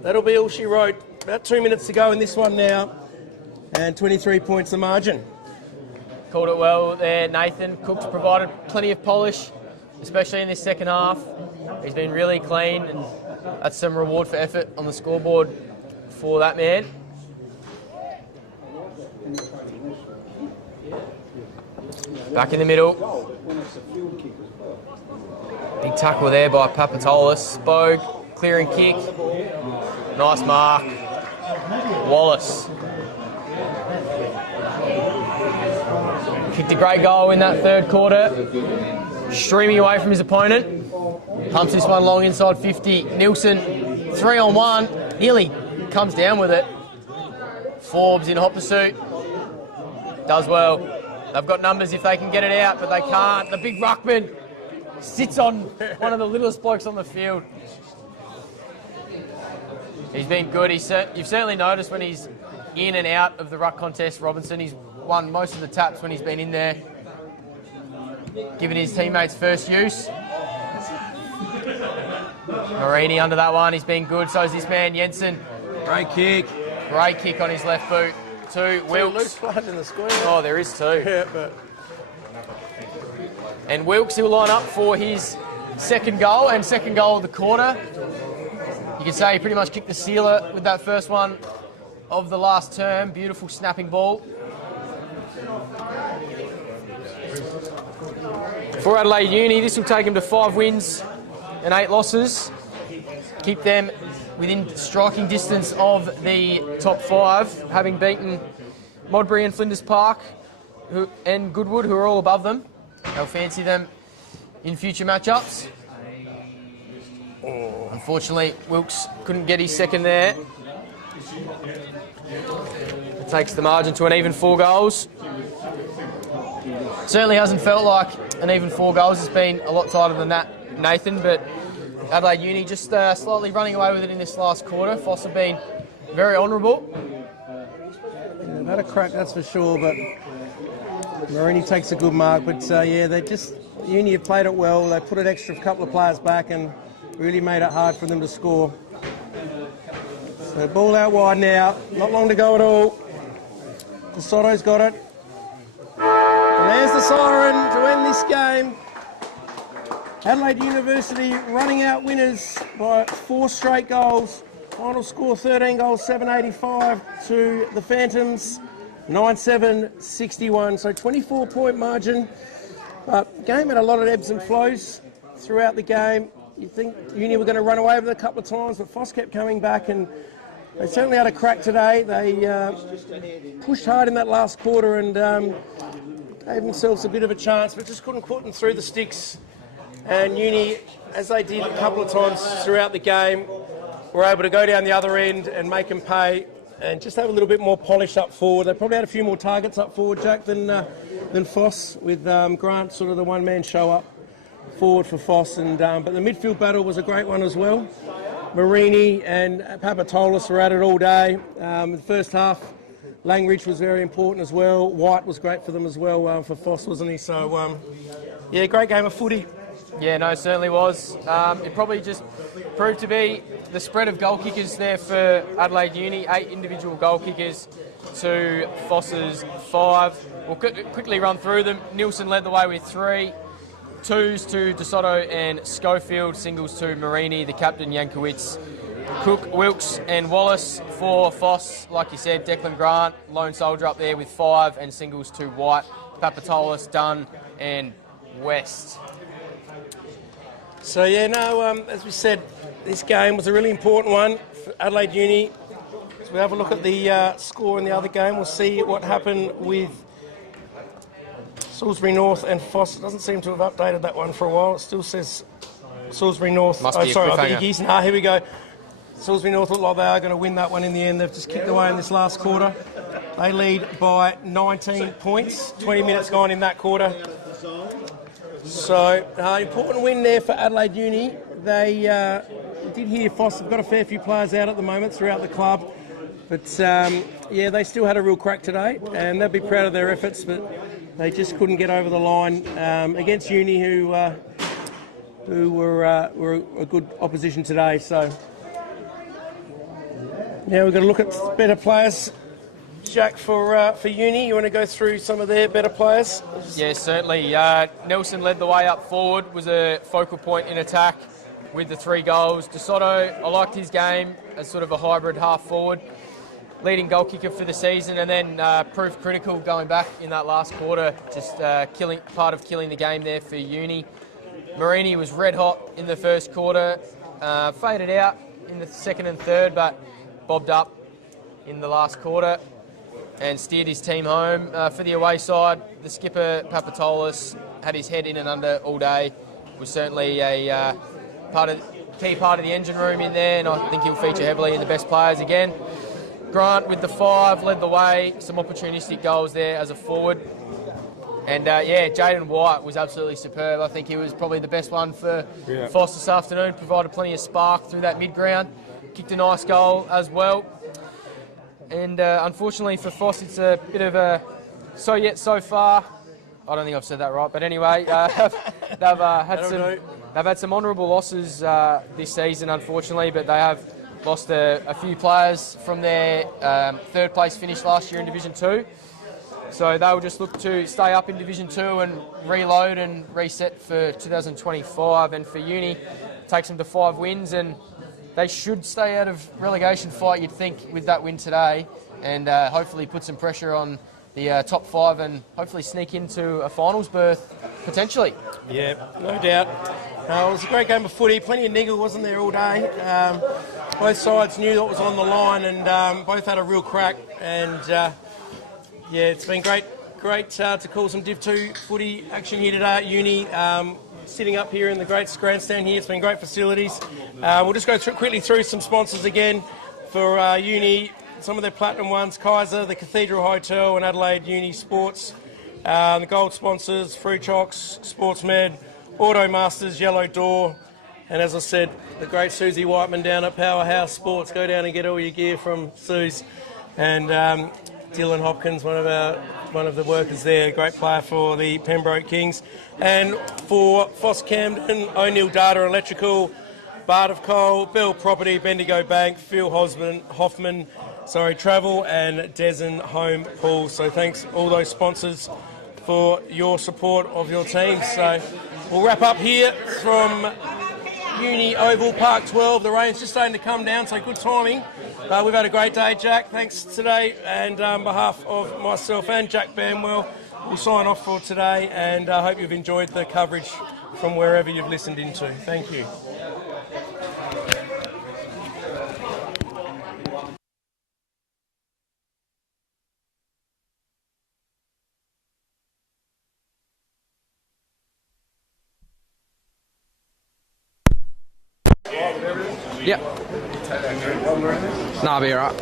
that'll be all she wrote. About 2 minutes to go in this one now, and 23 points the margin. Called it well there, Nathan. Cook's provided plenty of polish, especially in this second half. He's been really clean, and that's some reward for effort on the scoreboard for that man. Back in the middle. Big tackle there by Papatolis. Bogue, clearing kick. Nice mark. Wallace. Kicked a great goal in that third quarter. Streaming away from his opponent. Pumps this one long inside 50. Nielsen, 3-on-1. Nearly comes down with it. Forbes in hot pursuit. Does well. They've got numbers if they can get it out, but they can't. The big ruckman sits on one of the littlest blokes on the field. He's been good. You've certainly noticed when he's in and out of the ruck contest, Robinson, he's won most of the taps when he's been in there, giving his teammates first use. Marini under that one. He's been good. So is this man, Jensen. Great kick. Great kick on his left boot. To Wilkes. Loose blood in the square. Oh, there is two. Yeah, but... And Wilkes, he'll line up for his second goal and second goal of the quarter. You can say he pretty much kicked the sealer with that first one of the last term. Beautiful snapping ball. For Adelaide Uni, this will take them to 5 wins and 8 losses. Keep them within striking distance of the top 5, having beaten Modbury and Flinders Park and Goodwood, who are all above them. They'll fancy them in future matchups. Unfortunately, Wilkes couldn't get his second there. It takes the margin to an even 4 goals. Certainly hasn't felt like an even 4 goals. It's been a lot tighter than that, Nathan, but Adelaide Uni just slightly running away with it in this last quarter. PHOS have been very honourable. Yeah, they've had a crack, that's for sure, but Marini takes a good mark. But yeah, Uni have played it well. They put an extra couple of players back and really made it hard for them to score. So ball out wide now, not long to go at all. DeSotto's got it. And there's the siren to end this game. Adelaide University running out winners by 4 straight goals. Final score 13 goals, 785 to the Phantoms, 9-7-61. So 24-point margin. But game had a lot of ebbs and flows throughout the game. You think Uni were going to run away with it a couple of times, but PHOS kept coming back, and they certainly had a crack today. They pushed hard in that last quarter and gave themselves a bit of a chance, but just couldn't put them through the sticks. And Uni, as they did a couple of times throughout the game, were able to go down the other end and make them pay and just have a little bit more polish up forward. They probably had a few more targets up forward, Jack, than PHOS, with Grant sort of the one-man show up forward for PHOS. But the midfield battle was a great one as well. Marini and Papatolis were at it all day. The first half, Langridge was very important as well. White was great for them as well, for PHOS, wasn't he? So, yeah, great game of footy. Yeah, no, it certainly was. It probably just proved to be the spread of goal kickers there for Adelaide Uni. 8 individual goal kickers to PHOS's 5. We'll quickly run through them. Nielsen led the way with 3. 2s to DeSotto and Schofield. Singles to Marini, the captain, Yankowitz, Cook, Wilkes and Wallace. For PHOS, like you said, Declan Grant, lone soldier up there with 5, and singles to White, Papatolis, Dunn and West. So yeah, no, as we said, this game was a really important one for Adelaide Uni. So we have a look at the score in the other game. We'll see what happened with Salisbury North and PHOS. It doesn't seem to have updated that one for a while. It still says Salisbury North. Must be a cliffhanger. Here we go. Salisbury North look like they are going to win that one in the end. They've just kicked away in this last quarter. They lead by 19 points. 20 minutes gone in that quarter. So, important win there for Adelaide Uni. They did hear PHOS have got a fair few players out at the moment throughout the club. But, yeah, they still had a real crack today, and they'll be proud of their efforts, but they just couldn't get over the line against Uni, who were a good opposition today. So, now we've got to look at better players. Jack, for Uni, you want to go through some of their better players? Yeah, certainly. Nelson led the way up forward, was a focal point in attack with the 3 goals. DeSotto, I liked his game as sort of a hybrid half forward, leading goal kicker for the season, and then proved critical going back in that last quarter, just part of killing the game there for Uni. Marini was red hot in the first quarter, faded out in the second and third, but bobbed up in the last quarter. and steered his team home. For the away side, the skipper, Papatolis, had his head in and under all day. Was certainly a key part of the engine room in there, and I think he'll feature heavily in the best players again. Grant with the 5 led the way, some opportunistic goals there as a forward. And Jaden White was absolutely superb. I think he was probably the best one for PHOS this afternoon, provided plenty of spark through that mid-ground, kicked a nice goal as well. And unfortunately for PHOS, it's a bit of a so yet so far. I don't think I've said that right, but anyway, they've had some honourable losses this season, unfortunately, but they have lost a few players from their third place finish last year in Division 2. So they will just look to stay up in Division 2 and reload and reset for 2025. And for Uni, takes them to 5 wins, and they should stay out of relegation fight, you'd think, with that win today, and hopefully put some pressure on the top 5 and hopefully sneak into a finals berth, potentially. Yeah, no doubt. It was a great game of footy. Plenty of niggle, wasn't there, all day. Both sides knew what was on the line, and both had a real crack. And it's been great to call some Div 2 footy action here today at Uni. Sitting up here in the great grandstand here, it's been great facilities. We'll just go quickly through some sponsors again for Uni. Some of their platinum ones: Kaiser, the Cathedral Hotel, and Adelaide Uni Sports. The gold sponsors: Fruit Chocks, SportsMed, Auto Masters, Yellow Door, and as I said, the great Susie Whiteman down at Powerhouse Sports. Go down and get all your gear from Suze. And Dylan Hopkins, one of the workers there, a great player for the Pembroke Kings. And for PHOS Camden, O'Neill Data Electrical, Bart of Coal, Bell Property, Bendigo Bank, Phil Hoffman, Travel, and Dezen Home Pools. So thanks all those sponsors for your support of your team. So we'll wrap up here from Uni Oval, Park 12. The rain's just starting to come down, so good timing. We've had a great day, Jack. Thanks today. And on behalf of myself and Jack Bamwell, we'll sign off for today, and I hope you've enjoyed the coverage from wherever you've listened into. Thank you. Yep. Nah, I'll be alright.